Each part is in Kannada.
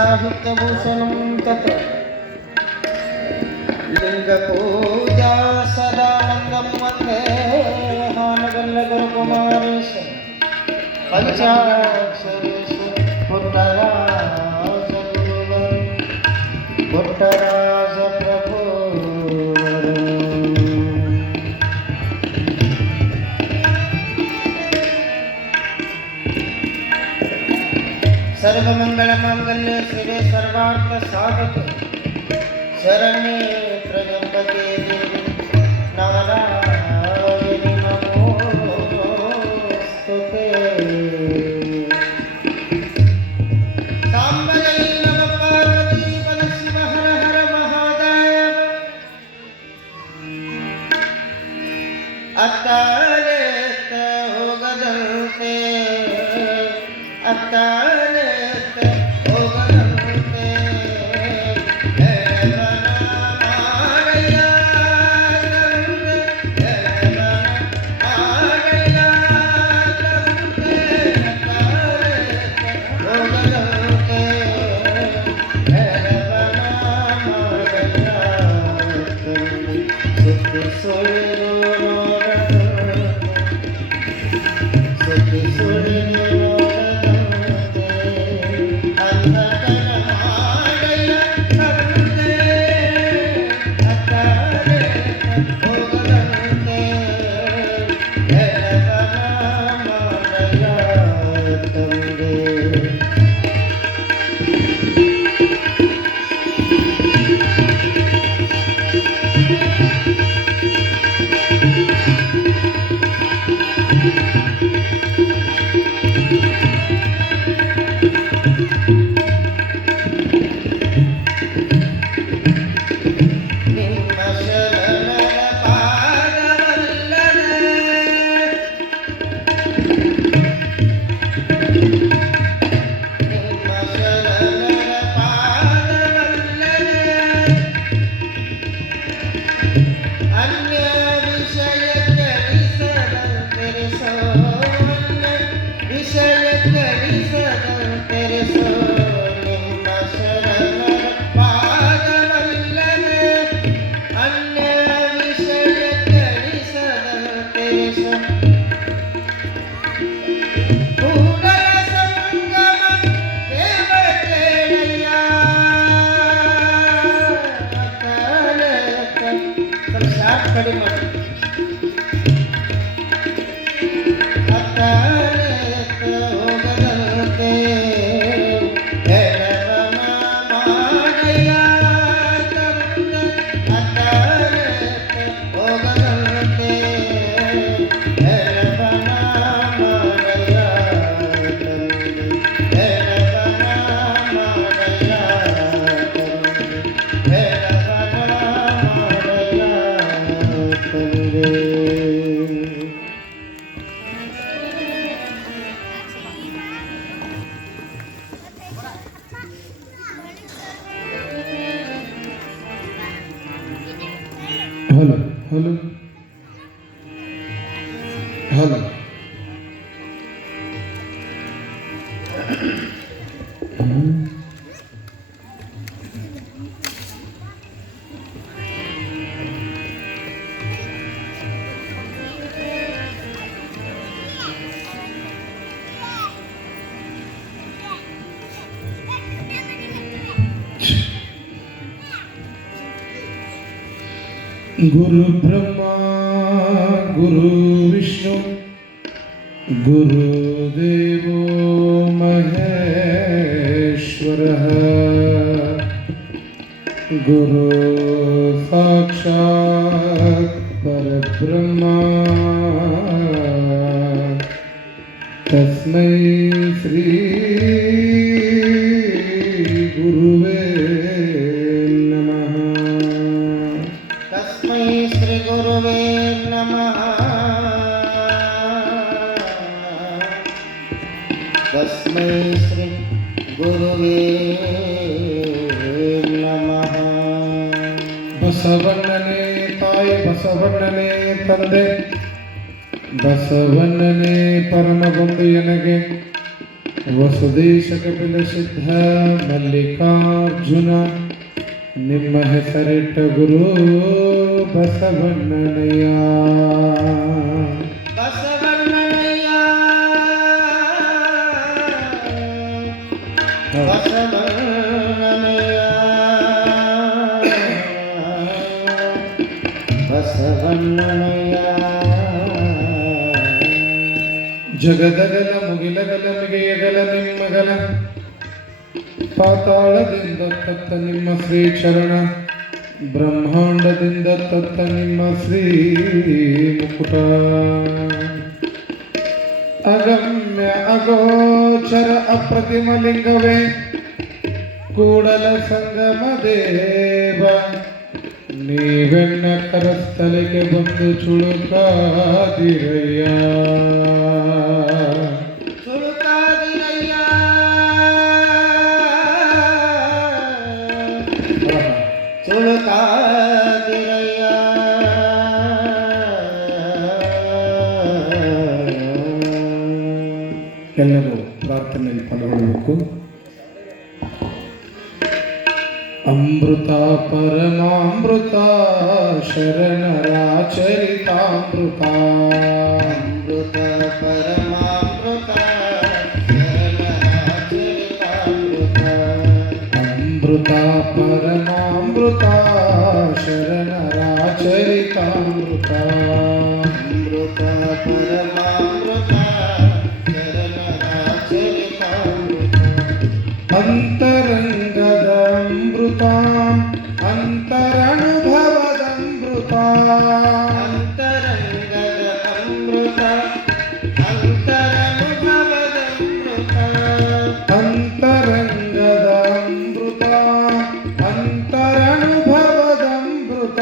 साहित्यभूषणं तत् लिङ्गपूजा सदानन्दं वन्दे हानगल्लगुरुकुमारेश पञ्चाक्षरेषु पुट्टराज प्रभु सर्वमंगलमांगल्ये शिवे सर्वार्थ साधके शरण्ये त्र्यंबके देवी नारायणी नमोस्तुते। साम्बयै नमः पार्वती बल शिव हर हर महादेव। अत्ताले होगदंते अत्ताले हेलो हेलो हेलो गुरु ब्रह्मा गुरु विष्णु गुरुदेवो महेश्वरः गुरु साक्षात् परब्रह्म तस्मै श्री गुरुवे श्री गुरुवे नमः। तस्मै श्री गुरुवे नमः। बसवಣ್ಣने ताय बसवಣ್ಣने ತಂದೆ ಬಸವಣ್ಣನೇ ಪರಮ ಬಂಧು ಎನಗೆ ವಸುದೇಶ ಕಪಿಲ ಸಿದ್ಧ ಮಲ್ಲಿಕಾರ್ಜುನ ನಿಮ್ಮ ಹೆಸರಿಟ್ಟ ಗುರು ಬಸವಣ್ಣನಯ್ಯ. ಬಸವಣ್ಣನಯ್ಯ ಬಸವಣ್ಣನಯ್ಯ ಬಸವಣ್ಣನಯ್ಯ. ಜಗದಗಲ ಮುಗಿಲಗಲ ಮಿಗೆಯಗಲ ನಿಮ್ಮಗಲ ಪಾತಾಳದಿಂದ ತತ್ತ ನಿಮ್ಮ ಶ್ರೀ ಚರಣ, ಬ್ರಹ್ಮಾಂಡದಿಂದ ತತ್ತ ನಿಮ್ಮ ಶ್ರೀ ಮುಕುಟ. ಅಗಮ್ಯ ಅಗೋಚರ ಅಪ್ರತಿಮ ಲಿಂಗವೇ ಕೂಡಲ ಸಂಗಮ ದೇವ, ನೀವೆನ್ನ ಕರಸ್ಥಲಿಗೆ ಬಂದು ಚುಳುಕಾದಿರಯ್ಯ. ಚುಳುಕಾದಿರಯ್ಯ ಚುಳುಕಾದಿರಯ್ಯ. ಎಲ್ಲರೂ ಪ್ರಾರ್ಥನೆಯಲ್ಲಿ ಪಾಲ್ಗೊಳ್ಳಬೇಕು. ಅಮೃತ ಪರಮಾಮೃತ ಶರಣರ ಚರಿತಾಮೃತ, ಅಮೃತ ಪರಮಾಮೃತ ಶರಣರ ಚರಿತಾಮೃತ. ಅಮೃತ ಪರಮಾಮೃತ ಶರಣರ ಚರಿತಾಮೃತ. ಅಮೃತ ಪರಮಾಮೃತ ಶರಣರ ಚರಿತಾಮೃತ. ಅಂತರಂಗದ ಅಮೃತ ಅಂತರನುಭವದ ಅಮೃತ. ಅಂತರಂಗದ ಅಮೃತ ಅಂತರನುಭವದ ಅಮೃತ. ಅಂತರಂಗದ ಅಮೃತ ಅಂತರನುಭವದ ಅಮೃತ.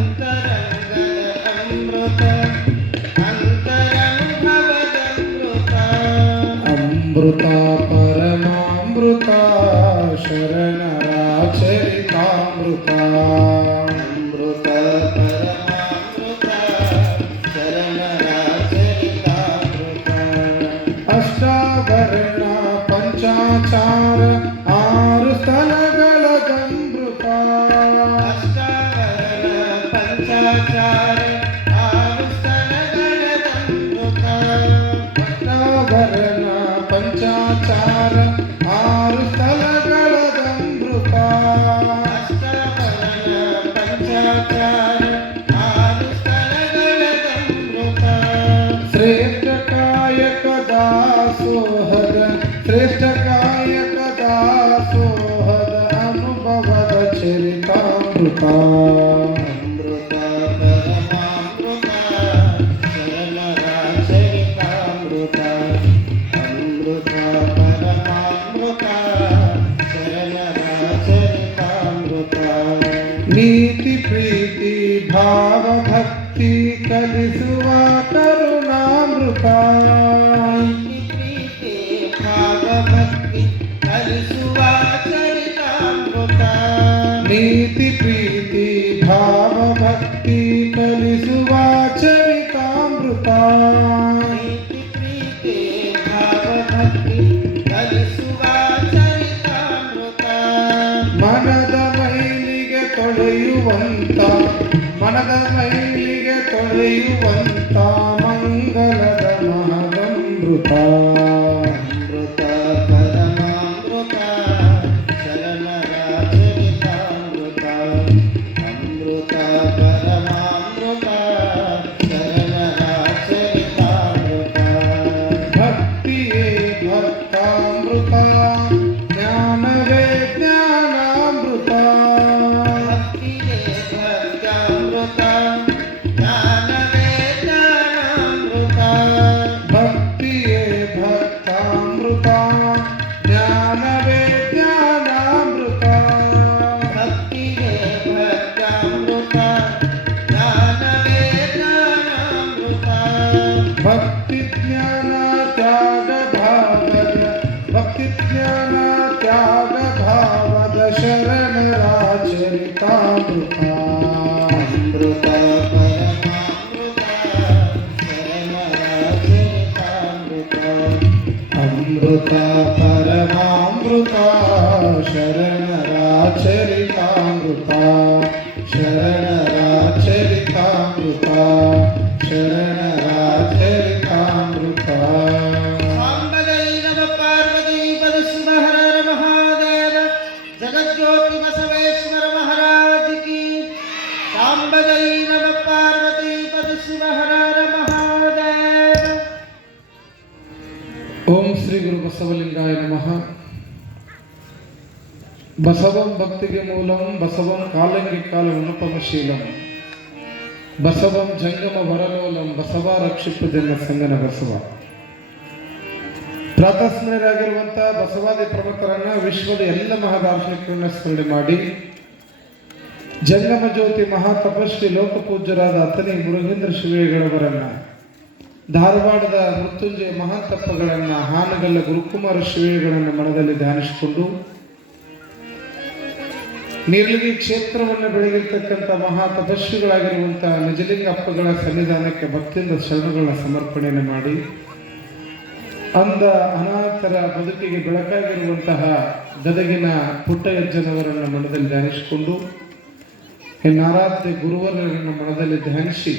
ಅಂತರಂಗದ ಅಮೃತ ಅಂತರನುಭವದ ಅಮೃತ. ಅಮೃತ ಪರಮಾಮೃತ ಶರಣರ ಚರಿತಾಮೃತ. ಅಮೃತ ಪರಮಾಮೃತ ಶರಣರ ಚರಿತಾಮೃತ. ಅಷ್ಟಾವರಣ ಪಂಚಾಚಾರ ಆರು ಸ್ಥಳಗಳ ಅಮೃತ. ಅಷ್ಟಾವರಣ ಪಂಚಾಚಾರ ಆರು ಸ್ಥಳಗಳ ಅಮೃತ. ಅಷ್ಟಾವರಣ ಪಂಚಾಚಾರ ಆರು ಸ್ಥಳಗಳ ಅಮೃತ. ಅಷ್ಟಾವರಣ ಪಂಚಾಚಾರ ಆರು ಸ್ಥಳಗಳ ಅಮೃತ. ಶ್ರೇಷ್ಠ ಕಾಯಕ ದಾಸೋಹದ ಶ್ರೇಷ್ಠ ಕಾಯಕ ದಾಸೋಹದ ಅನುಭವದ ಚರಿತಾಮೃತ. ಅಮೃತ ಪರಮಾಮೃತ ಶರಣರ ಚರಿತಾಮೃತ. ಅಮೃತ ಪರಮಾಮೃತ ಶರಣರ ಚರಿತಾಮೃತ. ನೀತಿ ಪ್ರೀತಿ ಭಾವ ಭಕ್ತಿ ಕಲಿಸುವ ಕರುಣಾಮೃತ. ಪ್ರೀತಿ ಭಾವ ಭಕ್ತಿ ಕಲಿಸುವ ಚರಿತಾಮೃತ. ನೀತಿ ಪ್ರೀತಿ ಭಾವ ಭಕ್ತಿ ಕಲಿಸುವ ಚರಿತಾಮೃತ. ನೀತಿ ಪ್ರೀತಿ ಭಾವ ಭಕ್ತಿ ಕಲಿಸುವ ಚರಿತಾಮೃತ. ಮನದ ಮೈಲಿಗೆ ತೊಳೆಯುವಂತ ಮನದ ಮೈಲಿಗೆ ತೊಳೆಯುವಂತ ಮಂಗಲದ ಮಹದಮೃತ. ಅಮೃತ ಪರಮಾಮೃತ ಶರಣರ ಚರಿತಾಮೃತ. ಅಮೃತ ಪರಮಾಮೃತ ಶರಣರ ಚರಿತಾಮೃತ. ಭಕ್ತಿಯೇ ಭಕ್ತಾಮೃತ ಜ್ಞಾನವೇ ಜ್ಞಾನಾಮೃತ. ಭಕ್ತಿಯೇ ಭಕ್ತ್ಯಾಮೃತ ಜ್ಞಾನವೇ ಜ್ಞಾನಾಮೃತ. ಭಕ್ತಿಯೇ ಭಕ್ತಾಮೃತ ಜ್ಞಾನವೇ ಜ್ಞಾನಾಮೃತ. ಭಕ್ತಿಯೇ ಭಕ್ತ್ಯಾಮೃತ ಜ್ಞಾನವೇ ಜ್ಞಾನಾಮೃತ. ಭಕ್ತಿ ಜ್ಞಾನ ತ್ಯಾಗ ಭಾವದ ಭಕ್ತಿ ಜ್ಞಾನ ತ್ಯಾಗ ಭಾವದ ಶರಣರ ಚರಿತಾಮೃತ. ಅಮೃತ ಪರಮಾಮೃತ ಶರಣರ ಚರಿತಾಮೃತ. ಶರಣರ ಚರಿತಾಮೃತ ಶರಣರ ಚರಿತಾಮೃತ ಶರಣರ ಚರಿತಾಮೃತ ಸಾಂಬದೈ ನಮ ಪಾರ್ವತಿ ಪದ ಶಿವ ಹರ ಹರ ಮಹಾದೇವ ಜಗಜ್ಯೋತಿ ಬಸವೇಶ್ವರ ಮಹಾರಾಜ್ ಕಿ ಸಾಂಬದೈ ನಮ ಪಾರ್ವತಿ ಪದ ಶಿವ ಹರ ಹರ ಮಹಾದೇವ. ಓಂ ಶ್ರೀ ಗುರು ಬಸವಲಿಂಗಾಯ ನಮಃ. ಬಸವಂ ಭಕ್ತಿಗೆ ಮೂಲಂ ಬಸವಂ ಕಾಲಂಗಿ ಕಾಲಂ ಅನುಪಮಶೀಲಂ ಬಸವಂ ಜಂಗಮ ವರಲೋಲಂ ಬಸವ ರಕ್ಷಿಪದೆಲ್ಲ ಸಂಗನ ಬಸವ. ಪ್ರಾತಸ್ಮರಣರಾಗಿರುವಂಥ ಬಸವಾದಿ ಪ್ರಮುಖರನ್ನ ವಿಶ್ವದ ಎಲ್ಲ ಮಹಾದಾರ್ಶನಿಕರನ್ನ ಸ್ಮರಣೆ ಮಾಡಿ ಜಂಗಮ ಜ್ಯೋತಿ ಮಹಾತಪಸ್ವಿ ಲೋಕಪೂಜ್ಯರಾದ ಅತನಿ ಮುರುಗೇಂದ್ರ ಶಿವೇಗಳವರನ್ನ, ಧಾರವಾಡದ ಮೃತ್ಯುಂಜಯ ಮಹಾತಪ್ಪಗಳನ್ನ, ಹಾನಗಲ್ಲ ಗುರುಕುಮಾರ ಶಿವೇಗಳನ್ನ ಮನದಲ್ಲಿ ಧ್ಯಾನಿಸಿಕೊಂಡು ನೀರ್ಲಿಗಿ ಕ್ಷೇತ್ರವನ್ನು ಬೆಳಗಿರ್ತಕ್ಕಂಥ ಮಹಾ ತಪಸ್ವಿಗಳಾಗಿರುವಂತಹ ನಿಜಲಿಂಗಪ್ಪಗಳ ಸನ್ನಿಧಾನಕ್ಕೆ ಭಕ್ತಿಯಿಂದ ಶರಣುಗಳ ಸಮರ್ಪಣೆಯನ್ನು ಮಾಡಿ ಅಂದ ಅನಾಥರ ಬದುಕಿಗೆ ಬೆಳಕಾಗಿರುವಂತಹ ಗದಗಿನ ಪುಟ್ಟಯಜ್ಜನವರನ್ನು ಮನದಲ್ಲಿ ಧ್ಯಾನಿಸಿಕೊಂಡು ಆರಾಧ್ಯ ಗುರುವರನ್ನು ಮನದಲ್ಲಿ ಧ್ಯಾನಿಸಿ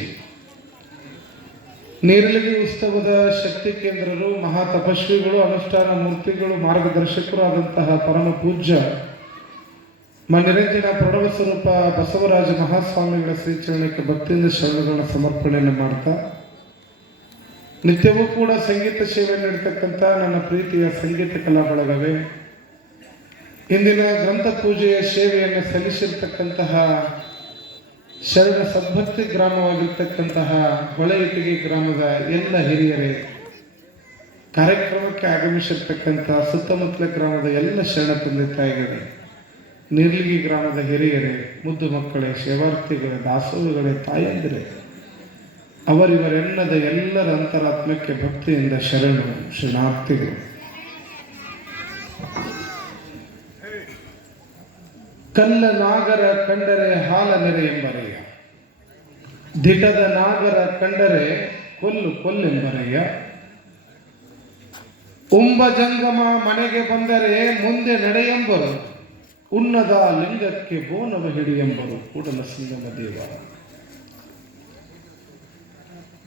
ನೀರಲಿಗಿ ಉತ್ಸವದ ಶಕ್ತಿ ಕೇಂದ್ರರು, ಮಹಾ ತಪಸ್ವಿಗಳು, ಅನುಷ್ಠಾನ ಮೂರ್ತಿಗಳು, ಮಾರ್ಗದರ್ಶಕರು ಆದಂತಹ ಪರಮ ಪೂಜ್ಯ ನಿರಂಜನ ಪ್ರಣವ ಸ್ವರೂಪ ಬಸವರಾಜ ಮಹಾಸ್ವಾಮಿಗಳ ಶ್ರೀಚರಣಕ್ಕೆ ಭಕ್ತಿಯಿಂದ ಶರಣುಗಳ ಸಮರ್ಪಣೆಯನ್ನು ಮಾಡ್ತಾ ನಿತ್ಯವೂ ಕೂಡ ಸಂಗೀತ ಸೇವೆ ನೀಡತಕ್ಕಂಥ ನನ್ನ ಪ್ರೀತಿಯ ಸಂಗೀತ ಕಲಾ ಬಳಗವೇ, ಇಂದಿನ ಗ್ರಂಥ ಪೂಜೆಯ ಸೇವೆಯನ್ನು ಸಲ್ಲಿಸಿರ್ತಕ್ಕಂತಹ ಶರಣ ಸದ್ಭಕ್ತಿ ಗ್ರಾಮವಾಗಿರ್ತಕ್ಕಂತಹ ಹೊಳೆಯಿಟಿಗೆ ಗ್ರಾಮದ ಎಲ್ಲ ಹಿರಿಯರೇ, ಕಾರ್ಯಕ್ರಮಕ್ಕೆ ಆಗಮಿಸಿರ್ತಕ್ಕಂಥ ಸುತ್ತಮುತ್ತಲ ಗ್ರಾಮದ ಎಲ್ಲ ಶರಣ ತಂದೆ ತಾಯಿಗಳೇ, ನೀರ್ಲಿಗಿ ಗ್ರಾಮದ ಹಿರಿಯರೇ, ಮುದ್ದು ಮಕ್ಕಳೇ, ಸೇವಾರ್ಥಿಗಳೇ, ದಾಸೋಹಗಳೇ, ತಾಯಂದಿರೇ, ಅವರಿವರೆಲ್ಲದ ಎಲ್ಲರ ಅಂತರಾತ್ಮಕ್ಕೆ ಭಕ್ತಿಯಿಂದ ಶರಣಾರ್ಥಿಗಳು. ಕಲ್ಲ ನಾಗರ ಕಂಡರೆ ಹಾಲ ನೆರೆ ಎಂಬರೆಯ, ದಿಟದ ನಾಗರ ಕಂಡರೆ ಕೊಲ್ಲೆಂಬರೆಯ, ಉಂಬ ಜಂಗಮ ಮನೆಗೆ ಬಂದರೆ ಮುಂದೆ ನಡೆಯೆಂಬರು, ಉನ್ನದ ಲಿಂಗಕ್ಕೆ ಬೋನವ ಹಿಡಿಯೆಂಬರು ಕೂಡಲ ಸಂಗಮ ದೇವ.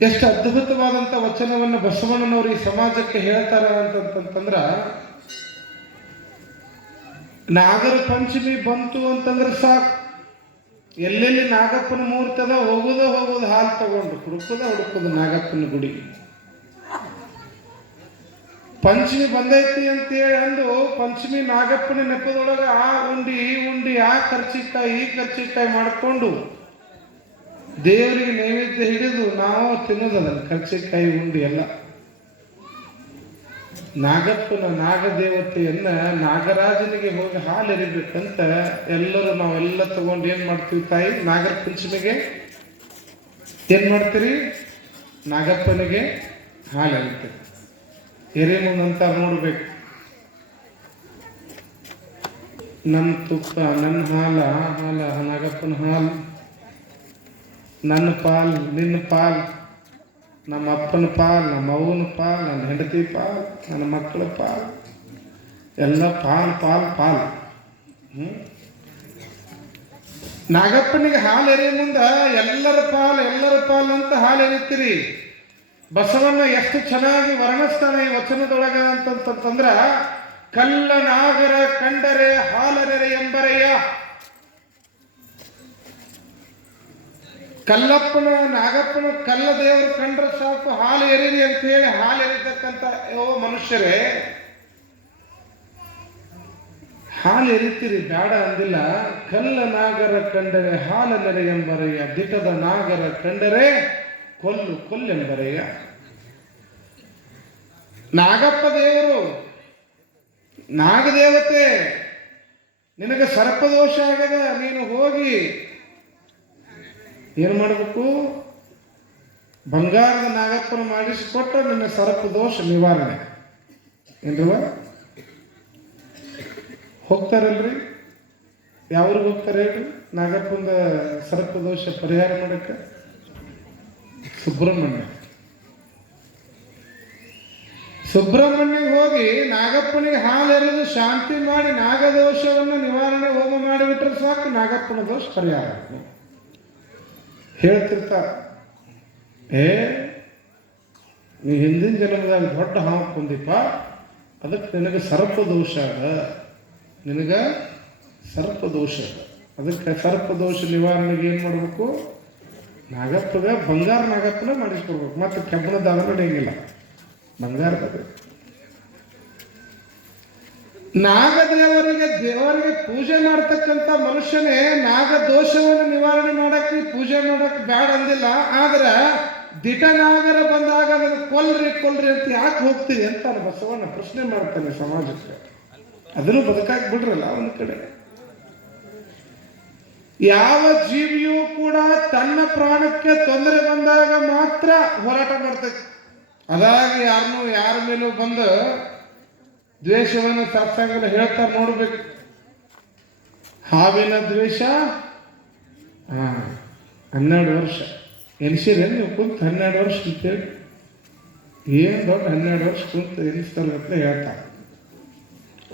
ಎಷ್ಟು ಅದ್ಭುತವಾದಂಥ ವಚನವನ್ನು ಬಸವಣ್ಣನವರು ಈ ಸಮಾಜಕ್ಕೆ ಹೇಳ್ತಾರ ಅಂತಂತಂದ್ರ, ನಾಗರ ಪಂಚಮಿ ಬಂತು ಅಂತಂದ್ರೆ ಸಾಕು, ಎಲ್ಲೆಲ್ಲಿ ನಾಗಪ್ಪನ ಮೂರ್ತಿ ಅದ ಹೋಗುದ ಹಾಲು ತಗೊಂಡು ಹುಡುಕುದ ನಾಗಪ್ಪನ ಗುಡಿ. ಪಂಚಮಿ ಬಂದೈತಿ ಅಂತೇಳಿ ಅಂದು ಪಂಚಮಿ ನಾಗಪ್ಪನ ನೆಪದೊಳಗ ಆ ಉಂಡಿ ಈ ಉಂಡಿ ಆ ಖರ್ಚಿಕಾಯಿ ಮಾಡಿಕೊಂಡು ದೇವರಿಗೆ ನೈವೇದ್ಯ ಹಿಡಿದು ನಾವು ತಿನ್ನೋದಲ್ಲ. ಖರ್ಚಿಕಾಯಿ ಉಂಡಿ ಎಲ್ಲ ನಾಗಪ್ಪನ ನಾಗದೇವತೆಯನ್ನ ನಾಗರಾಜನಿಗೆ ಹೋಗಿ ಹಾಲು ಎರಿಬೇಕಂತ ಎಲ್ಲರೂ ನಾವೆಲ್ಲ ತಗೊಂಡು ಏನ್ ಮಾಡ್ತೀವಿ ತಾಯಿ, ನಾಗರ ಪಂಚಮಿಗೆ ಏನ್ ಮಾಡ್ತೀರಿ, ನಾಗಪ್ಪನಿಗೆ ಹಾಲು ಎರಿತೀವಿ. ಎರೆ ಮುಂದಂತ ನೋಡ್ಬೇಕು, ನನ್ನ ತುಪ್ಪ, ನನ್ನ ಹಾಲ ನಾಗಪ್ಪನ ಹಾಲು, ನನ್ನ ಪಾಲ್, ನಿನ್ನ ಪಾಲ್, ನಮ್ಮ ಅಪ್ಪನ ಪಾಲ್, ನಮ್ಮ ಅವ್ವನ ಪಾಲ್, ನನ್ನ ಹೆಂಡತಿ ಪಾಲ್, ನನ್ನ ಮಕ್ಕಳ ಪಾಲ್, ಎಲ್ಲ ಪಾಲ್. ನಾಗಪ್ಪನಿಗೆ ಹಾಲು ಎರೆಯ ಮುಂದ ಎಲ್ಲರ ಪಾಲ್ ಅಂತ ಹಾಲು ಎರಿತೀರಿ. ಬಸವಣ್ಣ ಎಷ್ಟು ಚೆನ್ನಾಗಿ ವರ್ಣಿಸ್ತಾನೆ ಈ ವಚನದೊಳಗ ಅಂತಂತಂದ್ರ, ಕಲ್ಲ ನಾಗರ ಕಂಡರೆ ಹಾಲನೆರೆ ಎಂಬರೆಯ. ಕಲ್ಲಪ್ಪನ ನಾಗಪ್ಪನ ಕಲ್ಲ ದೇವರು ಕಂಡ್ರೆ ಸಾಕು ಹಾಲು ಎರೀರಿ ಅಂತ ಹೇಳಿ ಹಾಲು ಎರಿತಕ್ಕಂಥ ಮನುಷ್ಯರೇ, ಹಾಲು ಎರಿತೀರಿ ಬೇಡ ಅಂದಿಲ್ಲ. ಕಲ್ಲ ನಾಗರ ಕಂಡರೆ ಹಾಲನೆರೆ ಎಂಬರೆಯ, ದಿಟದ ನಾಗರ ಕಂಡರೆ ಕೊಲ್ಲೆಂಬರೆಯ. ನಾಗಪ್ಪ ದೇವರು ನಾಗದೇವತೆ, ನಿನಗೆ ಸರ್ಪದೋಷ ಆಗದ, ನೀನು ಹೋಗಿ ಏನು ಮಾಡಬೇಕು, ಬಂಗಾರದ ನಾಗಪ್ಪನ ಮಾಡಿಸಿಕೊಟ್ಟ ನಿನ್ನ ಸರ್ಪದೋಷ ನಿವಾರಣೆ. ಏನ್ರವ ಹೋಗ್ತಾರಲ್ರಿ, ಯಾವ್ರಿಗೆ ಹೋಗ್ತಾರೆ ಹೇಳ್ರಿ ನಾಗಪ್ಪನ ಸರ್ಪದೋಷ ಪರಿಹಾರ ಮಾಡಕ್ಕೆ? ಸುಬ್ರಹ್ಮಣ್ಯ. ಸುಬ್ರಹ್ಮಣ್ಯಗೆ ಹೋಗಿ ನಾಗಪ್ಪನಿಗೆ ಹಾಲು ಎರೆದು ಶಾಂತಿ ಮಾಡಿ ನಾಗದೋಷವನ್ನು ನಿವಾರಣೆ ಹೋಮ ಮಾಡಿಬಿಟ್ರೆ ಸಾಕು, ನಾಗಪ್ಪನ ದೋಷ ಪರಿಹಾರ ಹೇಳ್ತಿರ್ತಾರೆ. ನೀ ಹಿಂದಿನ ಜನ್ಮದಾಗ ದೊಡ್ಡ ಹಾವು ಕೊಂದಿಪ್ಪ, ಅದಕ್ಕೆ ನಿನಗೆ ಸರ್ಪದೋಷ ಅದ, ನಿನಗೆ ಸರ್ಪದೋಷ ಅದ. ಅದಕ್ಕೆ ಸರ್ಪದೋಷ ನಿವಾರಣೆಗೆ ಏನು ಮಾಡಬೇಕು? ನಾಗಪ್ಪಗ ಬಂಗಾರ ನಾಗಪ್ಪನ ಮಾಡಿಸ್ಕೊಡ್ಬೇಕು. ಮತ್ತು ಕೆಬ್ಬಣದಾಗ ನಡೆಯಂಗಿಲ್ಲ, ಬಂಗಾರದ. ದೇವರಿಗೆ ಪೂಜೆ ಮಾಡ್ತಕ್ಕಂಥ ಮನುಷ್ಯನೇ ನಾಗದೋಷವನ್ನು ನಿವಾರಣೆ ಮಾಡಕ್ಕೆ ಪೂಜೆ ಮಾಡಕ್ಕೆ ಬ್ಯಾಡ ಅಂದಿಲ್ಲ. ಆದ್ರೆ ದಿಟನಾಗರ ಬಂದಾಗ ಅದನ್ನು ಕೊಲ್ರಿ ಅಂತ ಯಾಕೆ ಹೋಗ್ತೀವಿ ಅಂತ ಬಸವಣ್ಣ ಪ್ರಶ್ನೆ ಮಾಡ್ತಾನೆ ಸಮಾಜಕ್ಕೆ. ಅದನ್ನು ಬದುಕಾಕ್ ಬಿಡ್ರಲ್ಲ ಒಂದು ಕಡೆ. ಯಾವ ಜೀವಿಯೂ ಕೂಡ ತನ್ನ ಪ್ರಾಣಕ್ಕೆ ತೊಂದರೆ ಬಂದಾಗ ಮಾತ್ರ ಹೋರಾಟ ಮಾಡ್ತೈತೆ. ಅದಾಗಿ ಯಾರ ಮೇಲೂ ಬಂದು ದ್ವೇಷವನ್ನು ಸತ್ಸಂಗದಲ್ಲಿ ಹೇಳ್ತಾರೆ ನೋಡ್ಬೇಕು. ಹಾವಿನ ದ್ವೇಷ 12 ವರ್ಷ ಎನಿಸಿರೇನು ನೀವು ಕುಂತು 12 ವರ್ಷ ಅಂತೇಳಿ? ಏನು ದೊಡ್ಡ 12 ವರ್ಷ ಕುಂತು ಎನಿಸ್ತಾರೆ ಅಂತ ಹೇಳ್ತಾರೆ.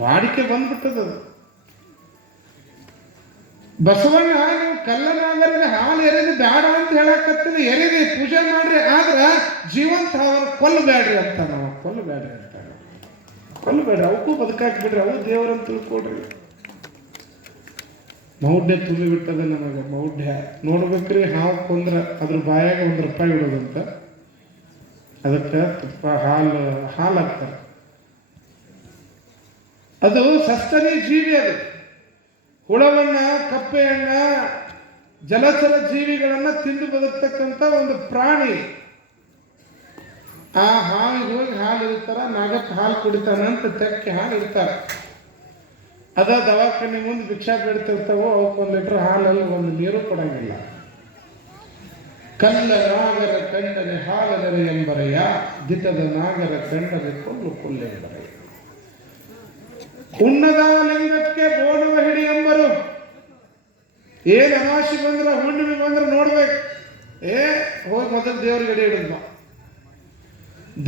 ವಾಡಿಕೆ ಬಂದ್ಬಿಟ್ಟದ. ಬಸವಣ್ಣ ನೀವು ಕಲ್ಲನಾಗರಿಗೆ ಹಾಲು ಎರೆದು ಬೇಡ ಅಂತ ಹೇಳಕತ್ತಿಲ್ಲ, ಎರೆದಿ ಪೂಜೆ ಮಾಡ್ರಿ, ಆದ್ರೆ ಜೀವಂತ ಹಾವನ್ನು ಕೊಲ್ಲಬೇಡ್ರಿ ಅಂತ. ನಾವು ಕೊಲ್ಲಬೇಡ್ರಿ ಅಂತ, ಕೊಲ್ಲಬೇಡ್ರಿ, ಅವಕ್ಕೂ ಬದುಕಾಕ್ಬಿಡ್ರಿ, ಅವು ದೇವರಂತ ತಿಳ್ಕೊಡ್ರಿ. ಮೌಢ್ಯ ತುಂಬಿ ಬಿಟ್ಟದ ನಮಗೆ. ಮೌಢ್ಯ ನೋಡ್ಬೇಕ್ರಿ, ಹಾವು ಕೊಂದ್ರೆ ಅದ್ರ ಬಾಯಾಗ ₹1 ಇಡೋದಂತ. ಅದಕ್ಕೆ ತುಪ್ಪ ಹಾಲು ಹಾಕ್ತಾರೆ. ಅದು ಸಸ್ತನಿ ಜೀವಿ. ಅದು ಹುಳವನ್ನ, ಕಪ್ಪೆಯನ್ನ, ಜಲಚರ ಜೀವಿಗಳನ್ನ ತಿಂದು ಬದುಕ್ತಕ್ಕಂಥ ಒಂದು ಪ್ರಾಣಿ. ಆ ಹಾವಿಗೆ ಹೋಗಿ ಹಾಲು ಇರ್ತಾರ, ನಾಗಕ್ಕೆ ಹಾಲು ಕುಡಿತಾನ ಅಂತ ತೆಕ್ಕೆ ಹಾಲು ಇರ್ತಾರ. ಅದ ದವಾಖಾನೆ ಮುಂದೆ ಭಿಕ್ಷಾ ಬೇಡ್ತಿರ್ತಾವೋ, ಅವಕ್ಕೆ 1 ಲೀಟರ್ ಹಾಲಲ್ಲಿ 1 ನೀರು ಕೊಡಂಗಿಲ್ಲ. ಕಲ್ಲ ನಾಗರ ಕಂಡನೆ ಹಾಲದರೆ ಎಂಬರೆಯ, ದಿಟದ ನಾಗರ ಕಂಡನೆ ಕೊಲ್ಲೆಂಬರೆಯ. ಉಣ್ಣದ ಲಿಂಗಕ್ಕೆ ಬೋಣವ ಹಿಡಿ ಎಂಬರು. ಏನ್ ಅಮಾವಾಸ್ಯೆ ಬಂದ್ರ, ಹುಣ್ಣಿಮೆ ಬಂದ್ರೆ ನೋಡ್ಬೇಕು. ಹೋಗಿ ಮೊದಲು ದೇವ್ರಿಗೆ ಎಡೆ ಹಿಡಿದ್ವ.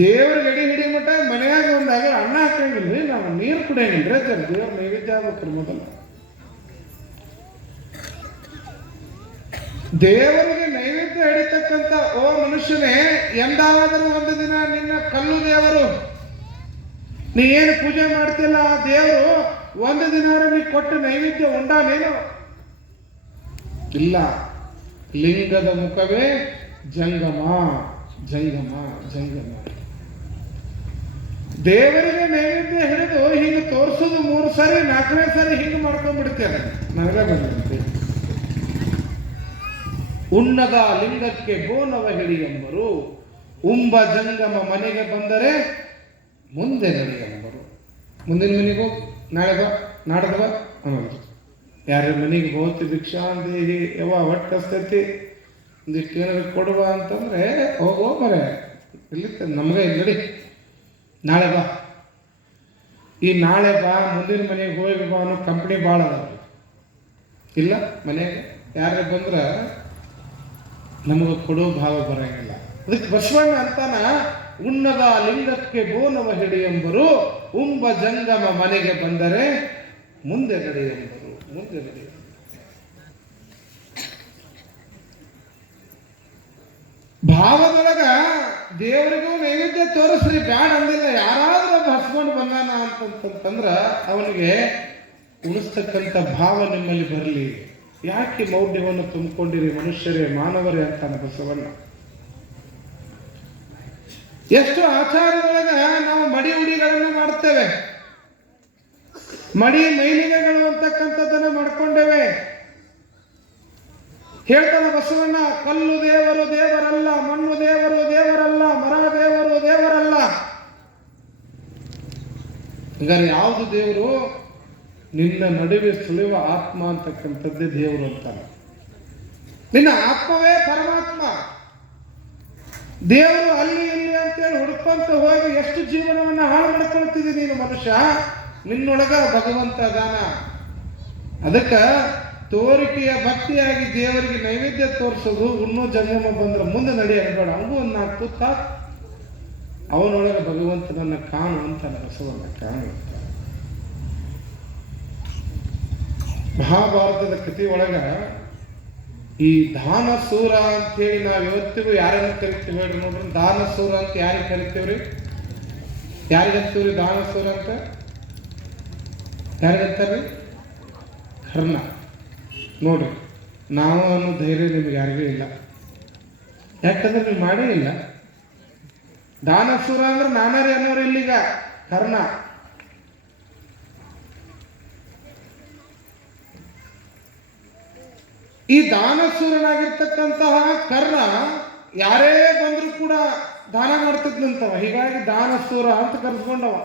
ದೇವ್ರಿಗೆ ಎಡೆ ಹಿಡಿ ಮಟ್ಟ ಮನೆಯಾಗ ಒಂದಾಗ ಅನ್ನ ಹಾಕಂಗಿಲ್ರಿ, ನಾವು ನೀರು ಕುಡಿಯಂಗಿಲ್ರಿ. ದೇವ್ರ ನೈವೇದ್ಯ ಆಗ್ಬೇಕ್ರಿ ಮೊದಲು. ದೇವರಿಗೆ ನೈವೇದ್ಯ ಹಿಡಿತಕ್ಕಂಥ ಓ ಮನುಷ್ಯನೇ, ಎಂದಾದರೂ ಒಂದು ದಿನ ನಿನ್ನ ಕಲ್ಲು ದೇವರು, ನೀ ಏನು ಪೂಜೆ ಮಾಡ್ತಿಲ್ಲ ಆ ದೇವರು ಒಂದು ದಿನ ನೀ ಕೊಟ್ಟು ನೈವೇದ್ಯ ಉಂಡಾನೇನು? ಇಲ್ಲ. ಲಿಂಗದ ಮುಖವೇ ಜಂಗಮ ಜಂಗಮ ಜಂಗಮ. ದೇವರಿಗೆ ನೈವೇದ್ಯ ಹಿಡಿದು ಹಿಂಗೆ ತೋರಿಸೋದು 3 ಸಾರಿ 4ನೇ ಸಾರಿ ಹಿಂಗೆ ಮಾಡ್ಕೊಂಡ್ಬಿಡ್ತೇನೆ. ನನಗೆ ಬಂದಂತೆ ಉಣ್ಣದ ಲಿಂಗಕ್ಕೆ ಬೋನವ ಹಿಡಿ ಎಂಬರು. ಉಂಬ ಜಂಗಮ ಮನೆಗೆ ಬಂದರೆ ಮುಂದೆ ನಡಿ ಎಂಬರು. ಮುಂದಿನ ಮನೆಗೆ ಹೋಗಿ ನಾಳೆ ಬಾ, ನಾಡ್ದು ಬಾ ಅನ್ನೋದು. ಯಾರ ಮನೆಗೆ ಹೋಗ್ತಿ ಭಿಕ್ಷಾ ಅಂದೇಹಿ ಯಾವ ಹೊಟ್ಟೆ ಕಸ್ತೈತಿ, ಒಂದಿಷ್ಟು ಏನಾದ್ರು ಕೊಡುವ ಅಂತಂದ್ರೆ ಹೋಗೋ ಮರೆ ಇಲ್ಲಿ ನಮ್ಗೆ ನಡಿ, ನಾಳೆ ಬಾ. ಈ ನಾಳೆ ಬಾ, ಮುಂದಿನ ಮನೆಗೆ ಹೋಗಿ ಬಾ ಅನ್ನೋ ಕಂಪ್ನಿ ಭಾಳ ಅದಾವ. ಇಲ್ಲ ಮನೆಗೆ ಯಾರು ಬಂದ್ರೆ ನಮಗೆ ಕೊಡೋ ಭಾವ ಬರೋಂಗಿಲ್ಲ. ಅದಕ್ಕೆ ಬಸವಣ್ಣ ಅಂತಾನ, ಉಣ್ಣದ ಲಿಂಗಕ್ಕೆ ಬೋನವ ಹಿಡಿ ಎಂಬರು, ಉಂಬ ಜಂಗಮ ಮನೆಗೆ ಬಂದರೆ ಮುಂದೆ ನಡಿ ಎಂಬರು. ಮುಂದೆ ನಡಿ. ಭಾವದೊಳಗ ದೇವರಿಗೂ ನೈವೇದ್ಯ ತೋರಿಸ್ರಿ ಬ್ಯಾಡ ಅಂದಿಲ್ಲ. ಯಾರಾದ್ರೂ ಹಸ್ಕೊಂಡು ಬಂದಾನ ಅಂತಂತಂದ್ರ ಅವನಿಗೆ ಉಣಿಸ್ತಕ್ಕಂಥ ಭಾವ ನಿಮ್ಮಲ್ಲಿ ಬರಲಿ. ಯಾಕೆ ಮೌಢ್ಯವನ್ನು ತುಂಬಿಕೊಂಡಿರಿ ಮನುಷ್ಯರೇ, ಮಾನವರೇ ಅಂತಾನೆ ಬಸವಣ್ಣ. ಎಷ್ಟು ಆಚಾರದೊಳಗ ನಾವು ಮಡಿ ಉಡಿಗಳನ್ನು ಮಾಡ್ತೇವೆ, ಮಡಿ ಮೈಲಿಗೆಗಳು ಅಂತಕ್ಕಂಥದ್ದನ್ನು ಮಾಡ್ಕೊಂಡೇವೆ. ಹೇಳ್ತಾನೆ ಬಸವಣ್ಣ, ಕಲ್ಲು ದೇವರು ದೇವರಲ್ಲ, ಮಣ್ಣು ದೇವರು ದೇವರಲ್ಲ, ಮರ ದೇವರು ದೇವರಲ್ಲ. ಹಂಗಾರೆ ಯಾವುದು ದೇವರು? ನಿನ್ನ ನಡುವೆ ಸುಳಿವ ಆತ್ಮ ಅಂತಕ್ಕಂಥದ್ದೇ ದೇವರು ಅಂತಾನೆ. ನಿನ್ನ ಆತ್ಮವೇ ಪರಮಾತ್ಮ. ದೇವರು ಅಲ್ಲಿ ಇಲ್ಲಿ ಅಂತೇಳಿ ಹುಡುಕಂತ ಹೋಗಿ ಎಷ್ಟು ಜೀವನವನ್ನು ಹಾಳು ಮಾಡ್ಕೊಳ್ತಿದ್ದೀನಿ ನೀನು ಮನುಷ್ಯ. ನಿನ್ನೊಳಗ ಭಗವಂತ ಅದಾನ. ಅದಕ್ಕೆ ತೋರಿಕೆಯ ಭಕ್ತಿಯಾಗಿ ದೇವರಿಗೆ ನೈವೇದ್ಯ ತೋರಿಸೋದು, ಇನ್ನೂ ಜಂಗಮ ಬಂದ್ರೆ ಮುಂದೆ ನಡಿ ಅನ್ಬೇಡ. ಅವನು ಒಂದು 4 ತುತ್ತ ಅವನೊಳಗೆ ಭಗವಂತನನ್ನು ಕಾಣು ಅಂತಾನೆ ಬಸವಣ್ಣ, ಕಾಣು ಅಂತ. ಮಹಾಭಾರತದ ಕಥೆಯೊಳಗ ಈ ದಾನಸೂರ ಅಂತ ಹೇಳಿ ನಾವು ಇವತ್ತಿಗೂ ಯಾರನ್ನು ಕರಿತೀವಿ ಹೇಳ್ರಿ ನೋಡ್ರಿ. ದಾನಸೂರ ಅಂತ ಯಾರಿಗೆ ಕರಿತೀವ್ರಿ? ಯಾರಿಗಂತೀವ್ರಿ ದಾನಸೂರ ಅಂತ? ಯಾರಿಗಂತಾರ್ರಿ? ಕರ್ಣ. ನೋಡ್ರಿ, ನಾವು ಅನ್ನೋ ಧೈರ್ಯ ನಿಮ್ಗೆ ಯಾರಿಗೂ ಇಲ್ಲ. ಯಾಕಂದ್ರೆ ನೀವು ಮಾಡೇ ಇಲ್ಲ. ದಾನಸೂರ ಅಂದ್ರೆ ನಾನಾರಿ ಅನ್ನೋರು ಇಲ್ಲಿಗ ಕರ್ಣ. ಈ ದಾನಸೂರನಾಗಿರ್ತಕ್ಕಂತಹ ಕರ್ಣ ಯಾರೇ ಬಂದ್ರು ಕೂಡ ದಾನ ಮಾಡ್ತಿದ್ನಂತವ. ಹೀಗಾಗಿ ದಾನಸೂರ ಅಂತ ಕರೆಸ್ಕೊಂಡವ.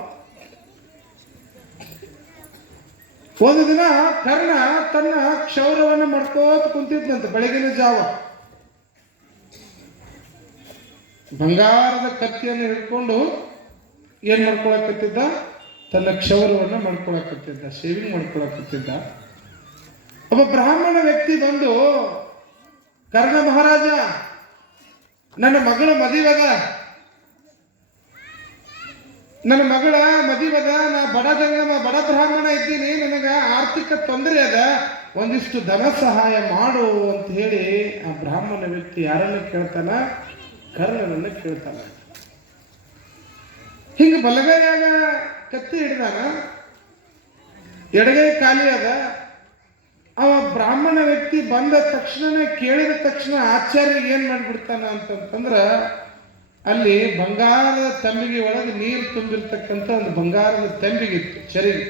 ಒಂದು ದಿನ ಕರ್ಣ ತನ್ನ ಕ್ಷೌರವನ್ನು ಮಾಡ್ಕೋತ ಕುಂತಿದ್ನಂತ. ಬೆಳಗಿನ ಜಾವ ಬಂಗಾರದ ಕತ್ತಿಯನ್ನು ಹಿಡ್ಕೊಂಡು ಏನ್ ಮಾಡ್ಕೊಳಕತ್ತಿದ್ದ? ತನ್ನ ಕ್ಷೌರವನ್ನು ಮಾಡ್ಕೊಳಕತ್ತಿದ್ದ, ಶೇವಿಂಗ್ ಮಾಡ್ಕೊಳಕತ್ತಿದ್ದ. ಒಬ್ಬ ಬ್ರಾಹ್ಮಣ ವ್ಯಕ್ತಿ ಬಂದು, ಕರ್ಣ ಮಹಾರಾಜ, ನನ್ನ ಮಗಳ ಮದುವೆದ, ನನ್ನ ಮಗಳ ಮದುವೆದ, ನಾ ಬಡ ಜಂಗಮ ಬಡ ಬ್ರಾಹ್ಮಣ ಇದ್ದೀನಿ, ನನಗ ಆರ್ಥಿಕ ತೊಂದರೆ ಅದ, ಒಂದಿಷ್ಟು ಧನ ಸಹಾಯ ಮಾಡು ಅಂತ ಹೇಳಿ ಆ ಬ್ರಾಹ್ಮಣ ವ್ಯಕ್ತಿ ಯಾರನ್ನ ಕೇಳ್ತಾನ? ಕರ್ಣನನ್ನ ಕೇಳ್ತಾನ. ಹಿಂಗ ಬಲಗೈಯಾಗ ಕತ್ತಿ ಹಿಡ್ದಾನ, ಎಡಗೈ ಖಾಲಿ ಅದ. ಅವ ಬ್ರಾಹ್ಮಣ ವ್ಯಕ್ತಿ ಬಂದ ತಕ್ಷಣ, ಕೇಳಿದ ತಕ್ಷಣ ಆಚಾರ್ಯ ಏನ್ ಮಾಡ್ಬಿಡ್ತಾನ ಅಂತಂದ್ರ, ಅಲ್ಲಿ ಬಂಗಾರದ ತಂಬಿಗೆ ಒಳಗೆ ನೀರು ತುಂಬಿರ್ತಕ್ಕಂಥ ಒಂದು ಬಂಗಾರದ ತಂಬಿಗಿತ್ತು ಚರಿಗೆ.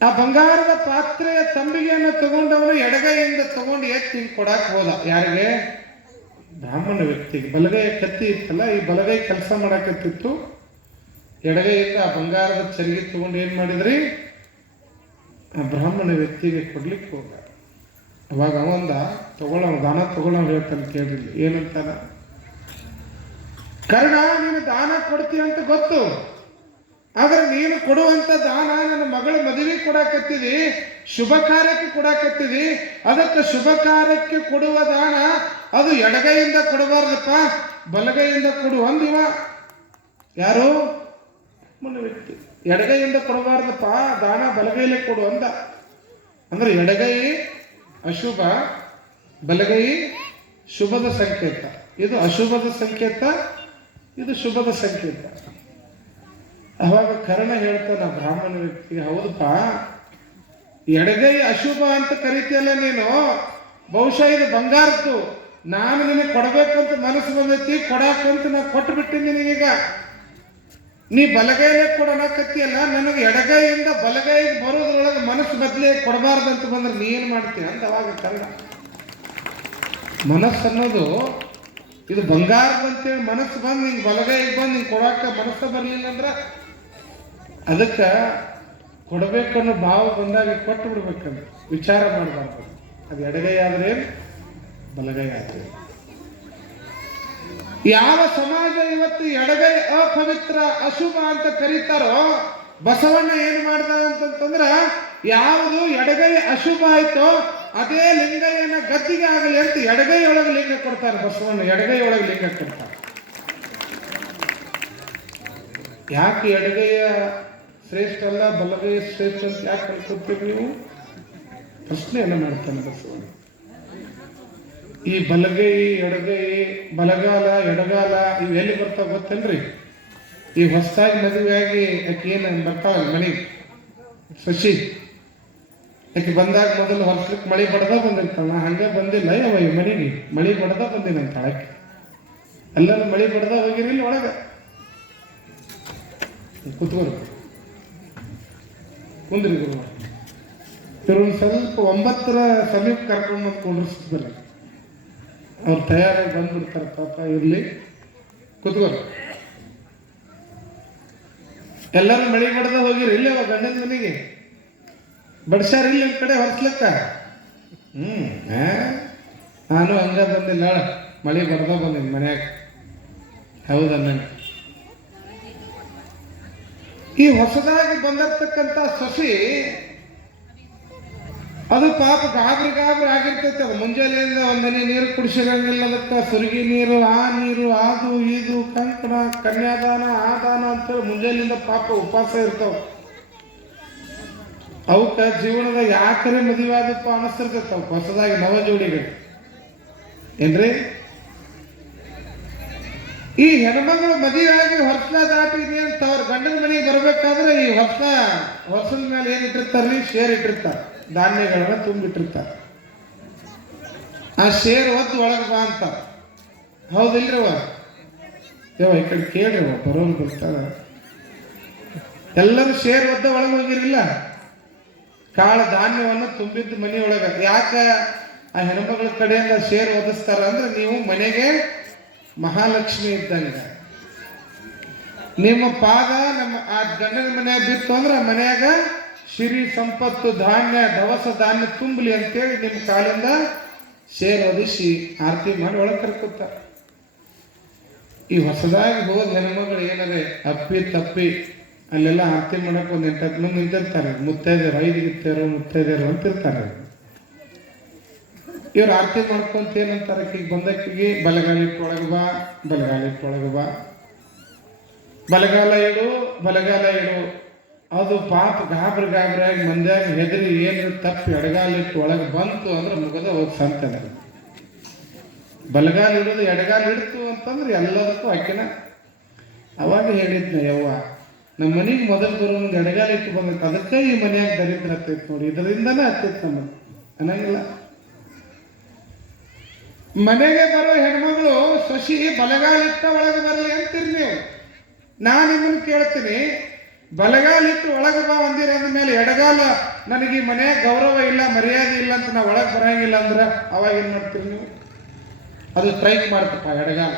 ಆ ಬಂಗಾರದ ಪಾತ್ರೆಯ ತಂಬಿಗೆಯನ್ನು ತಗೊಂಡವನು ಎಡಗೈಯಿಂದ ತಗೊಂಡು ಎತ್ತಿ ಹಿಂಗೆ ಕೊಡಾಕ್ ಹೋದ. ಯಾರಿಗೆ? ಬ್ರಾಹ್ಮಣ ವ್ಯಕ್ತಿಗೆ. ಬಲಗೈ ಕತ್ತಿ ಇತ್ತಲ್ಲ, ಈ ಬಲಗೈ ಕೆಲಸ ಮಾಡಾಕತ್ತಿತ್ತು. ಎಡಗೈಯಿಂದ ಆ ಬಂಗಾರದ ಚರಿಗೆ ತಗೊಂಡು ಏನ್ ಮಾಡಿದ್ರಿ? ಆ ಬ್ರಾಹ್ಮಣ ವ್ಯಕ್ತಿಗೆ ಕೊಡ್ಲಿಕ್ಕೆ ಹೋಗ. ಅವಾಗ ಅವಂದ ತಗೊಳ್ಳೋ ದಾನ ತಗೊಳ್ಳೋ ಹೇಳ್ತಾನೆ. ಕೇಳಿಲ್ಲ ಏನಂತಾನ? ಕರ್ಣ, ನೀನು ದಾನ ಕೊಡ್ತೀಯ ಅಂತ ಗೊತ್ತು, ಆದ್ರೆ ನೀನು ಕೊಡುವಂತ ದಾನ ನನ್ನ ಮಗಳ ಮದುವೆ ಕೊಡಾಕತ್ತಿದಿ, ಶುಭ ಕಾರ್ಯಕ್ಕೆ ಕೊಡಾಕತ್ತಿದಿ. ಅದಕ್ಕೆ ಶುಭ ಕಾರ್ಯಕ್ಕೆ ಕೊಡುವ ದಾನ ಅದು ಎಡಗೈಯಿಂದ ಕೊಡಬಾರ್ದಪ್ಪ, ಬಲಗೈಯಿಂದ ಕೊಡು ಅಂದಿವ. ಯಾರು? ವ್ಯಕ್ತಿ. ಎಡಗೈಯಿಂದ ಕೊಡಬಾರ್ದಪ್ಪ, ದಾನ ಬಲಗೈಲೇ ಕೊಡು ಅಂದ. ಅಂದ್ರೆ ಎಡಗೈ ಅಶುಭ, ಬಲಗೈ ಶುಭದ ಸಂಕೇತ. ಇದು ಅಶುಭದ ಸಂಕೇತ, ಇದು ಶುಭದ ಸಂಕೇತ. ಅವಾಗ ಕರ್ಣ ಹೇಳ್ತಾನ ಬ್ರಾಹ್ಮಣ ವ್ಯಕ್ತಿಗೆ, ಹೌದಪ್ಪ, ಎಡಗೈ ಅಶುಭ ಅಂತ ಕರಿತೀಯಲ್ಲ ನೀನು, ಬಹುಶಃ ಇದು ಬಂಗಾರದ್ದು. ನಾನು ನಿನಗೆ ಕೊಡಬೇಕಂತ ಮನಸ್ಸು ಬಂದೈತಿ, ಕೊಡಾಕಂತ ನಾ ಕೊಟ್ಟು ಬಿಟ್ಟಿನಿ ನಿನಗೀಗ. ನೀ ಬಲಗೈಲೇ ಕೊಡೋಣಕತ್ತಿಯಲ್ಲ, ನನಗೆ ಎಡಗೈಯಿಂದ ಬಲಗೈಗೆ ಬರೋದ್ರೊಳಗೆ ಮನಸ್ಸು ಬದಲಿ ಕೊಡಬಾರ್ದಂತ ಬಂದ್ರೆ ನೀ ಏನು ಮಾಡ್ತೀಯ ಅಂತ ಅವಾಗ ಕರ್ಣ. ಮನಸ್ಸು ಅನ್ನೋದು ಇದು ಬಂಗಾರದಂತೇಳಿ ಮನಸ್ಸು ಬಂದು ನಿಂಗೆ ಬಲಗೈಗೆ ಬಂದು ನಿಂಗೆ ಕೊಡಾಕ ಮನಸ್ಸು ಬರಲಿಲ್ಲ ಅಂದ್ರೆ ಅದಕ್ಕೆ ಕೊಡಬೇಕನ್ನೋ ಭಾವ ಬಂದಾಗ ಕೊಟ್ಟು ಬಿಡ್ಬೇಕಂದ್ರೆ ವಿಚಾರ ಮಾಡಬಾರ್ದು. ಅದು ಎಡಗೈ ಆದ್ರೆ ಬಲಗೈ ಆದ್ರೆ. ಯಾವ ಸಮಾಜ ಇವತ್ತು ಎಡಗೈ ಅಪವಿತ್ರ ಅಶುಭ ಅಂತ ಕರೀತಾರೋ, ಬಸವಣ್ಣ ಏನ್ ಮಾಡ್ದ ಅಂತಂದ್ರ, ಯಾವುದು ಎಡಗೈ ಅಶುಭ ಆಯ್ತೋ ಅದೇ ಲಿಂಗಯ್ಯನ ಗದ್ದಿಗೆ ಆಗಲಿ ಅಂತ ಎಡಗೈ ಒಳಗೆ ಲಿಂಗ ಕೊಡ್ತಾರೆ. ಬಸವಣ್ಣ ಎಡಗೈ ಒಳಗೆ ಲಿಂಗ ಕೊಡ್ತಾರೆ. ಯಾಕೆ ಎಡಗೈಯ ಶ್ರೇಷ್ಠ ಅಲ್ಲ ಬಲಗೈ ಶ್ರೇಷ್ಠ ಅಂತ ಯಾಕೆ ಕಳ್ಕೊತೀರಿ ನೀವು? ಪ್ರಶ್ನೆಯನ್ನ ಮಾಡ್ತಾನೆ ಬಸವಣ್ಣ. ಈ ಬಲಗೈ ಎಡಗೈ, ಬಲಗಾಲ ಎಡಗಾಲ ಇವೆಲ್ಲಿ ಬರ್ತಾವ ಗೊತ್ತೇನ್ರಿ? ಈ ಹೊಸದಾಗಿ ಮದುವೆಯಾಗಿ ಆಕೆ ಏನು ಬರ್ತಾವಲ್ಲ ಮನೆಗೆ, ಶಶಿ, ಆಕೆ ಬಂದಾಗ ಮೊದಲು ಹೊರಸ್ಲಿಕ್ಕೆ ಮಳೆ ಬಡದ ಬಂದಿರ್ತಾಳ. ನಾ ಹಂಗೆ ಬಂದಿಲ್ಲ ಯಾವ ಈ ಮನೆಗೆ, ಮಳೆ ಬಡದ ಬಂದಿನಂತ ಆಕೆ. ಎಲ್ಲರೂ ಮಳೆ ಬಡದ ಹೋಗಿರಿಲ್ಲ ಒಳಗೆ ಕೂತ್ಕೋರು, ಕುಂದ್ರಿ ಗುರು. ಇವ್ರೊಂದು ಸ್ವಲ್ಪ 9ರ ಸಮೀಪ ಕರ್ಕೊಂಡು ಬಂದು ಕುಂಡ್ರಿಸ್ತಿಲ್ಲ. ಅವ್ರು ತಯಾರಾಗಿ ಬಂದ್ಬಿಡ್ತಾರೆ ಪಾಪ. ಇರ್ಲಿ ಕೂತ್ಕೋರು. ಎಲ್ಲರೂ ಮಳೆ ಬಡದ ಹೋಗಿರಿ ಇಲ್ಲ ಅವ ಗಂಡನ ಮನೆಗೆ ಬಡ್ಸ್ಯಾರ ಇಲ್ಲ ನಿಮ್ಮ ಕಡೆ ಹೊರಸ್ಲಕ್ಕ. ನಾನು ಹಂಗ ಬಂದಿಲ್ಲ, ಮಳೆ ಬಡ್ದ ಬಂದಿನಿ ಮನ್ಯಾಗ. ಹೌದ ನಂಗೆ ಈ ಹೊಸದಾಗಿ ಬಂದಿರ್ತಕ್ಕಂಥ ಸೊಸಿ ಅದು ಪಾಪ ಗಾಬರಿ ಆಗಿರ್ತೈತೆ. ಅದು ಮುಂಜಾನೆಯಿಂದ ಒಂದು ಹನಿ ನೀರು ಕುಡಿಸಿರಂಗಿಲ್ಲ. ಅದಕ್ಕೆ ಸುರುಗಿ ನೀರು, ಆ ನೀರು, ಅದು ಇದು ಕಂಕಣ, ಕನ್ಯಾದಾನ, ಆ ದಾನ ಅಂತೇಳಿ ಮುಂಜಾನೆಯಿಂದ ಪಾಪ ಉಪವಾಸ ಇರ್ತಾವ. ಅವಕ್ಕೆ ಜೀವನದಾಗ ಯಾಕರೆ ಮದುವೆ ಆದಪ್ಪ ಅನಿಸ್ತಿರ್ತೈತೆ. ಅವಕ್ಕೆ ಹೊಸದಾಗಿ ನವ ಜೋಡಿಗಳು ಏನ್ರಿ. ಈ ಹೆಣ್ಮಗಳು ಮದುವೆ ಆಗಿ ವರ್ಷ ದಾಟಿ ಅಂತ ಅವ್ರ ಗಂಡನ ಮನೆಗೆ ಬರ್ಬೇಕಾದ್ರೆ ಈ ವರ್ಷದ ಮೇಲೆ ಏನ್ ಇಟ್ಟಿರ್ತಾರ್ರಿ, ಶೇರ್ ಇಟ್ಟಿರ್ತಾರೆ, ಧಾನ್ಯಗಳನ್ನ ತುಂಬಿಟ್ಟಿರ್ತಾರೆ. ಆ ಶೇರ್ ಒದ್ದು ಒಳಗೆ ಬಾ ಅಂತ. ಹೌದಿಲ್ರವ? ಯವ ಈ ಕಡೆ ಕೇಳ್ರಿ, ಬರೋರು ಬರ್ತಾರ. ಎಲ್ಲರೂ ಶೇರ್ ಒದ್ದ ಒಳಗೆ ಹೋಗಿರಿಲ್ಲ, ಕಾಳು ಧಾನ್ಯವನ್ನು ತುಂಬಿದ್ದು ಮನೆಯೊಳಗೆ. ಯಾಕ ಆ ಹೆಣ್ಮಗಳ ಕಡೆಯಿಂದ ಶೇರ್ ಒದಿಸ್ತಾರ ಅಂದ್ರೆ, ನೀವು ಮನೆಗೆ ಮಹಾಲಕ್ಷ್ಮಿ ಇದ್ದಂಗೆ. ನಿಮ್ಮ ಪಾದ ನಮ್ಮ ಆ ಗಂಡನ ಮನೆಯಾಗ ಬಿತ್ತು ಅಂದ್ರೆ ಆ ಮನೆಯಾಗ ಸಿರಿ ಸಂಪತ್ತು, ಧಾನ್ಯ, ದವಸ ಧಾನ್ಯ ತುಂಬಲಿ ಅಂತೇಳಿ ನಿಮ್ಮ ಕಾಲಿಂದ ಶೇರ್ ಒದಿಸಿ ಆರತಿ ಮಾಡಿ ಒಳಗೆ ಕರ್ಕೊತ. ಈ ಹೊಸದಾಗಿ ಹೋದ ಹೆಣ್ಮಗಳು ಏನಾರೆ ಅಪ್ಪಿ ತಪ್ಪಿ ಅಲ್ಲೆಲ್ಲ ಆರತಿ ಮಾಡಕ್ಕೆ ಒಂದು 8-10 ಮಂದಿ ನಿಂತಿರ್ತಾರೆ. ಮುತ್ತೈದೆಯರು, 5 ಗಿತ್ತೇರು ಮುತ್ತೈದೆಯರು ಅಂತಿರ್ತಾರೆ. ಇವ್ರು ಆರತಿ ಮಾಡ್ಕೊಂತ ಏನಂತಾರೆ, ಈಗ ಬಂದಕ್ಕಿಗೆ ಬಲಗಾಲಿಟ್ಟು ಒಳಗೆ ಬಾ, ಬಲಗಾಲಿಟ್ಟು ಒಳಗೆ ಬಾ, ಬಲಗಾಲ ಇಡು, ಬಲಗಾಲ ಇಡು. ಅದು ಪಾಪ ಗಾಬರಿಯಾಗಿ ಮಂದ್ಯಾಗ ಹೆದರಿ ಏನು ತಪ್ಪಿ ಎಡಗಾಲಿಟ್ಟು ಒಳಗೆ ಬಂತು ಅಂದ್ರೆ ಮುಗದ ಹೋಗಿ ಸಂತದ. ಬಲಗಾಲ ಇಡೋದು ಎಡಗಾಲ ಇಡ್ತು ಅಂತಂದ್ರೆ ಎಲ್ಲದಕ್ಕೂ ಆಕೆನ. ಅವಾಗ ಹೇಳಿದ್ನ, ಯವ್ವ ನಮ್ಮ ಮನೆಗೆ ಮೊದಲು ಬರೋದು ಎಡಗಾಲ ಇಟ್ಟು ಬಂದೈತೆ, ಅದಕ್ಕೆ ಈ ಮನೆಯಾಗ ದರಿದ್ರ ಹತ್ತೈತೆ ನೋಡಿ, ಇದರಿಂದನೇ ಹತ್ತೈತೆ ನಮ್ಮ ಅನ್ನಂಗಿಲ್ಲ. ಮನೆಗೆ ಬರೋ ಹೆಣ್ಮಗಳು ಸೊಸಿ ಬಲಗಾಲಿಟ್ಟ ಒಳಗೆ ಬರಲಿ ಅಂತೀರಿ ನೀವು. ನಾನು ನಿಮ್ಮನ್ನು ಕೇಳ್ತೀನಿ, ಬಲಗಾಲಿಟ್ಟು ಒಳಗೆ ಬಾ ಅಂದಿರ ಅಂದಮೇಲೆ ಎಡಗಾಲ ನನಗೆ ಈ ಮನೆಯ ಗೌರವ ಇಲ್ಲ, ಮರ್ಯಾದೆ ಇಲ್ಲ ಅಂತ ನಾವು ಒಳಗೆ ಬರಂಗಿಲ್ಲ ಅಂದ್ರೆ ಅವಾಗ ಏನು ಮಾಡ್ತೀರಿ ನೀವು? ಅದು ಸ್ಟ್ರೈಕ್ ಮಾಡ್ತಪ್ಪ ಎಡಗಾಲ.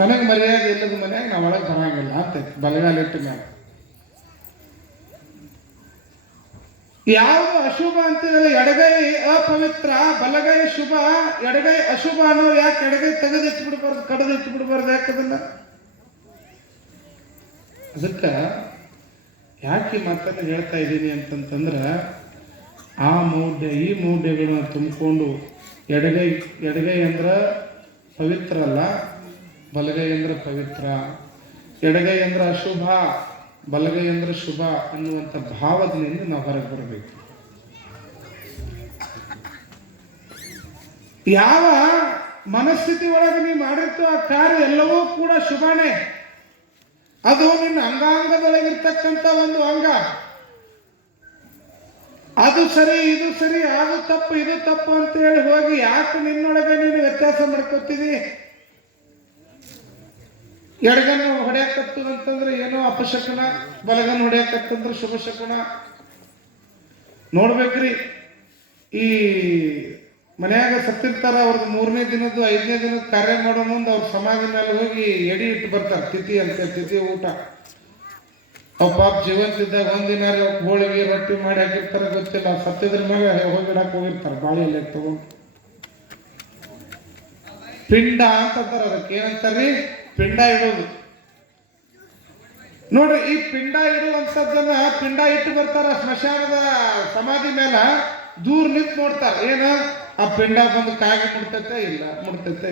ನನಗೆ ಮರ್ಯಾದೆ ಇಲ್ಲದ ಮನೆಯಾಗ ನಾವು ಒಳಗೆ ಬರಂಗಿಲ್ಲ ಅಂತೈತಿ ಬಲಗಾಲಿಟ್ಟ ಮೇಲೆ. ಯಾವುದು ಅಶುಭ ಅಂತಿದ್ರೆ ಎಡಗೈ ಅಪವಿತ್ರ, ಬಲಗೈ ಶುಭ, ಎಡಗೈ ಅಶುಭ ಅನ್ನೋ. ಯಾಕೆ ಎಡಗೈ ತೆಗೆದಿಟ್ಟು ಬಿಡ್ಬಾರ್ದು, ಕಡದಿಟ್ಟು ಬಿಡ್ಬಾರ್ದು? ಯಾಕದನ್ನ ಅದಕ್ಕೆ ಯಾಕೆ ಮಾತನ್ನು ಹೇಳ್ತಾ ಇದ್ದೀನಿ ಅಂತಂತಂದ್ರೆ, ಆ ಮೌಢ್ಯ ಈ ಮೌಢ್ಯಗಳನ್ನ ತುಂಬಿಕೊಂಡು ಎಡಗೈ ಅಂದ್ರೆ ಪವಿತ್ರ ಅಲ್ಲ, ಬಲಗೈ ಅಂದ್ರೆ ಪವಿತ್ರ. ಎಡಗೈ ಅಂದ್ರೆ ಅಶುಭ, ಬಲಗೈ ಅಂದ್ರೆ ಶುಭ ಅನ್ನುವಂಥ ಭಾವದಿಂದ ನಾವು ಹೊರಗೆ ಬರಬೇಕು. ಯಾವ ಮನಸ್ಥಿತಿ ಒಳಗೆ ನೀವು ಮಾಡಿರ್ತೀವ ಆ ಕಾರ್ಯ ಎಲ್ಲವೂ ಕೂಡ ಶುಭನೇ. ಅದು ನಿನ್ನ ಅಂಗಾಂಗದೊಳಗಿರ್ತಕ್ಕಂಥ ಒಂದು ಅಂಗ. ಅದು ಸರಿ, ಇದು ಸರಿ, ಅದು ತಪ್ಪು, ಇದು ತಪ್ಪು ಅಂತ ಹೇಳಿ ಹೋಗಿ ಯಾಕೆ ನಿನ್ನೊಳಗೆ ನೀನು ವ್ಯತ್ಯಾಸ ಮಾಡ್ಕೊತೀವಿ? ಎಡಗನ್ನು ಹೊಡೆಯಕತ್ತು ಅಂತಂದ್ರೆ ಏನೋ ಅಪಶಕುನ, ಬಲಗನ್ನು ಹೊಡೆಯಕತ್ತಂದ್ರೆ ಶುಭ ಶಕುನ. ನೋಡ್ಬೇಕ್ರಿ, ಈ ಮನ್ಯಾಗ ಸತ್ತಿರ್ತಾರ, ಅವ್ರದ್ದು 3ನೇ ದಿನದ್ದು 5ನೇ ದಿನದ ಕಾರ್ಯ ಮಾಡೋ ಮುಂದೆ ಅವ್ರ ಸಮಾಧಿ ಮೇಲೆ ಹೋಗಿ ಎಡಿ ಇಟ್ಟು ಬರ್ತಾರೆ. ತಿಥಿ ಅಂತ, ತಿಥಿ ಊಟ. ಅವ್ ಪಾಪ ಜೀವಂತಿದ್ದಾಗ ಒಂದಿನ ಹೋಳಿಗೆ ರೊಟ್ಟಿ ಮಾಡಿ ಹಾಕಿರ್ತಾರೆ, ಗೊತ್ತಿಲ್ಲ. ಸತ್ತಿದ್ರ ಮೇಲೆ ಹೋಗಿಡಕ್ಕೆ ಹೋಗಿರ್ತಾರೆ, ಬಾಳೆಯಲ್ಲಿ ತಗೊಂಡು. ಪಿಂಡ ಅಂತಂತಾರೆ, ಅದಕ್ಕೆ ಏನಂತಾರ್ರಿ? ಪಿಂಡ ಇಡೋದು. ನೋಡ್ರಿ, ಈ ಪಿಂಡ ಇಡುವಂಥದ್ದನ್ನ ಪಿಂಡ ಇಟ್ಟು ಬರ್ತಾರ ಸ್ಮಶಾನದ ಸಮಾಧಿ ಮೇಲೆ. ದೂರ ನಿಂತು ನೋಡ್ತಾರ, ಏನ ಆ ಪಿಂಡ ಬಂದು ಕಾಗಿ ಮುಟ್ತೈತೆ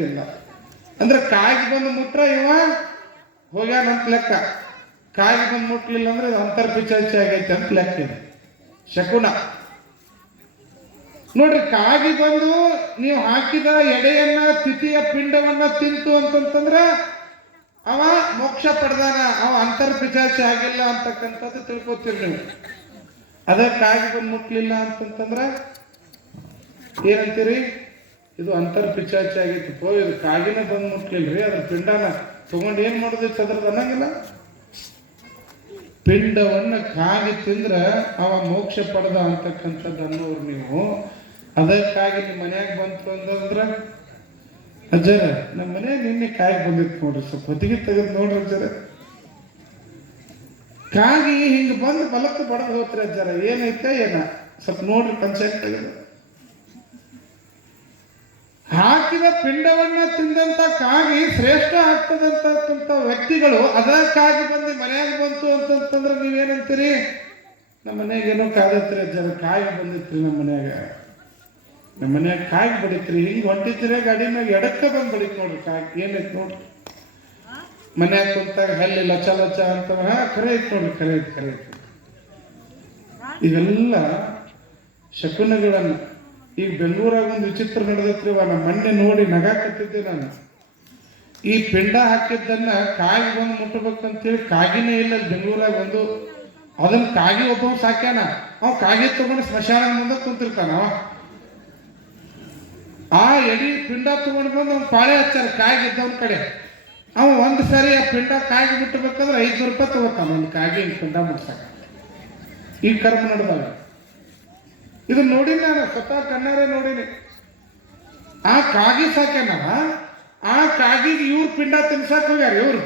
ಇಲ್ಲ ಅಂದ್ರೆ ಕಾಗಿ ಬಂದು ಮುಟ್ರ ಇವ ಹೋಗ್ಯಾನಂತ ಲೆಕ್ಕ. ಕಾಗಿ ಬಂದು ಮುಟ್ಲಿಲ್ಲ ಅಂದ್ರೆ ಅಂತರ್ಪಿಚಾಚಿ ಆಗೈತೆ ಅಂತ ಲೆಕ್ಕ. ಇದೆ ಶಕುನ. ನೋಡ್ರಿ, ಕಾಗಿ ಬಂದು ನೀವು ಹಾಕಿದ ಎಡೆಯನ್ನ, ತಿಥಿಯ ಪಿಂಡವನ್ನ ತಿಂತು ಅಂತಂತಂದ್ರ ಅವ ಮೋಕ್ಷ ಪಡೆದಾನ, ಅವ ಅಂತರ್ಪಿಚಾಚಿ ಆಗಿಲ್ಲ ಅಂತಕ್ಕಂಥದ್ದು ತಿಳ್ಕೊತೀರಿ ನೀವು. ಅದಕ್ಕಾಗಿ ಬಂದು ಮುಟ್ಲಿಲ್ಲ ಅಂತಂತಂದ್ರ ಏನಂತೀರಿ? ಇದು ಅಂತರ್ಪಿಚಾಚಿ ಆಗಿತ್ತು. ಇದು ಕಾಗಿನ ಬಂದು ಮುಟ್ಲಿಲ್ರಿ, ಅದ್ರ ಪಿಂಡನ ತಗೊಂಡು ಏನ್ ಮಾಡೋದಿತ್ತು ಅದ್ರದ್ದು ಅನ್ನಂಗಿಲ್ಲ. ಪಿಂಡವನ್ನ ಕಾಗಿ ತಿಂದ್ರ ಅವ ಮೋಕ್ಷ ಪಡೆದ ಅಂತಕ್ಕಂಥದ್ದು ಅನ್ನೋರು ನೀವು. ಅದಕ್ಕಾಗಿ ನಿಮ್ಮ ಮನ್ಯಾಗ ಬಂತು ಅಂತಂದ್ರ, ಅಜ್ಜರ ನಮ್ಮ ಮನ್ಯಾಗ ನಿನ್ನೆ ಕಾಯಿ ಬಂದಿತ್ತು ನೋಡ್ರಿ, ಸ್ವಲ್ಪ ಹೊತ್ತಿಗೆ ತೆಗೆದು ನೋಡ್ರಿ ಅಜ್ಜರ. ಕಾಗಿ ಹಿಂಗ ಬಂದು ಬಲಕ್ಕೆ ಬಡದು ಹೋಗ್ರಿ ಅಜ್ಜರ, ಏನೈತೆ ಏನ ಸ್ವಲ್ಪ ನೋಡ್ರಿ ಪಂಚಾಯತ್ ತೆಗೆದು. ಹಾಕಿದ ಪಿಂಡವನ್ನ ತಿಂದಂತ ಕಾಗಿ ಶ್ರೇಷ್ಠ ಆಗ್ತದಂತಕ್ಕಂಥ ವ್ಯಕ್ತಿಗಳು ಅದಕ್ಕಾಗಿ ಬಂದು ಮನ್ಯಾಗ ಬಂತು ಅಂತಂತಂದ್ರೆ ನೀವೇನಂತೀರಿ? ನಮ್ಮ ಮನ್ಯಾಗ ಏನೋ ಕಾದತ್ರಿ ಜರ ಕಾಯಿ ಬಂದಿತ್ರಿ ನಮ್ಮ ಮನ್ಯಾಗ ಕಾಯಿ ಬಡಿತ್ರಿ ಹಿಂಗೆ ಹೊಂಟಿದ್ರೆ ಗಾಡಿ ಮ್ಯಾಗ ಎಡಕ್ಕ ಬಂದು ಬಡಿತ್ ನೋಡ್ರಿ ಕಾಯಿ ಏನೈತೆ ನೋಡ್ರಿ ಮನ್ಯಾಗ ಕುಂತಾಗ ಹಲ್ಲಿ ಲಚ ಲಚ ಅಂತ ಖರೆ ಐತೆ ನೋಡ್ರಿ ಖರೆ ಐತೆ ಇವೆಲ್ಲ ಶಕುನಗಳನ್ನ ಈಗ ಬೆಂಗಳೂರಾಗ ಒಂದು ವಿಚಿತ್ರ ನಡೆದತ್ರಿ ನಮ್ಮ ಮೊನ್ನೆ ನೋಡಿ ನಗಾಕತ್ತಿದ್ದೆ ನಾನು ಈ ಪಿಂಡ ಹಾಕಿದ್ದನ್ನ ಕಾಗಿ ಬಂದು ಮುಟ್ಟಬೇಕಂತೇಳಿ ಕಾಗಿನೇ ಇಲ್ಲ ಬೆಂಗಳೂರಾಗ ಒಂದು ಅದನ್ನ ಕಾಗಿ ಒಬ್ಬ ಸಾಕ್ಯಾನ ಅವ ಕಾಗಿ ತಗೊಂಡು ಸ್ಮಶಾನ ಮುಂದೆ ಕುಂತಿರ್ತಾನ ಆ ಎಡಿ ಪಿಂಡ ತಗೊಂಡು ಬಂದು ಅವ್ನು ಪಾಳೆ ಹಚ್ಚಾರ ಕಾಗಿ ಇದ್ದವನ ಕಡೆ ಅವ ಒಂದು ಸರಿ ಆ ಪಿಂಡ ಕಾಗಿ ಮುಟ್ಟಬೇಕಂದ್ರೆ 500 ರೂಪಾಯಿ ತಗೋತಾನ ಒಂದು ಕಾಗಿ ಪಿಂಡ ಮುಟ್ಸಾಕ ಈ ಕರ್ಮ ನಡೆದಾಗ ಇದು ನೋಡಿನಿ ನಾನು ಸ್ವತಃ ಕಣ್ಣಾರೆ ನೋಡಿನಿ ಆ ಕಾಗಿ ಸಾಕ್ಯಾನ ಆ ಕಾಗಿಗೆ ಇವ್ರು ಪಿಂಡ ತಿನ್ಸಾಕ್ ಹೋಗ್ಯಾರ ಇವ್ರು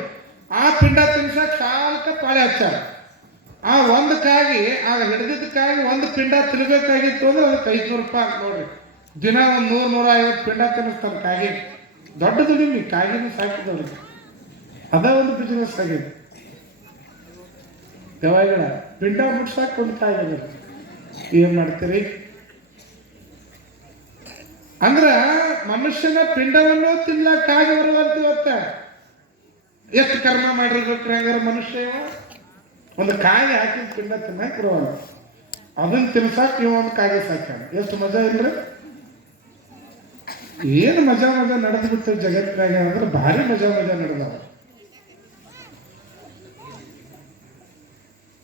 ಆ ಪಿಂಡ ತಿನ್ಸಾಕ್ ಸಾಲ್ಕ ಪಾಳೆ ಹಚ್ಚಾರ ಆ ಒಂದು ಕಾಗಿ ಆಗ ಹಿಡಿದಿದ್ದ ಕಾಗಿ ಒಂದು ಪಿಂಡ ತಿನ್ಬೇಕಾಗಿತ್ತು ಅಂದ್ರೆ ಅದಕ್ಕೆ 500 ರೂಪಾಯಿ ಅಂತ ನೋಡ್ರಿ ದಿನ ಒಂದು 100-150 ಪಿಂಡ ತಿನ್ನಿಸ್ತಾರೆ ಕಾಗಿ ದೊಡ್ಡ ದುಡಿಮಿ ಕಾಗಿನ ಸಾಕಿದವ್ರಿಗೆ ಅದ ಒಂದು ಬಿಸ್ನೆಸ್ ಆಗಿದೆ ಯಾವಾಗ ಪಿಂಡ ಮುಟ್ಸಾಕ್ ಒಂದು ಕಾಯಿ ಏನ್ ಮಾಡ್ತೀರಿ ಅಂದ್ರ ಮನುಷ್ಯನ ಪಿಂಡವನ್ನು ತಿನ್ಲಕ್ಕಾಗಿ ಬರುವಂತ ಇವತ್ತ ಎಷ್ಟು ಕರ್ಮ ಮಾಡಿರ್ಬೇಕ್ರಿ ಹಂಗಾರ ಮನುಷ್ಯ ಒಂದು ಕಾಯಿ ಹಾಕಿದ ಪಿಂಡ ತಿನ್ನಕ್ ಬರುವಲ್ಲ ಅದನ್ನ ತಿನ್ಸಾಕ್ ಇವ ಒಂದು ಕಾಯಿ ಸಾಕ್ಯಾನ ಎಷ್ಟು ಮಜಾ ಇಲ್ರಿ ಏನು ಮಜಾ ನಡೆದು ಬಿಟ್ಟು ಜಗತ್ತಿನಾಗ ಅಂದ್ರೆ ಭಾರಿ ಮಜಾ ನಡೆದವ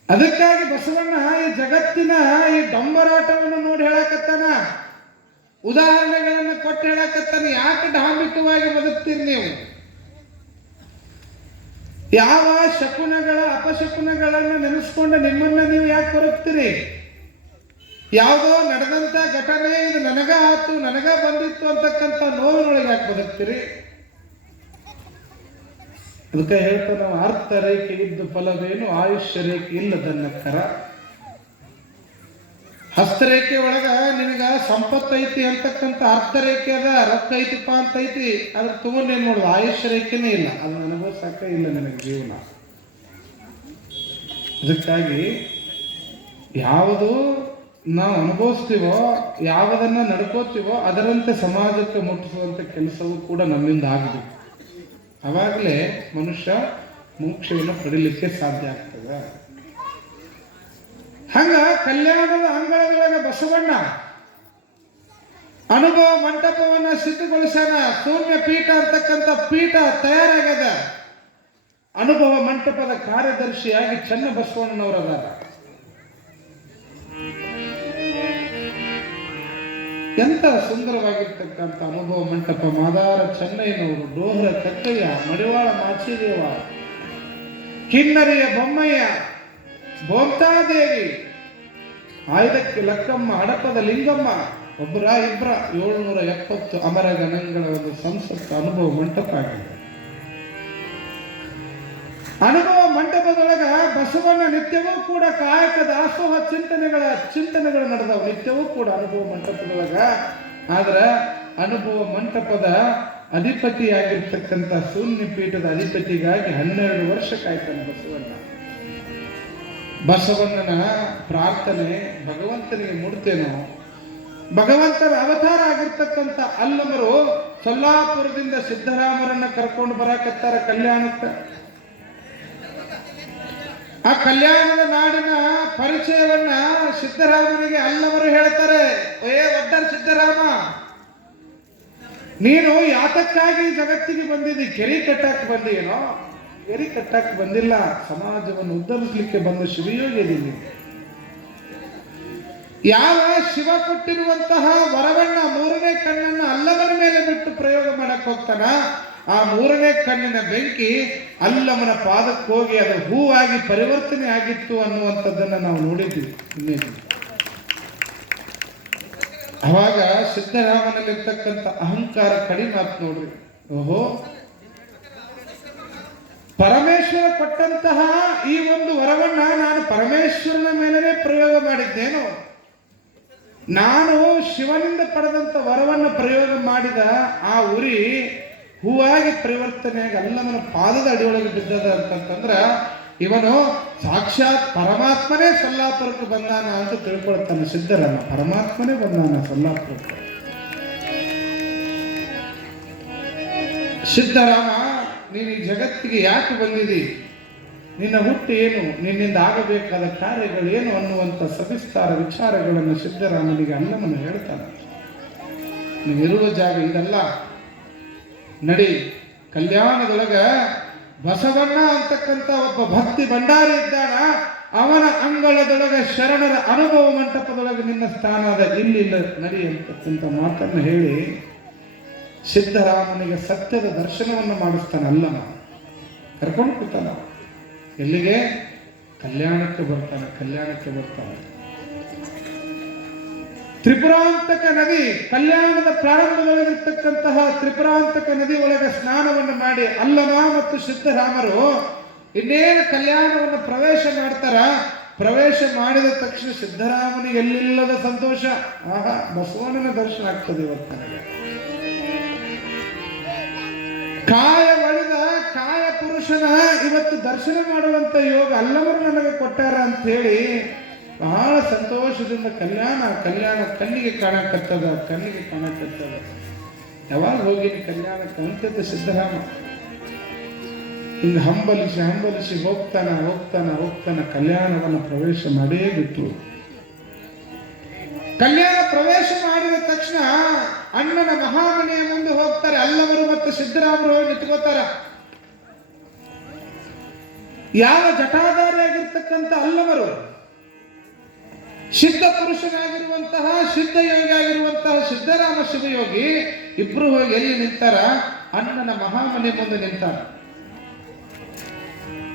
ಅದಕ್ಕಾಗಿ ಬಸವಣ್ಣ ಈ ಜಗತ್ತಿನ ಈ ಡಂಬರಾಟವನ್ನು ನೋಡಿ ಹೇಳಕತ್ತಾನ ಉದಾಹರಣೆಗಳನ್ನು ಕೊಟ್ಟು ಹೇಳಕತ್ತಾನ ಯಾಕೆ ಡಾಂಬಿಕವಾಗಿ ಬದುಕ್ತೀರಿ ನೀವು ಯಾವ ಶಕುನಗಳ ಅಪಶಕುನಗಳನ್ನು ನೆನೆಸ್ಕೊಂಡು ನಿಮ್ಮನ್ನ ನೀವು ಯಾಕೆ ಕೊರಗ್ತೀರಿ ಯಾವುದೋ ನಡೆದಂತ ಘಟನೆ ಇದು ನನಗ ಆತು ನನಗ ಬಂದಿತ್ತು ಅಂತಕ್ಕಂಥ ನೋವಿನೊಳಗೆ ಯಾಕೆ ಬದುಕ್ತೀರಿ ಅದಕ್ಕೆ ಹೇಳ್ತಾನೆ ನಾವು ಅರ್ಥ ರೇಖೆ ಇದ್ದು ಫಲವೇನು ಆಯುಷ್ಯ ರೇಖೆ ಇಲ್ಲದನ್ನಕ್ಕರ ಹಸ್ತರೇಖೆ ಒಳಗ ನಿನಗ ಸಂಪತ್ತು ಐತಿ ಅಂತಕ್ಕಂಥ ಅರ್ಥ ರೇಖೆ ಅದ ರೊಕ್ಕ ಐತಿಪ್ಪ ಅಂತ ಐತಿ ಅದ್ರ ತಗೊಂಡೇನ್ ನೋಡುದು ಆಯುಷ್ಯ ರೇಖೆನೇ ಇಲ್ಲ ಅದು ಅನುಭವಿಸಕ್ಕ ಇಲ್ಲ ನನಗೆ ಜೀವನ ಅದಕ್ಕಾಗಿ ಯಾವುದು ನಾವು ಅನುಭವಿಸ್ತೀವೋ ಯಾವುದನ್ನ ನಡ್ಕೋತೀವೋ ಅದರಂತೆ ಸಮಾಜಕ್ಕೆ ಮುಟ್ಟಿಸುವಂತ ಕೆಲಸವೂ ಕೂಡ ನಮ್ಮಿಂದ ಆಗಬೇಕು ಅವಾಗಲೇ ಮನುಷ್ಯ ಮೋಕ್ಷವನ್ನು ಪಡಿಲಿಕ್ಕೆ ಸಾಧ್ಯ ಆಗ್ತದೆ ಹಂಗ ಕಲ್ಯಾಣದ ಅಂಗಳದೊಳಗ ಬಸವಣ್ಣ ಅನುಭವ ಮಂಟಪವನ್ನ ಸಿದ್ಧಗೊಳಿಸ್ಯಾನ ಶೂನ್ಯ ಪೀಠ ಅಂತಕ್ಕಂಥ ಪೀಠ ತಯಾರಾಗದ ಅನುಭವ ಮಂಟಪದ ಕಾರ್ಯದರ್ಶಿಯಾಗಿ ಚೆನ್ನ ಬಸವಣ್ಣನವರದಾರ ಎಂತ ಸುಂದರವಾಗಿರ್ತಕ್ಕಂಥ ಅನುಭವ ಮಂಟಪ ಮಾದಾರ ಚೆನ್ನಯ್ಯನವರು ಡೋಹರ ಕಕ್ಕಯ್ಯ ಮಡಿವಾಳ ಮಾಚಿದೇವ ಕಿನ್ನರಿಯ ಬೊಮ್ಮಯ್ಯ ಬೋಂತಾದೇವಿ ಆಯುಧಕ್ಕೆ ಲಕ್ಕಮ್ಮ ಹಡಪದ ಲಿಂಗಮ್ಮ ಒಬ್ಬರ ಇಬ್ಬರ 770 ಅಮರ ಗಣಗಳ ಒಂದು ಸಂಸತ್ ಅನುಭವ ಮಂಟಪ ಆಗಿದೆ ಅನುಭವ ಮಂಟಪದೊಳಗ ಬಸವಣ್ಣ ನಿತ್ಯವೂ ಕೂಡ ಕಾಯಕ ದಾಸೋಹ ಚಿಂತನೆಗಳು ನಡೆದವು ನಿತ್ಯವೂ ಕೂಡ ಅನುಭವ ಮಂಟಪದೊಳಗ ಆದ್ರ ಅನುಭವ ಮಂಟಪದ ಅಧಿಪತಿಯಾಗಿರ್ತಕ್ಕಂಥ ಶೂನ್ಯ ಪೀಠದ ಅಧಿಪತಿಗಾಗಿ 12 ವರ್ಷ ಕಾಯ್ತಾನೆ ಬಸವಣ್ಣನ ಪ್ರಾರ್ಥನೆ ಭಗವಂತನಿಗೆ ಮುಡ್ತೇನೋ ಭಗವಂತನ ಅವತಾರ ಆಗಿರ್ತಕ್ಕಂಥ ಅಲ್ಲಮರು ಸೊಲ್ಲಾಪುರದಿಂದ ಸಿದ್ದರಾಮರನ್ನ ಕರ್ಕೊಂಡು ಬರಾಕತ್ತಾರ ಕಲ್ಯಾಣಕ್ಕೆ ಆ ಕಲ್ಯಾಣದ ನಾಡಿನ ಪರಿಚಯವನ್ನ ಸಿದ್ದರಾಮನಿಗೆ ಅಲ್ಲಮರು ಹೇಳ್ತಾರೆ ಒಡ್ಡರ್ ಸಿದ್ದರಾಮ ನೀನು ಯಾತಕ್ಕಾಗಿ ಜಗತ್ತಿಗೆ ಬಂದಿದ್ದಿ ಕೆರಿ ಕಟ್ಟಕ್ಕೆ ಬಂದಿಯೇನೋ ಕೆರಿ ಕಟ್ಟಕ್ಕೆ ಬಂದಿಲ್ಲ ಸಮಾಜವನ್ನು ಉದ್ಧರಿಸಲಿಕ್ಕೆ ಬಂದ ಶಿವಯೋಗಿದ್ದೀನಿ ಯಾವ ಶಿವ ಕೊಟ್ಟಿರುವಂತಹ ವರವನ್ನ 3ನೇ ಕಣ್ಣನ್ನು ಅಲ್ಲಮನ ಮೇಲೆ ಬಿಟ್ಟು ಪ್ರಯೋಗ ಮಾಡಕ್ ಹೋಗ್ತಾನ ಆ 3ನೇ ಕಣ್ಣಿನ ಬೆಂಕಿ ಅಲ್ಲಮನ ಪಾದಕ್ಕೆ ಹೋಗಿ ಅದು ಹೂವಾಗಿ ಪರಿವರ್ತನೆ ಆಗಿತ್ತು ಅನ್ನುವಂಥದ್ದನ್ನ ನಾವು ನೋಡಿದ್ವಿ ಅವಾಗ ಸಿದ್ದರಾಮನಲ್ಲಿರ್ತಕ್ಕಂಥ ಅಹಂಕಾರ ಕಡಿಮೆ ಆತ್ ನೋಡ್ರಿ ಓಹೋ ಪರಮೇಶ್ವರ ಕೊಟ್ಟಂತಹ ಈ ಒಂದು ವರವನ್ನ ನಾನು ಪರಮೇಶ್ವರನ ಮೇಲೆ ಪ್ರಯೋಗ ಮಾಡಿದ್ದೇನು ನಾನು ಶಿವನಿಂದ ಪಡೆದಂತ ವರವನ್ನು ಪ್ರಯೋಗ ಮಾಡಿದ ಆ ಉರಿ ಹೂವಾಗಿ ಪರಿವರ್ತನೆಯಾಗಿ ಅಲ್ಲಮನ ಪಾದದ ಅಡಿಯೊಳಗೆ ಬಿದ್ದದ ಅಂತಂದ್ರ ಇವನು ಸಾಕ್ಷಾತ್ ಪರಮಾತ್ಮನೇ ಸೊಲ್ಲಾಪುರಕ್ಕೆ ಬಂದಾನ ಅಂತ ತಿಳ್ಕೊಳ್ತಾನೆ ಸಿದ್ಧರಾಮ. ಪರಮಾತ್ಮನೇ ಬಂದಾನ ಸೊಲ್ಲಾಪುರಕ್ಕೆ. ಸಿದ್ಧರಾಮ, ನೀನು ಈ ಜಗತ್ತಿಗೆ ಯಾಕೆ ಬಂದಿದಿ, ನಿನ್ನ ಹುಟ್ಟು ಏನು, ನಿನ್ನಿಂದ ಆಗಬೇಕಾದ ಕಾರ್ಯಗಳು ಏನು ಅನ್ನುವಂಥ ಸವಿಸ್ತಾರ ವಿಚಾರಗಳನ್ನು ಸಿದ್ಧರಾಮನಿಗೆ ಅಲ್ಲಮನು ಹೇಳ್ತಾನೆ. ನೀವಿರುವ ಜಾಗ ಇದಲ್ಲ, ನಡಿ ಕಲ್ಯಾಣದೊಳಗ ಬಸವಣ್ಣ ಅಂತಕ್ಕಂಥ ಒಬ್ಬ ಭಕ್ತಿ ಭಂಡಾರಿ ಇದ್ದಾನ, ಅವನ ಅಂಗಳದೊಳಗೆ ಶರಣರ ಅನುಭವ ಮಂಟಪದೊಳಗೆ ನಿನ್ನ ಸ್ಥಾನ ಅದ, ಇಲ್ಲಿಲ್ಲ ನಡಿ ಅಂತಕ್ಕಂಥ ಮಾತನ್ನು ಹೇಳಿ ಸಿದ್ಧರಾಮನಿಗೆ ಸತ್ಯದ ದರ್ಶನವನ್ನು ಮಾಡಿಸ್ತಾನೆ. ಅಲ್ಲಮ್ಮ ಕರ್ಕೊಂಡು ಕೂತಾನ. ಎಲ್ಲಿಗೆ? ಕಲ್ಯಾಣಕ್ಕೆ ಬರ್ತಾನೆ. ಕಲ್ಯಾಣಕ್ಕೆ ಬರ್ತಾನೆ. ತ್ರಿಪುರಾಂತಕ ನದಿ, ಕಲ್ಯಾಣದ ಪ್ರಾರಂಭದೊಳಗಿರ್ತಕ್ಕಂತಹ ತ್ರಿಪುರಾಂತಕ ನದಿ ಒಳಗೆ ಸ್ನಾನವನ್ನು ಮಾಡಿ ಅಲ್ಲಮ ಮತ್ತು ಸಿದ್ಧರಾಮರು ಇನ್ನೇನು ಕಲ್ಯಾಣವನ್ನು ಪ್ರವೇಶ ಮಾಡ್ತಾರ. ಪ್ರವೇಶ ಮಾಡಿದ ತಕ್ಷಣ ಸಿದ್ಧರಾಮನಿಗೆ ಎಲ್ಲಿಲ್ಲದ ಸಂತೋಷ. ಆಹಾ, ಬಸವಣ್ಣನ ದರ್ಶನ ಆಗ್ತದೆ ಇವತ್ತು ನನಗೆ. ಕಾಯ ಒಳಿದ ಕಾಯ ಪುರುಷನ ಇವತ್ತು ದರ್ಶನ ಮಾಡುವಂತ ಯೋಗ ಅಲ್ಲವರು ನನಗೆ ಕೊಟ್ಟಾರ ಅಂತ ಹೇಳಿ ಬಹಳ ಸಂತೋಷದಿಂದ ಕಲ್ಯಾಣ ಕಣ್ಣಿಗೆ ಕಾಣಕತ್ತದ, ಕಣ್ಣಿಗೆ ಕಾಣಕತ್ತದ. ಯಾವಾಗ ಹೋಗಿನಿ ಕಲ್ಯಾಣಕ್ಕೆ ಅಂತ್ಯದ ಸಿದ್ಧರಾಮ ಹಿಂಗೆ ಹಂಬಲಿಸಿ ಹೋಗ್ತಾನ ಕಲ್ಯಾಣವನ್ನು ಪ್ರವೇಶ ಮಾಡೇ ಬಿಟ್ಟು. ಕಲ್ಯಾಣ ಪ್ರವೇಶ ಮಾಡಿದ ತಕ್ಷಣ ಅಣ್ಣನ ಮಹಾಮನೆಯ ಮುಂದೆ ಹೋಗ್ತಾರೆ. ಅಲ್ಲವರು ಮತ್ತು ಸಿದ್ದರಾಮರು ಹೋಗಿ ನಿಂತ್ಕೋತಾರ. ಯಾವ ಜಟಾಧಾರಿಯಾಗಿರ್ತಕ್ಕಂಥ ಅಲ್ಲವರು, ಸಿದ್ಧ ಪುರುಷನಾಗಿರುವಂತಹ ಸಿದ್ಧ ಯೋಗಿ ಆಗಿರುವಂತಹ ಸಿದ್ದರಾಮ ಶಿವಯೋಗಿ ಇಬ್ರು ಹೋಗಿ ಎಲ್ಲಿ ನಿಂತಾರ? ಅಣ್ಣನ ಮಹಾಮನೆ ಮುಂದೆ ನಿಂತಾರ.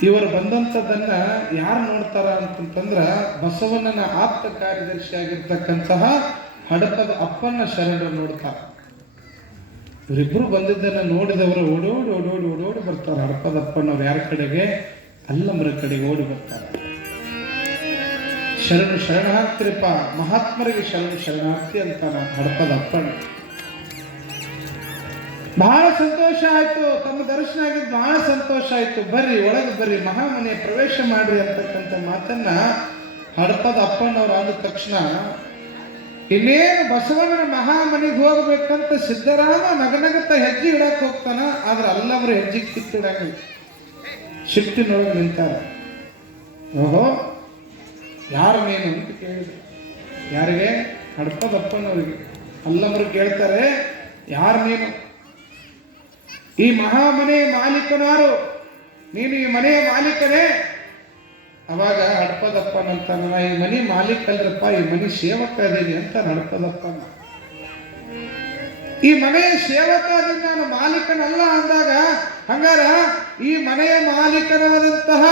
ಇವರು ಬಂದಂಥದ್ದನ್ನ ಯಾರು ನೋಡ್ತಾರ ಅಂತಂದ್ರ ಬಸವಣ್ಣನ ಆಪ್ತ ಕಾರ್ಯದರ್ಶಿ ಆಗಿರ್ತಕ್ಕಂತಹ ಹಡಪದ ಅಪ್ಪನ ಶರಣರು ನೋಡ್ತಾರ. ಇವರಿಬ್ರು ಬಂದಿದ್ದನ್ನ ನೋಡಿದವರು ಓಡೋಡಿ ಬರ್ತಾರೆ. ಹಡಪದ ಅಪ್ಪನವ್ರು ಯಾರ ಕಡೆಗೆ? ಅಲ್ಲಮರ ಕಡೆಗೆ ಓಡಿ ಬರ್ತಾರೆ. ಶರಣಾರ್ಥಿರಿಪ್ಪ, ಮಹಾತ್ಮರಿಗೆ ಶರಣಾರ್ಥಿ ಅಂತಾನ ಹಡಪದ ಅಪ್ಪನ. ಬಹಳ ಸಂತೋಷ ಆಯ್ತು, ತಮ್ಮ ದರ್ಶನ ಆಗಿದ್ದು ಬಹಳ ಸಂತೋಷ ಆಯ್ತು, ಬರ್ರಿ ಒಳಗೆ ಬರ್ರಿ, ಮಹಾಮನೆ ಪ್ರವೇಶ ಮಾಡ್ರಿ ಅಂತಕ್ಕಂಥ ಮಾತನ್ನ ಹಡಪದ ಅಪ್ಪನವ್ರು ಆದ ತಕ್ಷಣ ಇನ್ನೇನು ಬಸವಣ್ಣನ ಮಹಾಮನೆಗೆ ಹೋಗ್ಬೇಕಂತ ಸಿದ್ದರಾಮ ನಗನಗತ್ತ ಹೆಜ್ಜೆ ಇಡಕ್ ಹೋಗ್ತಾನ. ಆದ್ರೆ ಅಲ್ಲವರು ಹೆಜ್ಜೆಗೆ ಕಿತ್ತಿಡಂಗಿಲ್ಲ, ಶಿಫ್ಟಿನೊಳಗೆ ನಿಂತಾರ. ಓಹೋ, ಯಾರು ನೀನು ಅಂತ ಕೇಳಿದ್ರು. ಯಾರಿಗೆ? ಹಡಪದ ಅಪ್ಪನವ್ರಿಗೆ. ಅಲ್ಲವರು ಕೇಳ್ತಾರೆ, ಯಾರು ನೀನು? ಈ ಮಹಾಮನೆ ಮಾಲೀಕನಾರು, ನೀನು ಈ ಮನೆಯ ಮಾಲೀಕನೇ? ಅವಾಗ ಹಡಪದಪ್ಪನಂತ, ನಾನು ಈ ಮನೆ ಮಾಲೀಕ ಅಲ್ರಪ್ಪ, ಈ ಮನೆ ಸೇವಕ ಅದೀನಿ ಅಂತ ಹಡಪದಪ್ಪನ. ಈ ಮನೆಯ ಸೇವಕ ಅದೀನಿ, ನಾನು ಮಾಲೀಕನಲ್ಲ ಅಂದಾಗ, ಹಂಗಾರ ಈ ಮನೆಯ ಮಾಲೀಕನಾದಂತಹ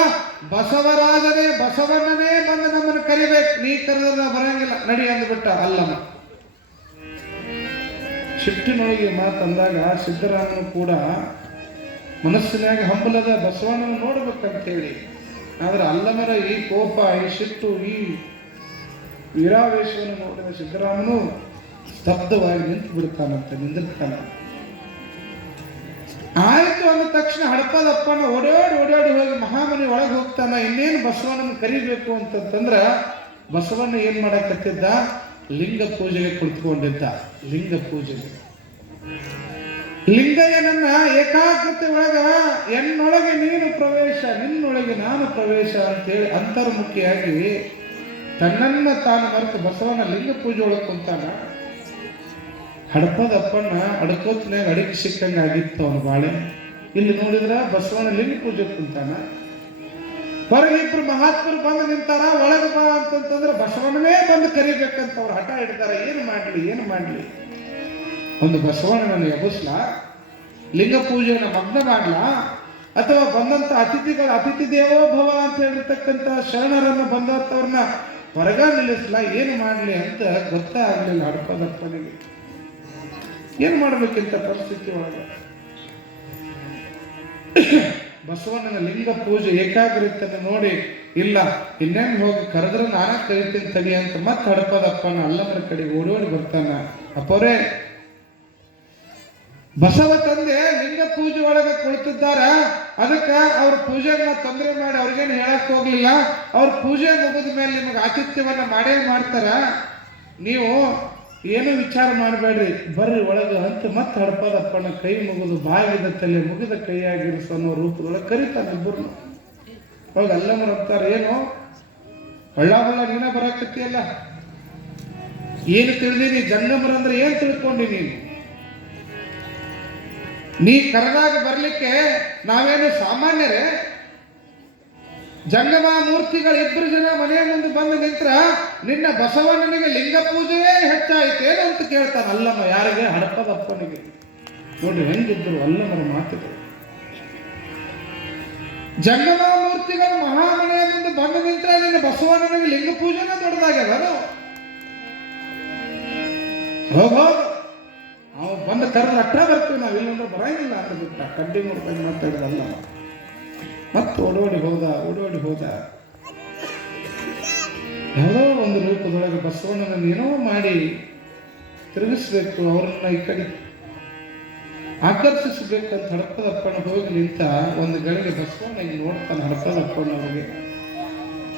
ಬಸವರಾಜನೇ ಬಸವಣ್ಣನೇ ಬಂದು ನಮ್ಮನ್ನು ಕರಿಬೇಕು, ನೀ ಕರೆದ್ರೆ ಬರಂಗಿಲ್ಲ, ನಡಿ ಅಂದ್ಬಿಟ್ಟ ಅಲ್ಲಮ್ಮ. ಶಿಫ್ಟಿನೊಳಗೆ ಮಾತಂದಾಗ ಸಿದ್ದರಾಮನು ಕೂಡ ಮನಸ್ಸಿನಾಗ ಹಂಬಲದ ಬಸವಣ್ಣನ ನೋಡ್ಬೇಕಂತೇಳಿ. ಆದ್ರೆ ಅಲ್ಲಮರ ಈ ಕೋಪ, ಈ ಶಿಟ್ಟು, ಈ ವೀರಾವೇಶವನ್ನು ನೋಡಿದ ಸಿದ್ದರಾಮನು ಸ್ತಬ್ಧವಾಗಿ ನಿಂತು ಬಿಡ್ತಾನಂತೆ, ನಿಂದಿರ್ತಾನ. ಆಯ್ತು ಅಂದ ತಕ್ಷಣ ಹಡಪದಪ್ಪನ ಓಡಾಡಿ ಹೋಗಿ ಮಹಾಮನೆ ಒಳಗೆ ಹೋಗ್ತಾನ. ಇನ್ನೇನು ಬಸವಣ್ಣನ ಕರಿಬೇಕು ಅಂತಂದ್ರ ಬಸವಣ್ಣ ಏನ್ ಮಾಡಕತ್ತಿದ್ದ? ಲಿಂಗ ಪೂಜೆಗೆ ಕುಳಿತುಕೊಂಡಿದ್ದ. ಲಿಂಗ ಪೂಜೆಗೆ ಲಿಂಗಯ್ಯನನ್ನ ಏಕಾಗ್ರತೆ ಒಳಗ ಎನ್ನೊಳಗೆ ನೀನು ಪ್ರವೇಶ, ನಿನ್ನೊಳಗೆ ನಾನು ಪ್ರವೇಶ ಅಂತೇಳಿ ಅಂತರ್ಮುಖಿಯಾಗಿ ತನ್ನನ್ನ ತಾನು ಮರೆತು ಬಸವನ ಲಿಂಗ ಪೂಜೆ ಒಳಗೆ ಕುಂತಾನ. ಹಡಪದಪ್ಪನ ಅಡಕೋತ್ನಾಗ ಅಡಿಗೆ ಸಿಕ್ಕಂಗ ಆಗಿತ್ತು ಅವನ ಬಾಳೆ. ಇಲ್ಲಿ ನೋಡಿದ್ರ ಬಸವನ ಲಿಂಗ ಪೂಜೆ ಕುಂತಾನ. ಹೊರಗೆ ಇಬ್ರು ಮಹಾತ್ಮರು ಬಂದು ನಿಂತಾರ. ಒಳಗೆ ಬಾ ಅಂತಂತಂದ್ರೆ ಬಸವಣ್ಣನೇ ಬಂದು ಕರಿಬೇಕಂತ ಅವ್ರು ಹಠ ಹಿಡ್ತಾರ. ಏನು ಮಾಡ್ಲಿ ಒಂದು ಬಸವಣ್ಣನ ಎಬಸ್ಲಾ, ಲಿಂಗ ಪೂಜೆಯನ್ನು ಮಗ್ನ ಮಾಡ್ಲಾ, ಅಥವಾ ಬಂದಂತ ಅತಿಥಿ ದೇವೋಭವ ಅಂತ ಹೇಳಿರ್ತಕ್ಕಂಥ ಶರಣರನ್ನು ಬಂದಂಥವ್ರನ್ನ ಹೊರಗ ನಿಲ್ಲಿಸ್ಲಾ, ಏನು ಮಾಡ್ಲಿ ಅಂತ ಗೊತ್ತಾಗಲಿಲ್ಲ ಹಡಪದಪ್ಪನಿಗೆ. ಏನ್ ಮಾಡ್ಬೇಕಿಂತ ಪರಿಸ್ಥಿತಿ ಒಳಗೆ ಬಸವಣ್ಣನ ಲಿಂಗ ಪೂಜೆ ಏಕಾಗ್ರತೆಯನ್ನು ನೋಡಿ, ಇಲ್ಲ ಇನ್ನೇನು ಹೋಗಿ ಕರೆದ್ರೆ ನಾನೇ ಕರಿತೀನಿ ತಡಿ ಅಂತ ಮತ್ತೆ ಹಡಪದಪ್ಪನ ಅಲ್ಲಮರ ಕಡೆಗೆ ಓಡೋಡಿ ಬರ್ತಾನ. ಅಪ್ಪರೇ ಬಸವ ತಂದೆ ಲಿಂಗ ಪೂಜೆ ಒಳಗೆ ಕುಳಿತಿದ್ದಾರ. ಅದಕ್ಕೆ ಅವ್ರ ಪೂಜೆಗೆ ತೊಂದರೆ ಮಾಡಿ ಅವ್ರಿಗೇನು ಹೇಳಕ್ ಹೋಗ್ಲಿಲ್ಲ. ಅವ್ರ ಪೂಜೆ ಮುಗಿದ ಮೇಲೆ ನಿಮಗೆ ಆತಿಥ್ಯವನ್ನ ಮಾಡೇ ಮಾಡ್ತಾರ. ನೀವು ಏನು ವಿಚಾರ ಮಾಡಬೇಡ್ರಿ, ಬರ್ರಿ ಒಳಗೆ ಅಂತ ಮತ್ತೆ ಹಡಪದಪ್ಪನ ಕೈ ಮುಗಿದು ಬಾಗಿದ ತಲೆ ಮುಗಿದ ಕೈಯಾಗಿರಿಸೋ ಅನ್ನೋ ರೂಪದೊಳಗೆ ಕರೀತಾನೆ ಇಬ್ಬರು. ಅವಾಗ ಅಲ್ಲಮ್ಮರು ಅಂತಾರೆ, ಏನು ಹಳ್ಳ ನೀನ ಬರಾಕತ್ತಿಯಲ್ಲ, ಏನು ತಿಳಿದೀನಿ? ಜಂಗಮರ ಅಂದ್ರೆ ಏನ್ ತಿಳ್ಕೊಂಡಿ ನೀನು? ನೀ ಕರೆದಾಗ ಬರ್ಲಿಕ್ಕೆ ನಾವೇನು ಸಾಮಾನ್ಯರೇ? ಜಂಗಮ ಮೂರ್ತಿಗಳು ಇಬ್ಬರು ಜನ ಮನೆಯ ಮುಂದೆ ಬಂದು ನಿಂತ್ರ ನಿನ್ನ ಬಸವಣ್ಣನಿಗೆ ಲಿಂಗ ಪೂಜೆಯೇ ಹೆಚ್ಚಾಯ್ತೇನು ಅಂತ ಕೇಳ್ತಾನೆ ಅಲ್ಲಮ್ಮ. ಯಾರಿಗೆ? ಹಡಪದಪ್ಪನಿಗೆ. ನೋಡಿ ಹೆಂಗಿದ್ರು ಅಲ್ಲಮ್ಮರ ಮಾತುಗಳು. ಜಂಗಮ ಮೂರ್ತಿಗಳು ಮಹಾಮನೆಯ ಮುಂದೆ ಬಂದು ನಿಂತ್ರ ನಿನ್ನ ಬಸವಣ್ಣನಿಗೆ ಲಿಂಗ ಪೂಜೆನೇ ದೊಡ್ಡದಾಗ್ಯದ. ಹೋಗೋ ಅವ್ ಬಂದು ಕರೆದ್ರೆ ಅಟ್ಟ ಬರ್ತೀವಿ ನಾವು, ಇಲ್ಲಂದ್ರೆ ಬರಂಗಿಲ್ಲ ಅಂತ ಬಿಟ್ಟ ಕಡ್ಡಿ ಮುಡ್ಕೊಂಡು ಮಾತಾಡಿದಲ್ಲ. ಮತ್ತೆ ಓಡೋಡಿ ಹೋದ. ಯಾವುದೋ ಒಂದು ರೂಪದೊಳಗೆ ಬಸವಣ್ಣನ ಏನೋ ಮಾಡಿ ತಿರುಗಿಸ್ಬೇಕು, ಅವ್ರನ್ನ ಈ ಕಡೆ ಆಕರ್ಷಿಸಬೇಕಂತ ಹಡಪದಪ್ಪನ ಹೋಗಿ ನಿಂತ ಒಂದು ಗಳಿಗೆ ಬಸವಣ್ಣ ಈಗ ನೋಡ್ತಾನೆ ಹಡಪದಪ್ಪನವ್ರಿಗೆ.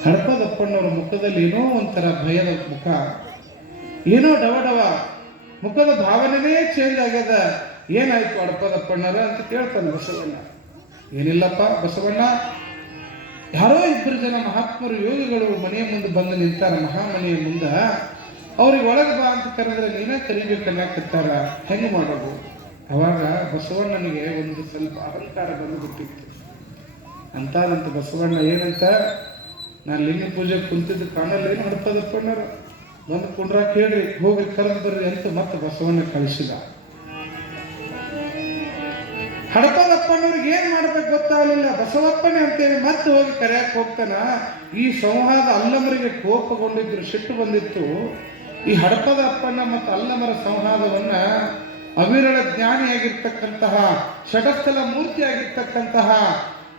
ಹಡಪದಪ್ಪನವ್ರ ಮುಖದಲ್ಲಿ ಏನೋ ಒಂಥರ ಭಯದ ಮುಖ, ಏನೋ ಡವ ಮುಖದ ಭಾವನೆನೇ ಚೇಂಜ್ ಆಗ್ಯದ. ಏನಾಯ್ತು ಹಡಪದಪ್ಪಣ್ಣರ ಅಂತ ಕೇಳ್ತಾನೆ ಬಸವಣ್ಣ. ಏನಿಲ್ಲಪ್ಪ ಬಸವಣ್ಣ, ಯಾರೋ ಇಬ್ಬರು ಜನ ಮಹಾತ್ಮರು ಯೋಗಿಗಳು ಮನೆಯ ಮುಂದೆ ಬಂದು ನಿಂತಾರ, ಮಹಾಮನೆಯ ಮುಂದೆ. ಅವ್ರಿಗೆ ಒಳಗೆ ಬಾ ಅಂತ ಕರೆದ್ರೆ ನೀನೇ ಕರಿಬೇಕನ್ನಾಕತ್ತಾರ, ಹೆಂಗೆ ಮಾಡೋದು? ಅವಾಗ ಬಸವಣ್ಣನಿಗೆ ಒಂದು ಸ್ವಲ್ಪ ಅಹಂಕಾರ ಬಂದುಬಿಟ್ಟಿತ್ತು. ಅಂತಾದಂತ ಬಸವಣ್ಣ ಏನಂತ, ನಾನು ಲಿಂಗ ಪೂಜೆ ಕುಂತಿದ್ದು ಕಾಣಲ್ಲ, ಏನು ಹಡಪದಪ್ಪಣ್ಣರ ಬಂದು ಕುಂಡ್ರಾಕ್ ಹೇಳ್ರಿ, ಹೋಗಿ ಕರೆದು ಬರ್ರಿ ಅಂತ ಮತ್ತೆ ಬಸವಣ್ಣ ಕಳಿಸಿದ. ಹಡಪದಪ್ಪನವ್ರಿಗೆ ಏನ್ ಮಾಡ್ಬೇಕು ಗೊತ್ತಾಗಲಿಲ್ಲ. ಬಸವಪ್ಪನೇ ಅಂತೇಳಿ ಮತ್ತೆ ಹೋಗಿ ಕರೆಯಕ್ಕೆ ಹೋಗ್ತಾನ. ಈ ಸಂವಾದ ಅಲ್ಲಮರಿಗೆ ಕೋಪಗೊಂಡಿದ್ರು, ಸಿಟ್ಟು ಬಂದಿತ್ತು. ಈ ಹಡಪದಪ್ಪನ ಮತ್ತು ಅಲ್ಲಮರ ಸಂವಾದವನ್ನ ಅವಿರಳ ಜ್ಞಾನಿಯಾಗಿರ್ತಕ್ಕಂತಹ, ಷಟಸ್ಥಲ ಮೂರ್ತಿಯಾಗಿರ್ತಕ್ಕಂತಹ,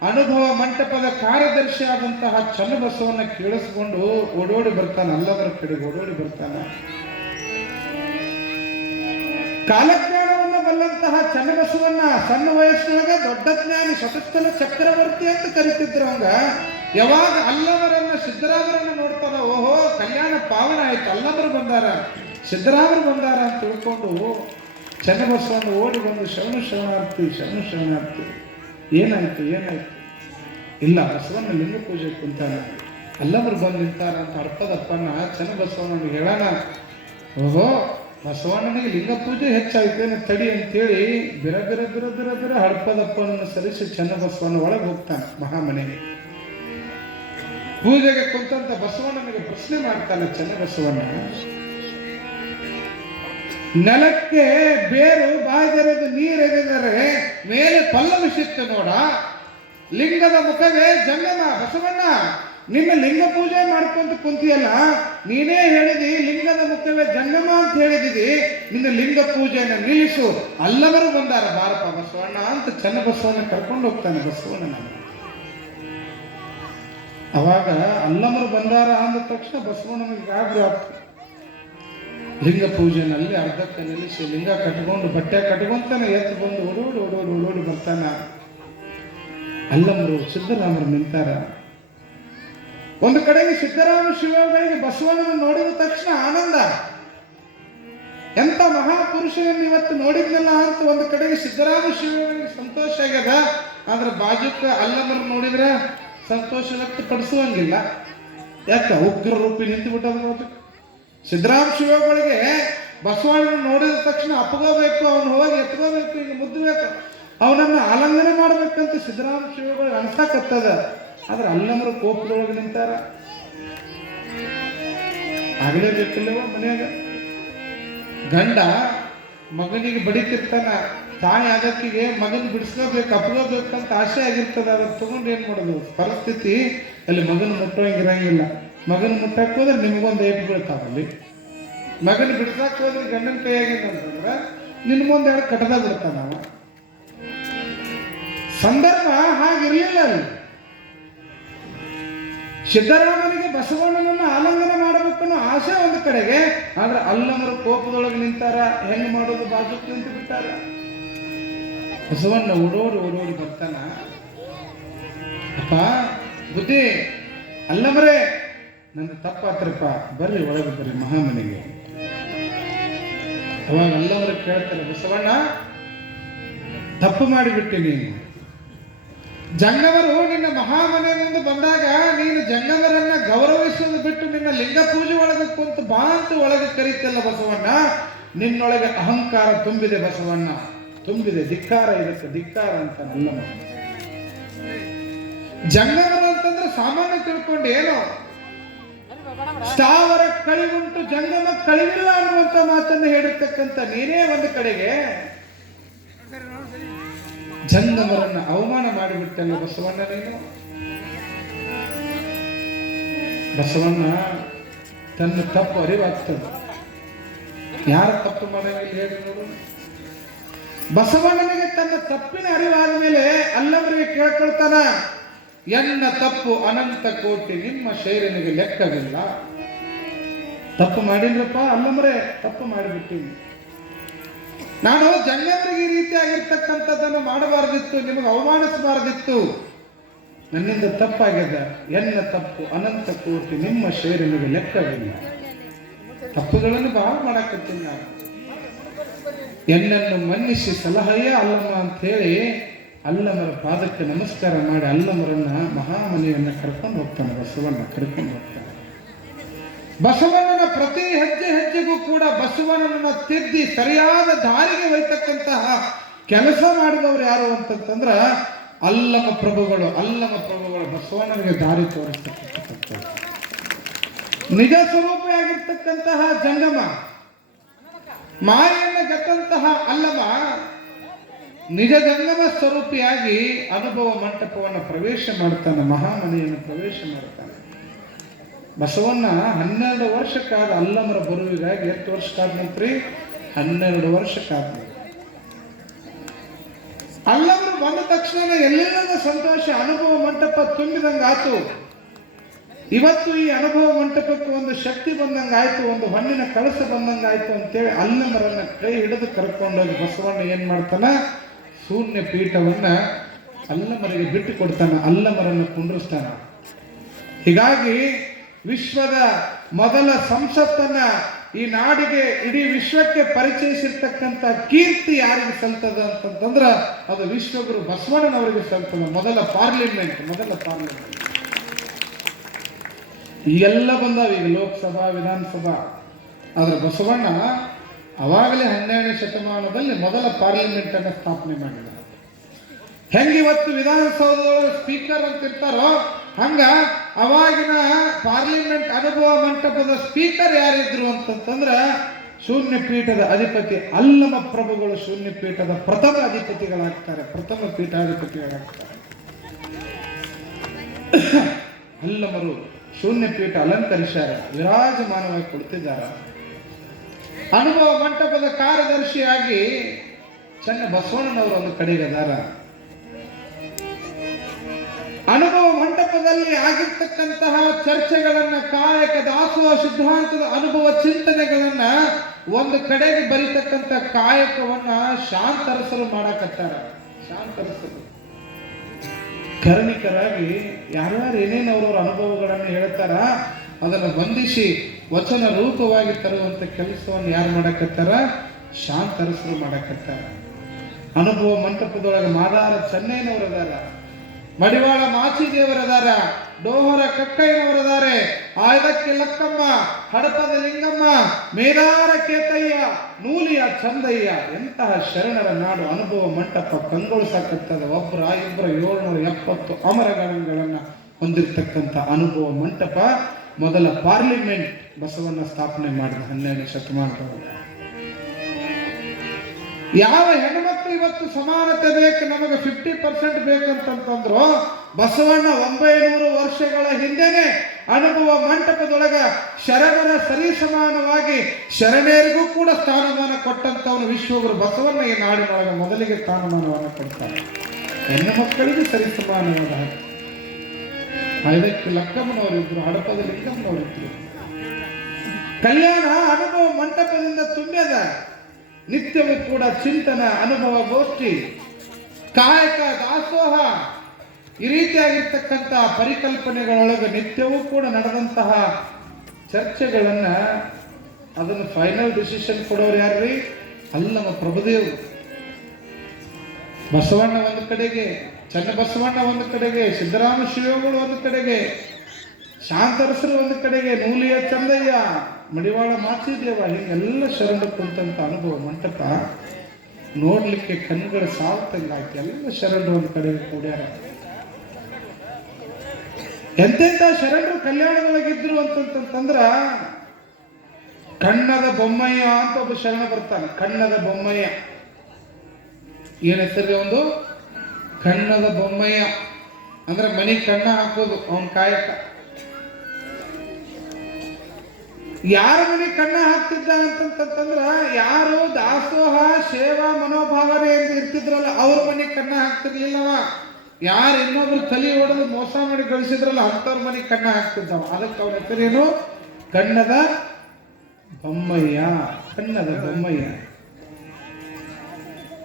ಅನುಭವ ಮಂಟಪದ ಕಾರ್ಯದರ್ಶಿ ಆದಂತಹ ಚನ್ನಬಸವನ್ನ ಕೇಳಿಸ್ಕೊಂಡು ಓಡೋಡಿ ಬರ್ತಾನೆ, ಅಲ್ಲಮರ ಕಡೆಗೆ ಓಡೋಡಿ ಬರ್ತಾನ. ಕಾಲಜ್ಞಾನವನ್ನ ಬಲ್ಲಂತಹ ಚನ್ನಬಸವನ್ನ ಸಣ್ಣ ವಯಸ್ಸಿನೊಳಗೆ ದೊಡ್ಡ ಜ್ಞಾನಿ, ಷಟಸ್ಥಲ ಚಕ್ರವರ್ತಿ ಅಂತ ಕರಿತಿದ್ರು ಅವಂಗ. ಯಾವಾಗ ಅಲ್ಲಮರನ್ನ ಸಿದ್ದರಾಮರನ್ನ ನೋಡ್ತಾರ, ಓಹೋ ಕಲ್ಯಾಣ ಪಾವನ ಆಯ್ತು, ಅಲ್ಲಮರು ಬಂದಾರ, ಸಿದ್ದರಾಮರು ಬಂದಾರ ಅಂತ ತಿಳ್ಕೊಂಡು ಚನ್ನಬಸವನ್ನ ಓಡಿ ಬಂದು ಶರಣಾರ್ಥಿ. ಏನಾಯ್ತು? ಇಲ್ಲ, ಬಸವಣ್ಣ ಲಿಂಗ ಪೂಜೆ ಕುಂತಾನ, ಅಲ್ಲಮರು ಬಂದು ನಿಂತಾರ ಅಂತ ಹಡಪದಪ್ಪನ ಚನ್ನಬಸವನಿಗೆ ಹೇಳೋಣ. ಓಹೋ ಬಸವಣ್ಣನಿಗೆ ಲಿಂಗ ಪೂಜೆ ಹೆಚ್ಚಾಯ್ತೇನೆ ತಡಿ ಅಂತೇಳಿ ಬಿರ ಹಡಪದಪ್ಪನನ್ನು ಸರಿಸಿ ಚನ್ನಬಸವನ ಒಳಗೆ ಹೋಗ್ತಾನೆ ಮಹಾಮನೆಗೆ. ಪೂಜೆಗೆ ಕುಂತಂತ ಬಸವಣ್ಣನಿಗೆ ಪ್ರಶ್ನೆ ಮಾಡ್ತಾನೆ ಚನ್ನಬಸವಣ್ಣ. ನೆಲಕ್ಕೆ ಬೇರು ಬಾಯ್ದೆರೆದು ನೀರೆರೆದರೆ ಮೇಲೆ ಪಲ್ಲವಿ ಸಿಕ್ತು ನೋಡ, ಲಿಂಗದ ಮುಖವೇ ಜಂಗಮ. ಬಸವಣ್ಣ, ನಿನ್ನ ಲಿಂಗ ಪೂಜೆ ಮಾಡ್ಕೊಂತ ಕುಂತಿಯಲ್ಲ, ನೀನೇ ಹೇಳಿದಿ ಲಿಂಗದ ಮುಖವೇ ಜಂಗಮ ಅಂತ ಹೇಳಿದಿದಿ, ನಿನ್ನ ಲಿಂಗ ಪೂಜೆಯನ್ನು ನಿಲ್ಲಿಸು, ಅಲ್ಲಮರು ಬಂದಾರ ಬಾರಪ್ಪ ಬಸವಣ್ಣ ಅಂತ ಚನ್ನಬಸವಣ್ಣ ಕರ್ಕೊಂಡು ಹೋಗ್ತಾನೆ ಬಸವಣ್ಣ. ಅವಾಗ ಅಲ್ಲಮರು ಬಂದಾರ ಅಂದ ತಕ್ಷಣ ಬಸವಣ್ಣನಿಗೆ ಗಾಬರಿ ಆಗ್ತದೆ. ಲಿಂಗ ಪೂಜೆನಲ್ಲಿ ಅರ್ಧಕ್ಕೆ ನಿಲ್ಲಿಸಿ ಲಿಂಗ ಕಟ್ಕೊಂಡು ಬಟ್ಟೆ ಕಟ್ಕೊಂತಾನೆ ಎದ್ದು ಬಂದು ಓಡೋಡಿ ಬರ್ತಾನ. ಅಲ್ಲಮರು ಸಿದ್ದರಾಮರು ನಿಂತಾರ. ಒಂದು ಕಡೆಗೆ ಸಿದ್ದರಾಮ ಶಿವಗಳಿಗೆ ಬಸವಣ್ಣನ ನೋಡಿದ ತಕ್ಷಣ ಆನಂದ, ಎಂತ ಮಹಾಪುರುಷನನ್ನು ಇವತ್ತು ನೋಡಿದ್ನಲ್ಲ ಅಂತ ಒಂದು ಕಡೆಗೆ ಸಿದ್ದರಾಮ ಶಿವಗಳಿಗೆ ಸಂತೋಷ ಆಗ್ಯದ. ಆದ್ರೆ ಬಾಜುಕ ಅಲ್ಲಮರು ನೋಡಿದ್ರೆ ಸಂತೋಷ ವ್ಯಕ್ತಪಡಿಸುವಂಗಿಲ್ಲ. ಯಾಕ? ಉಗ್ರ ರೂಪಿ ನಿಂತು ಬಿಟ್ಟದ. ಸಿದ್ದರಾಮ ಶಿವಗಳಿಗೆ ಬಸವಣ್ಣನ ನೋಡಿದ ತಕ್ಷಣ ಅಪ್ಪಗೋಬೇಕು, ಅವನು ಹೋಗಿ ಎತ್ಕೋಬೇಕು, ಈಗ ಮುದ್ದಬೇಕು, ಅವನನ್ನು ಆಲಂಗನೆ ಮಾಡ್ಬೇಕಂತ ಸಿದ್ದರಾಮ ಶಿವಗಳಿಗೆ ಅನ್ಸಾಕತ್ತದ. ಆದ್ರೆ ಅಲ್ಲಮರು ಕೋಪದೊಳಗೆ ನಿಂತಾರ. ಆಗಲೇಬೇಕಿಲ್ಲವ ಮನೆಯಾಗ ಗಂಡ ಮಗನಿಗೆ ಬಡಿತಿರ್ತಾನ, ತಾಯಿ ಅದಕ್ಕಿಗೆ ಮಗನ್ ಬಿಡಿಸ್ಕೋಬೇಕು, ಅಪ್ಕೋಬೇಕಂತ ಆಸೆ ಆಗಿರ್ತದ. ಅದನ್ನ ತಗೊಂಡು ಏನ್ ಮಾಡೋದು? ಪರಿಸ್ಥಿತಿ ಅಲ್ಲಿ ಮಗನ ಮುಟ್ಟೋಂಗಿರಂಗಿಲ್ಲ. ಮಗನ ಮುಟ್ಟಕ್ಕೆ ಹೋದ್ರೆ ನಿಮಗೊಂದು ಏಟು ಬೀಳ್ತಾವಲ್ಲಿ. ಮಗನ ಬಿಡ್ಸಕ್ಕೆ ಹೋದ್ರೆ ಗಂಡನ ಕೈಯಾಗಿಂತಂದ್ರೆ ನಿನ್ ಮುಂದೆ ಎರಡು ಕಟ್ಟದ ಬಿಡ್ತಾನ. ಸಂದರ್ಭ ಹಾಗಿರ್ಲಿಲ್ಲ ಅಲ್ಲಿ. ಸಿದ್ದರಾಮನಿಗೆ ಬಸವಣ್ಣನನ್ನು ಆಲಂಗನೆ ಮಾಡಬೇಕನ್ನೋ ಆಸೆ ಒಂದು ಕಡೆಗೆ, ಆದ್ರೆ ಅಲ್ಲಮರು ಕೋಪದೊಳಗೆ ನಿಂತಾರ. ಹೆಂಗ್ ಮಾಡೋದು? ಬಾಜುಕ್ ನಿಂತು ಬಿಟ್ಟಾರ. ಬಸವಣ್ಣ ಓಡೋಡಿ ಬರ್ತಾನ. ಅಪ್ಪ ಬುದ್ಧಿ ಅಲ್ಲಮರೇ ನನ್ನ ತಪ್ಪಾತ್ರಪ್ಪ, ಬರ್ರಿ ಒಳಗೆ ಬರ್ರಿ ಮಹಾಮನೆಗೆ. ಅವಾಗ ಅಲ್ಲವರು ಕೇಳ್ತಾರೆ, ಬಸವಣ್ಣ ತಪ್ಪು ಮಾಡಿಬಿಟ್ಟೆ ನೀನು. ಜಂಗಮರು ನಿನ್ನ ಮಹಾಮನೆ ಮುಂದೆ ಬಂದಾಗ ನೀನು ಜಂಗಮರನ್ನ ಗೌರವಿಸುವುದು ಬಿಟ್ಟು ನಿನ್ನ ಲಿಂಗ ಪೂಜೆ ಒಳಗೆ ಕುಂತು ಬಾ ಅಂತ ಒಳಗೆ ಕರೀತಲ್ಲ ಬಸವಣ್ಣ. ನಿನ್ನೊಳಗೆ ಅಹಂಕಾರ ತುಂಬಿದೆ ಬಸವಣ್ಣ, ತುಂಬಿದೆ. ಧಿಕ್ಕಾರ, ಇದಕ್ಕೆ ಧಿಕ್ಕಾರ ಅಂತ ಅಲ್ಲಮ್ಮ. ಜಂಗಮರು ಅಂತಂದ್ರೆ ಸಾಮಾನ್ಯ ತಿಳ್ಕೊಂಡು ಏನೋ ಸ್ಥಾವರ ಕಳಿವುಂಟು ಜಂಗಮ ಕಳಿವಿಲ್ಲ ಅನ್ನುವಂತ ಮಾತನ್ನು ಹೇಳಿರ್ತಕ್ಕಂಥ ನೀನೇ ಒಂದು ಕಡೆಗೆ ಜಂಗಮರನ್ನ ಅವಮಾನ ಮಾಡಿಬಿಟ್ಟಲ್ಲ ಬಸವಣ್ಣ ನೀನು. ಬಸವಣ್ಣ ತನ್ನ ತಪ್ಪು ಅರಿವಾಗ್ತದೆ. ಯಾರ ತಪ್ಪು ಮಾಡೋಂಗಿಲ್ಲ ಹೇಳಿ ನೋಡು. ಬಸವಣ್ಣನಿಗೆ ತನ್ನ ತಪ್ಪಿನ ಅರಿವಾದ ಮೇಲೆ ಅಲ್ಲವರಿಗೆ ಕೇಳ್ಕೊಳ್ತಾನ, ಎನ್ನ ತಪ್ಪು ಅನಂತ ಕೋಟಿ, ನಿಮ್ಮ ಶೈರನಿಗೆ ಲೆಕ್ಕವಿಲ್ಲ. ತಪ್ಪು ಮಾಡಿದ್ರಪ್ಪ ಅಲ್ಲಮ್ರೆ, ತಪ್ಪು ಮಾಡಿಬಿಟ್ಟಿನಿ. ನಾನು ಜಂಗಮರಿಗೆ ಈ ರೀತಿ ಆಗಿರ್ತಕ್ಕಂಥದ್ದನ್ನು ಮಾಡಬಾರ್ದಿತ್ತು, ನಿಮಗೆ ಅವಮಾನಿಸಬಾರ್ದಿತ್ತು. ನನ್ನಿಂದ ತಪ್ಪಾಗ್ಯದ. ಎನ್ನ ತಪ್ಪು ಅನಂತ ಕೋಟಿ, ನಿಮ್ಮ ಶೈರನಿಗೆ ಲೆಕ್ಕವಿಲ್ಲ. ತಪ್ಪುಗಳನ್ನು ಬಹಳ ಮಾಡಾಕತ್ತೀನಿ ನಾನು. ಎನ್ನನ್ನು ಮನ್ನಿಸಿ ಸಲಹೆಯ ಅಲ್ಲಮ್ಮ ಅಂತ ಹೇಳಿ ಅಲ್ಲಮರ ಪಾದಕ್ಕೆ ನಮಸ್ಕಾರ ಮಾಡಿ ಅಲ್ಲಮರನ್ನ ಮಹಾಮನೆಯನ್ನ ಕರ್ಕೊಂಡು ಹೋಗ್ತಾನೆ. ಬಸವಣ್ಣ ಕರ್ಕೊಂಡು ಹೋಗ್ತಾನೆ. ಬಸವಣ್ಣನ ಪ್ರತಿ ಹೆಜ್ಜೆ ಹೆಜ್ಜೆಗೂ ಕೂಡ ಬಸವಣ್ಣನ ತಿದ್ದಿ ಸರಿಯಾದ ದಾರಿಗೆ ಒಯ್ತಕ್ಕಂತಹ ಕೆಲಸ ಮಾಡಿದವರು ಯಾರು ಅಂತಂದ್ರ ಅಲ್ಲಮ ಪ್ರಭುಗಳು. ಬಸವಣ್ಣನಿಗೆ ದಾರಿ ತೋರಿಸ್ತಕ್ಕಂಥ ನಿಜ ಸ್ವರೂಪಿಯಾಗಿರ್ತಕ್ಕಂತಹ ಜಂಗಮ, ಮಾಯೆಯನ್ನು ಗೆದ್ದಂತಹ ಅಲ್ಲಮ ನಿಜ ಜಂಗಮ ಸ್ವರೂಪಿಯಾಗಿ ಅನುಭವ ಮಂಟಪವನ್ನು ಪ್ರವೇಶ ಮಾಡ್ತಾನೆ, ಮಹಾಮನೆಯನ್ನು ಪ್ರವೇಶ ಮಾಡ್ತಾನೆ. ಬಸವಣ್ಣ 12 ವರ್ಷಕ್ಕಾದ ಅಲ್ಲಮರ ಬರುವಿಗಾಗಿ ಎಷ್ಟು ವರ್ಷಕ್ಕಾದ ನಂತರ 12 ವರ್ಷಕ್ಕಾದ ಅಲ್ಲಮರು ಬಂದ ತಕ್ಷಣ ಎಲ್ಲೆಲ್ಲದ ಸಂತೋಷ, ಅನುಭವ ಮಂಟಪ ತುಂಬಿದಂಗಾಯ್ತು. ಇವತ್ತು ಈ ಅನುಭವ ಮಂಟಪಕ್ಕೆ ಒಂದು ಶಕ್ತಿ ಬಂದಂಗಾಯ್ತು, ಒಂದು ಹೊನ್ನಿನ ಕಳಸ ಬಂದಂಗಾಯ್ತು ಅಂತೇಳಿ ಅಲ್ಲಮರನ್ನ ಕೈ ಹಿಡಿದು ಕರ್ಕೊಂಡೋಗಿ ಬಸವಣ್ಣ ಏನ್ ಮಾಡ್ತಾನ, ಶೂನ್ಯ ಪೀಠವನ್ನ ಅಲ್ಲಮರಿಗೆ ಬಿಟ್ಟು ಕೊಡ್ತಾನ, ಅಲ್ಲಮರನ್ನು ಕುಂಡ್ರಿಸ್ತಾನ. ಹೀಗಾಗಿ ವಿಶ್ವದ ಮೊದಲ ಸಂಸತ್ತನ್ನ ಈ ನಾಡಿಗೆ, ಇಡೀ ವಿಶ್ವಕ್ಕೆ ಪರಿಚಯಿಸಿರ್ತಕ್ಕಂಥ ಕೀರ್ತಿ ಯಾರಿಗೆ ಸಲ್ತದ ಅಂತಂದ್ರ ಅದು ವಿಶ್ವಗುರು ಬಸವಣ್ಣನವರಿಗೆ ಸಲ್ತದ. ಮೊದಲ ಪಾರ್ಲಿಮೆಂಟ್. ಎಲ್ಲ ಬಂದಾವ ಈಗ ಲೋಕಸಭಾ, ವಿಧಾನಸಭಾ. ಆದ್ರೆ ಬಸವಣ್ಣ ಅವಾಗಲೇ 12ನೇ ಶತಮಾನದಲ್ಲಿ ಮೊದಲ ಪಾರ್ಲಿಮೆಂಟ್ ಅನ್ನು ಸ್ಥಾಪನೆ ಮಾಡಿದ. ಹೆಂಗಿವತ್ತು ವಿಧಾನಸೌಧದೊಳಗೆ ಸ್ಪೀಕರ್ ಅಂತ ಇರ್ತಾರೋ ಹಂಗ ಅವಾಗಿನ ಪಾರ್ಲಿಮೆಂಟ್ ಅನುಭವ ಮಂಟಪದ ಸ್ಪೀಕರ್ ಯಾರಿದ್ರು ಅಂತಂದ್ರ ಶೂನ್ಯ ಪೀಠದ ಅಧಿಪತಿ ಅಲ್ಲಮ ಪ್ರಭುಗಳು ಶೂನ್ಯ ಪೀಠದ ಪ್ರಥಮ ಅಧಿಪತಿಗಳಾಗ್ತಾರೆ, ಪ್ರಥಮ ಪೀಠಾಧಿಪತಿಗಳಾಗ್ತಾರೆ. ಅಲ್ಲಮರು ಶೂನ್ಯ ಪೀಠ ಅಲಂಕರಿಸ್ಯಾರ, ವಿರಾಜಮಾನವಾಗಿ ಕೊಡ್ತಿದ್ದಾರೆ. ಅನುಭವ ಮಂಟಪದ ಕಾರ್ಯದರ್ಶಿಯಾಗಿ ಚನ್ನ ಬಸವಣ್ಣನವರು ಒಂದು ಕಡೆಗದಾರ. ಅನುಭವ ಮಂಟಪದಲ್ಲಿ ಆಗಿರ್ತಕ್ಕಂತಹ ಚರ್ಚೆಗಳನ್ನ, ಕಾಯಕ ದಾಸೋಹ ಸಿದ್ಧಾಂತದ ಅನುಭವ ಚಿಂತನೆಗಳನ್ನ ಒಂದು ಕಡೆಗೆ ಬರೀತಕ್ಕಂಥ ಕಾಯಕವನ್ನ ಶಾಂತರಸರು ಮಾಡಾಕತ್ತಾರ. ಶಾಂತರಸರು ಕರ್ಣಿಕರಾಗಿ ಯಾರ್ಯಾರು ಏನೇನು ಅವರವರ ಅನುಭವಗಳನ್ನು ಹೇಳ್ತಾರ ಅದನ್ನು ಬಂಧಿಸಿ ವಚನ ರೂಪವಾಗಿ ತರುವಂತ ಕೆಲಸವನ್ನು ಯಾರು ಮಾಡಕತ್ತಾರ, ಶಾಂತರಸರು ಮಾಡಕತ್ತಾರ. ಅನುಭವ ಮಂಟಪದೊಳಗೆ ಮಾದಾರ ಚೆನ್ನೈನವರದಾರ, ಮಡಿವಾಳ ಮಾಚಿದೇವರದಾರ, ಡೋಹರ ಕಕ್ಕಯ್ಯನವರದಾರೆ, ಆಯ್ದಕ್ಕೆ ಲಕ್ಕಮ್ಮ, ಹಡಪದ ಲಿಂಗಮ್ಮ, ಮೇದಾರ ಕೇತಯ್ಯ, ನೂಲಿಯ ಚಂದಯ್ಯ. ಎಂತಹ ಶರಣರ ನಾಡು ಅನುಭವ ಮಂಟಪ ಕಂಗೊಳಿಸಕತ್ತದ. ಒಬ್ಬರ 770 ಅಮರಗಣಗಳನ್ನು ಹೊಂದಿರತಕ್ಕಂಥ ಅನುಭವ ಮಂಟಪ ಮೊದಲ ಪಾರ್ಲಿಮೆಂಟ್ ಬಸವಣ್ಣ ಸ್ಥಾಪನೆ ಮಾಡಿದ 12ನೇ ಶತಮಾನದೊಳಗೆ. ಯಾವ ಹೆಣ್ಮಕ್ಳು ಇವತ್ತು ಸಮಾನತೆ ಬೇಕು, ನಮಗೆ 50% ಬೇಕಂತಂದ್ರು ಬಸವಣ್ಣ 900 ವರ್ಷಗಳ ಹಿಂದೆನೆ ಅನುಭವ ಮಂಟಪದೊಳಗ ಶರಣರ ಸರಿ ಸಮಾನವಾಗಿ ಶರಣರಿಗೂ ಕೂಡ ಸ್ಥಾನಮಾನ ಕೊಟ್ಟಂತವನು ವಿಶ್ವಗುರು ಬಸವಣ್ಣ ಈ ನಾಡಿನೊಳಗೆ ಮೊದಲಿಗೆ ಸ್ಥಾನಮಾನವನ್ನು ಕೊಡ್ತಾರೆ. ಹೆಣ್ಣು ಮಕ್ಕಳಿಗೂ ಸರಿ ಸಮಾನವಾದ ಹಕ್ಕು. ಇದಕ್ಕೆ ಲಕ್ಕಮ್ಮನವರಿದ್ರು, ಹಡಪದ ಲಿಂಗಮ್ಮನವರಿದ್ರು. ಕಲ್ಯಾಣ ಅನುಭವ ಮಂಟಪದಿಂದ ತುಂಬ್ಯದ. ನಿತ್ಯವೂ ಕೂಡ ಚಿಂತನ, ಅನುಭವ ಗೋಷ್ಠಿ, ಕಾಯಕ ದಾಸೋಹ ಈ ರೀತಿಯಾಗಿರ್ತಕ್ಕಂಥ ಪರಿಕಲ್ಪನೆಗಳೊಳಗೆ ನಿತ್ಯವೂ ಕೂಡ ನಡೆದಂತಹ ಚರ್ಚೆಗಳನ್ನ ಅದನ್ನು ಫೈನಲ್ ಡಿಸಿಷನ್ ಕೊಡೋರು ಯಾರ್ರಿ? ಅಲ್ಲಿ ನಮ್ಮ ಪ್ರಭುದೇವರು. ಬಸವಣ್ಣ ಒಂದು ಕಡೆಗೆ, ಚನ್ನಬಸವಣ್ಣ ಒಂದು ಕಡೆಗೆ, ಸಿದ್ದರಾಮ ಶಿವಗಳು ಒಂದು ಕಡೆಗೆ, ಶಾಂತರಸರು ಒಂದು ಕಡೆಗೆ, ನೂಲಿಯ ಚಂದಯ್ಯ, ಮಡಿವಾಳ ಮಾಚಿದೇವ, ಹೀಗೆಲ್ಲ ಶರಣರು ಕುಂತಂತ ಅನುಭವ ಮಂಟಪ ನೋಡ್ಲಿಕ್ಕೆ ಕಣ್ಣುಗಳು ಸಾಲ್ತಂಗ ಆಯ್ತು. ಎಲ್ಲ ಶರಣರು ಒಂದು ಕಡೆಗೆ ಕೂಡ್ಯಾರ. ಎಂತೆಂಥ ಶರಣರು ಕಲ್ಯಾಣದೊಳಗಿದ್ರು ಅಂತಂತಂದ್ರ ಕಣ್ಣದ ಬೊಮ್ಮಯ್ಯ ಅಂತ ಒಬ್ಬ ಶರಣ ಬರ್ತಾನೆ. ಕಣ್ಣದ ಬೊಮ್ಮಯ್ಯ ಏನ್ ಹೆಸರು? ಒಂದು ಕಣ್ಣದ ಬೊಮ್ಮಯ್ಯ ಅಂದ್ರೆ ಮನಿ ಕಣ್ಣ ಹಾಕೋದು ಅವನ ಕಾಯಕ. ಯಾರ ಮನೆ ಕಣ್ಣ ಹಾಕ್ತಿದ್ದ ಅಂತಂತಂದ್ರ ಯಾರು ದಾಸೋಹ ಸೇವಾ ಮನೋಭಾವನೆಯಿಂದ ಇರ್ತಿದ್ರಲ್ಲ ಅವ್ರ ಮನೆ ಕಣ್ಣ ಹಾಕ್ತಿರ್ಲಿಲ್ಲವ. ಯಾರು ಇನ್ನೊಬ್ರು ತಲೆ ಹೊಡೆದು ಮೋಸ ಮಾಡಿ ಗಳಿಸಿದ್ರಲ್ಲ ಅಂಥವ್ರ ಮನೆ ಕಣ್ಣ ಹಾಕ್ತಿದ್ದವ. ಅದಕ್ಕೆ ಅವನ ಹೆಸರೇನು? ಕಣ್ಣದ ಬೊಮ್ಮಯ್ಯ. ಕಣ್ಣದ ಬೊಮ್ಮಯ್ಯ.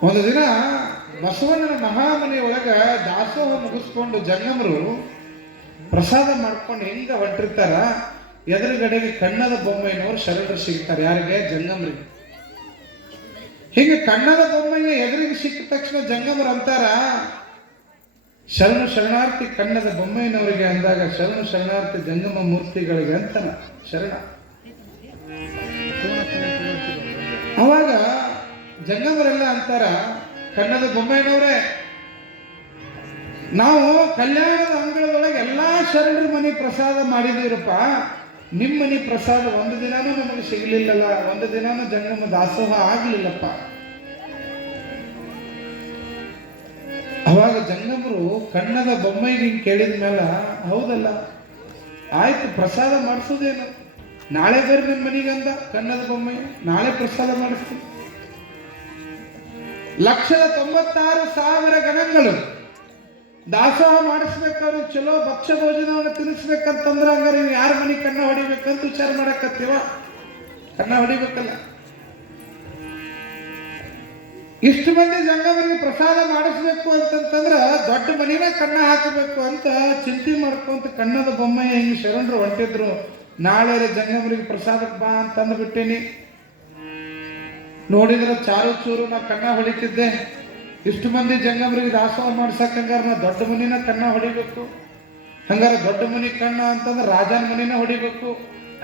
ಒಂದು ದಿನ ಬಸವಣ್ಣನ ಮಹಾಮನೆ ಒಳಗ ದಾಸೋಹ ಮುಗಿಸ್ಕೊಂಡು ಜಂಗಮರು ಪ್ರಸಾದ ಮಾಡ್ಕೊಂಡು ಹೆಂಗ ಹೊಂಟಿರ್ತಾರ, ಎದುರುಗಡೆಗೆ ಕಣ್ಣದ ಬೊಮ್ಮಯ್ಯನವರು ಶರಣರು ಸಿಗ್ತಾರೆ. ಯಾರಿಗೆ? ಜಂಗಮರಿಗೆ. ಹೀಗೆ ಕಣ್ಣದ ಬೊಮ್ಮಯ್ಯ ಎದುರಿಗೆ ಸಿಕ್ಕ ತಕ್ಷಣ ಜಂಗಮರು ಅಂತಾರ, ಶರಣು ಶರಣಾರ್ಥಿ ಕಣ್ಣದ ಬೊಮ್ಮಯ್ಯನವರಿಗೆ ಅಂದಾಗ ಶರಣು ಶರಣಾರ್ಥಿ ಜಂಗಮ ಮೂರ್ತಿಗಳಿಗೆ ಅಂತಾನ ಶರಣ. ಅವಾಗ ಜಂಗಮರೆಲ್ಲ ಅಂತಾರ, ಕಣ್ಣದ ಬೊಮ್ಮಯ್ಯನವರೇ, ನಾವು ಕಲ್ಯಾಣದ ಅಂಗಳದೊಳಗೆ ಎಲ್ಲಾ ಶರಣರ ಮನೆ ಪ್ರಸಾದ ಮಾಡಿದೀರಪ್ಪ, ನಿಮ್ಮ ಮನೆ ಪ್ರಸಾದ ಒಂದು ದಿನಾನೂ ನಮಗೆ ಸಿಗಲಿಲ್ಲಲ್ಲ, ಒಂದು ದಿನಾನೂ ಜಂಗಮ ದಾಸೋಹ ಆಗ್ಲಿಲ್ಲಪ್ಪ. ಅವಾಗ ಜಂಗಮರು ಕಣ್ಣದ ಬೊಮ್ಮೈಗೆ ಹಿಂಗೆ ಕೇಳಿದ ಮೇಲೆ, ಹೌದಲ್ಲ ಆಯ್ತು ಪ್ರಸಾದ ಮಾಡಿಸೋದೇನು, ನಾಳೆ ಬರ್ರಿ ನಿಮ್ಮ ಮನೆಗಂದ ಕಣ್ಣದ ಬೊಮ್ಮಯ್ಯ, ನಾಳೆ ಪ್ರಸಾದ ಮಾಡಿಸ್ತೀವಿ. 1,96,000 ಗಣಗಳು ದಾಸೋಹ ಮಾಡಿಸ್ಬೇಕಾದ್ರೆ ಚಲೋ ಭಕ್ಷ್ಯ ಭೋಜನವನ್ನು ತಿನ್ನಿಸ್ಬೇಕಂತಂದ್ರೆ ಹಂಗಾರೆ ನೀವು ಯಾರ ಮನೆ ಕಣ್ಣ ಹೊಡಿಬೇಕಂತ ವಿಚಾರ ಮಾಡಕತ್ತೀವ? ಕಣ್ಣ ಹೊಡಿಬೇಕಲ್ಲ. ಇಷ್ಟು ಮಂದಿ ಜಂಗಮರಿಗೆ ಪ್ರಸಾದ ಮಾಡಿಸ್ಬೇಕು ಅಂತಂತಂದ್ರ ದೊಡ್ಡ ಮನಿನ ಕಣ್ಣ ಹಾಕಬೇಕು ಅಂತ ಚಿಂತೆ ಮಾಡ್ಕೊಂತ ಕಣ್ಣದ ಬೊಮ್ಮಯ್ಯ ಹಿಂಗೆ ಶರಣರು ಹೊಂಟಿದ್ರು. ನಾಳೆ ಜಂಗಮರಿಗೆ ಪ್ರಸಾದಕ್ಕೆ ಬಾ ಅಂತಂದು ಬಿಟ್ಟೇನಿ. ನೋಡಿದ್ರೆ ಚಾರು ಚೂರು ನಾ ಕಣ್ಣ ಹೊಡಿತಿದ್ದೆ. ಇಷ್ಟು ಮಂದಿ ಜಂಗಮರಿಗೆ ದಾಸೋಹ ಮಾಡ್ಸಕ್ ಹಂಗಾರ ನಾ ದೊಡ್ಡ ಮನಿನ ಕಣ್ಣ ಹೊಡಿಬೇಕು. ಹಂಗಾರ ದೊಡ್ಡ ಮನಿ ಕಣ್ಣ ಅಂತಂದ್ರೆ ರಾಜನ ಮನಿನ ಹೊಡಿಬೇಕು.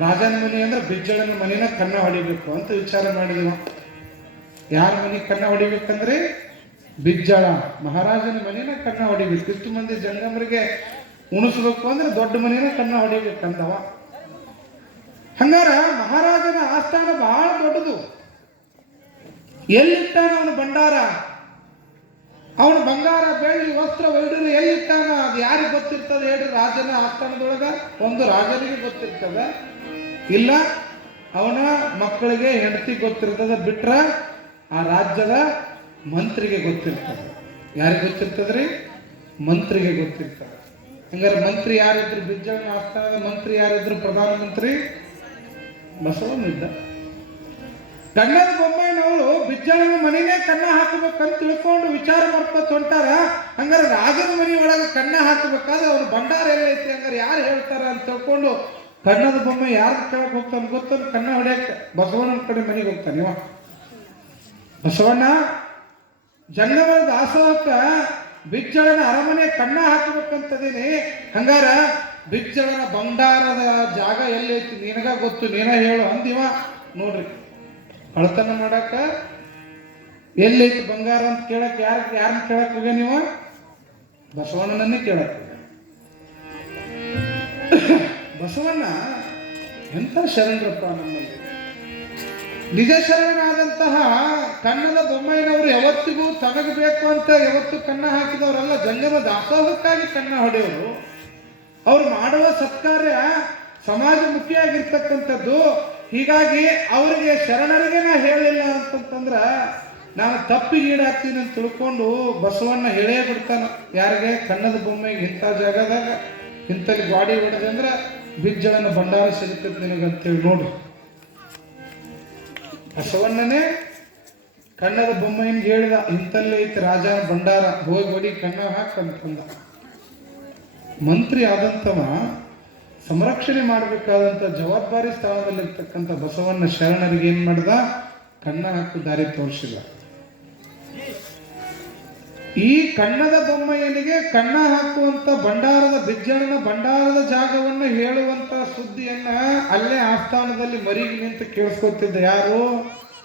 ರಾಜನ ಮನಿ ಅಂದ್ರೆ ಬಿಜ್ಜಳನ ಮನಿನ ಕಣ್ಣ ಹೊಡಿಬೇಕು ಅಂತ ವಿಚಾರ ಮಾಡಿದೀವ. ಯಾರ ಮನಿ ಕಣ್ಣ ಹೊಡಿಬೇಕಂದ್ರೆ ಬಿಜ್ಜಳ ಮಹಾರಾಜನ ಮನಿನ ಕಣ್ಣ ಹೊಡಿಬೇಕು. ಇಷ್ಟು ಮಂದಿ ಜಂಗಮರಿಗೆ ಉಣಿಸ್ಬೇಕು ಅಂದ್ರೆ ದೊಡ್ಡ ಮನಿನ ಕಣ್ಣ ಹೊಡಿಬೇಕಂದವ. ಹಂಗಾರ ಮಹಾರಾಜನ ಆಸ್ಥಾನ ಬಹಳ ದೊಡ್ಡದು. ಎಲ್ಲಿಟ್ಟಾನ ಅವನ ಭಂಡಾರ, ಅವನ ಬಂಗಾರ ಬೆಳ್ಳಿ ವಸ್ತ್ರ ವೈಡೂರು ಎಲ್ಲಿಟ್ಟಾನ ಅದು ಯಾರಿಗೆ ಗೊತ್ತಿರ್ತದೆ ಹೇಳ್ರಿ? ರಾಜನ ಆಸ್ಥಾನದೊಳಗ ಒಂದು ರಾಜನಿಗೆ ಗೊತ್ತಿರ್ತದ, ಇಲ್ಲ ಅವನ ಮಕ್ಕಳಿಗೆ ಹೆಂಡತಿ ಗೊತ್ತಿರ್ತದ, ಬಿಟ್ರ ಆ ರಾಜ್ಯದ ಮಂತ್ರಿಗೆ ಗೊತ್ತಿರ್ತದೆ. ಯಾರಿಗೆ ಗೊತ್ತಿರ್ತದ್ರಿ? ಮಂತ್ರಿಗೆ ಗೊತ್ತಿರ್ತದೆ. ಹಂಗಾರೆ ಮಂತ್ರಿ ಯಾರಿದ್ರು? ಬಿಜ್ಜಳನ ಆಸ್ಥಾನದ ಮಂತ್ರಿ ಯಾರಿದ್ರು? ಪ್ರಧಾನಮಂತ್ರಿ ಬಸವಣ್ಣಿದ್ದ. ಕಣ್ಣದ ಬೊಮ್ಮಯ್ಯನವರು ಬಿಜ್ಜಳನ ಮನಿನೇ ಕಣ್ಣ ಹಾಕಬೇಕಂತ ತಿಳ್ಕೊಂಡು ವಿಚಾರ ಮಾಡ್ಕೊತ ಹೊಂಟಾರ. ಹಂಗಾರೆ ರಾಜನ ಮನಿ ಒಳಗೆ ಕಣ್ಣ ಹಾಕಬೇಕಾದ್ರೆ ಅವ್ರ ಭಂಡಾರ ಎಲ್ಲ ಐತಿ, ಹಂಗಾರೆ ಯಾರು ಹೇಳ್ತಾರ ಅಂತ ತಿಳ್ಕೊಂಡು ಕಣ್ಣದ ಬೊಮ್ಮೆ ಯಾರು ಕೇಳಕ್ ಹೋಗ್ತಾನೆ ಗೊತ್ತ? ಕಣ್ಣ ಹೊಡ್ಯಕ್ಕೆ ಬಸವಣ್ಣನ ಕಡೆ ಮನೆಗೆ ಹೋಗ್ತಾನೆ. ಇವ ಬಸವಣ್ಣ ಜಂಗಮರ ದಾಸೋಹಕ್ಕ ಬಿಜ್ಜಳನ ಅರಮನೆ ಕಣ್ಣ ಹಾಕಬೇಕಂತದೀನಿ. ಹಂಗಾರ ಬಿಜ್ಜಳನ ಭಂಡಾರದ ಜಾಗ ಎಲ್ಲೈತಿ ನಿನಗ ಗೊತ್ತು, ನೀನ ಹೇಳು ಅಂದಿವ. ನೋಡ್ರಿ ಕಳ್ತನ ಮಾಡಾಕ ಎಲ್ಲೈತಿ ಬಂಗಾರ ಅಂತ ಕೇಳಕ್ ಯಾರನ್ನ ಕೇಳಕ್ ಹೋಗ? ನೀವು ಬಸವಣ್ಣನನ್ನೇ ಕೇಳಕ್. ಬಸವಣ್ಣ ಎಂಥ ಶರಣರಪ್ಪ ನಮ್ಮಲ್ಲಿ. ನಿಜ ಶರಣನಾದಂತಹ ಕಣ್ಣದ ಬೊಮ್ಮಯ್ಯನವರು ಯಾವತ್ತಿಗೂ ತನಗೆ ಬೇಕು ಅಂತ ಯಾವತ್ತು ಕಣ್ಣ ಹಾಕಿದವರಲ್ಲ, ಜಂಗಮ ದಾಸೋಹಕ್ಕಾಗಿ ಕಣ್ಣ ಹೊಡೆಯವರು. ಅವ್ರು ಮಾಡುವ ಸತ್ಕಾರ್ಯ ಸಮಾಜಮುಖಿಯಾಗಿರ್ತಕ್ಕಂಥದ್ದು. ಹೀಗಾಗಿ ಅವರಿಗೆ ಶರಣರಿಗೆ ನಾ ಹೇಳಿಲ್ಲ ಅಂತಂತಂದ್ರ ನಾನು ತಪ್ಪಿಗೆ ಈಡಾಗ್ತೀನಿ ಅಂತ ತಿಳ್ಕೊಂಡು ಬಸವಣ್ಣ ಹೇಳೇ ಬಿಡ್ತಾನ. ಯಾರಿಗೆ? ಕಣ್ಣದ ಬೊಮ್ಮೆಗೆ ಇಂಥ ಜಾಗದಾಗ ಇಂಥಲ್ಲಿ ಗಾಡಿ ಹೊಡೆದಂದ್ರ ಬಿಜ್ಜಳನ ಭಂಡಾರ ಸಿಗುತ್ತದೆ ನಿನಗಂತೇಳಿ. ನೋಡ್ರಿ ಬಸವಣ್ಣನೇ ಕಣ್ಣದ ಬೊಮ್ಮೆಯನ್ನು ಹೇಳಿದ, ಇಂತಲ್ಲೇ ಐತಿ ರಾಜನ ಭಂಡಾರ, ಹೋಗಿ ಹೊಡಿ ಕಣ್ಣ ಹಾಕಂತಂದ. ಮಂತ್ರಿ ಆದಂತವ ಸಂರಕ್ಷಣೆ ಮಾಡಬೇಕಾದಂಥ ಜವಾಬ್ದಾರಿ ಸ್ಥಾನದಲ್ಲಿರ್ತಕ್ಕಂಥ ಬಸವಣ್ಣ ಶರಣರಿಗೆ ಏನು ಮಾಡ್ದ? ಕಣ್ಣ ಹಾಕು ದಾರಿ ತೋರಿಸಿಲ್ಲ. ಈ ಕಣ್ಣದ ಬೊಮ್ಮೆಯನಿಗೆ ಕಣ್ಣ ಹಾಕುವಂತ ಭಂಡಾರದ ಬಿಜ್ಜಳನ ಭಂಡಾರದ ಜಾಗವನ್ನು ಹೇಳುವಂತ ಸುದ್ದಿಯನ್ನ ಅಲ್ಲೇ ಆಸ್ಥಾನದಲ್ಲಿ ಮರಿಗೆ ನಿಂತು ಕೇಳಿಸ್ಕೊತಿದ್ದ ಯಾರು?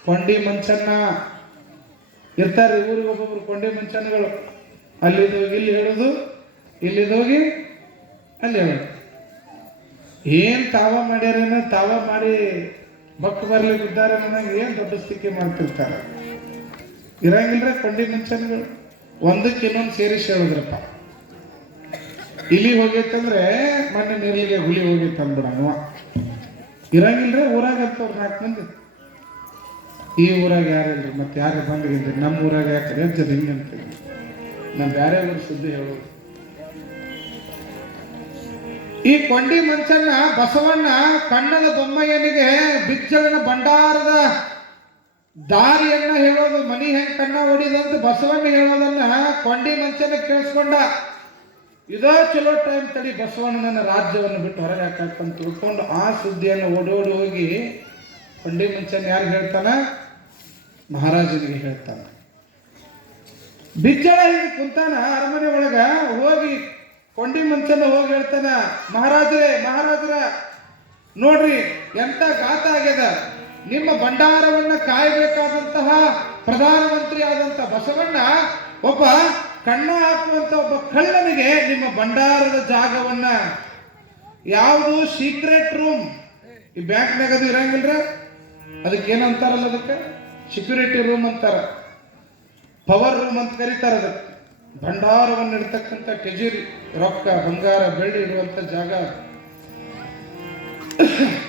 ಕೊಂಡಿ ಮಂಚನ್ನ. ಇರ್ತಾರೆ ಊರಿಗೆ ಒಬ್ಬೊಬ್ರು ಕೊಂಡಿ ಮಂಚನಗಳು. ಅಲ್ಲಿದೋಗಿ ಇಲ್ಲಿ ಹೇಳೋದು, ಇಲ್ಲಿದೋಗಿ ಅಲ್ಲಿ ಹೇಳೋದು. ಏನ್ ತಾವ ಮಾಡ್ಯಾರೇನ, ತಾವ ಮಾಡಿ ಬಕ್ ಬರ್ಲಿಕ್ಕೆ ಇದ್ದಾರೆ ನನಗೆ ಏನ್ ದೊಡ್ಡ ಸ್ಥಿತಿ ಮಾಡ್ತಿರ್ತಾರೆ. ಇರಂಗಿಲ್ರ ಕೊಂಡಿ ಮಂಚನಗಳು. ಒಂದಕ್ಕೆ ಇನ್ನೊಂದು ಸೇರಿಸಿ ಹೇಳಿದ್ರಪ್ಪ. ಇಲಿ ಹೋಗೈತಂದ್ರೆ ಮೊನ್ನೆ ನೀರಿಗೆ ಹುಲಿ ಹೋಗೈತೆ ಅಂದ್ಬಿಡವ. ಇರಂಗಿಲ್ರಿ ಊರಾಗ ಅಂತವ್ರು 4 ಮಂದಿ. ಈ ಊರಾಗ ಯಾರಿಲ್ರಿ, ಮತ್ತೆ ಯಾರು ಬಂದಿರಿ? ನಮ್ಮ ಊರಾಗ ಯಾಕೆ ಜನ ಹಿಂಗೆ ಅಂತೀವಿ. ನಾವು ಬೇರೆ ಊರು ಸುದ್ದಿ ಹೇಳೋದು. ಈ ಕೊಂಡಿ ಮಂಚನ್ನ ಬಸವಣ್ಣ ಕಣ್ಣದ ಬೊಮ್ಮಯ್ಯನಿಗೆ ಬಿಜ್ಜಳನ ಭಂಡಾರದ ದಾರಿಯನ್ನ ಹೇಳೋದು, ಮನಿ ಹೆಂಗ್ ಕಣ್ಣ ಹೊಡಿದಂತ ಬಸವಣ್ಣ ಹೇಳೋದನ್ನ ಕೊಂಡಿ ಮಂಚನ ಕೇಳಿಸ್ಕೊಂಡ. ಇದೋ ಚಲೋ ಟೈಮ್ ತಡಿ, ಬಸವಣ್ಣನ ರಾಜ್ಯವನ್ನು ಬಿಟ್ಟು ಹೊರಗೆ ಹಾಕಂತ ತಿಳ್ಕೊಂಡು ಆ ಸುದ್ದಿಯನ್ನು ಓಡೋಡಿ ಹೋಗಿ ಕೊಂಡಿ ಮಂಚನ್ ಯಾರಿಗೆ ಹೇಳ್ತಾನ? ಮಹಾರಾಜನಿಗೆ ಹೇಳ್ತಾನ. ಬಿಜ್ಜಳ ಹಿಂಗೆ ಕುಂತಾನ ಅರಮನೆ ಒಳಗ. ಹೋಗಿ ಕೊಂಡಿ ಮಂಚನ ಹೋಗಿ ಹೇಳ್ತಾನ, ಮಹಾರಾಜರ ನೋಡ್ರಿ ಎಂತ ಗಾತ ಆಗ್ಯದ. ನಿಮ್ಮ ಭಂಡಾರವನ್ನ ಕಾಯಬೇಕಾದಂತಹ ಪ್ರಧಾನಮಂತ್ರಿ ಆದಂತ ಬಸವಣ್ಣ ಒಬ್ಬ ಕಣ್ಣ ಹಾಕುವಂತ ಒಬ್ಬ ಕಳ್ಳನಿಗೆ ನಿಮ್ಮ ಭಂಡಾರದ ಜಾಗವನ್ನ, ಯಾವುದು ಸೀಕ್ರೆಟ್ ರೂಮ್, ಈ ಬ್ಯಾಂಕ್ನಾಗ ಅದು ಇರಂಗಿಲ್ರ, ಅದಕ್ಕೆ ಏನಂತಾರಲ್ಲ, ಅದಕ್ಕೆ ಸೆಕ್ಯೂರಿಟಿ ರೂಮ್ ಅಂತಾರ, ಪವರ್ ರೂಮ್ ಅಂತ ಕರೀತಾರ. ಅದಕ್ಕೆ ಭಂಡಾರವನ್ನು ಇಡ್ತಕ್ಕಂಥ ಟೆಜರಿ, ರೊಕ್ಕ ಬಂಗಾರ ಬೆಳ್ಳಿ ಇಡುವಂತ ಜಾಗ.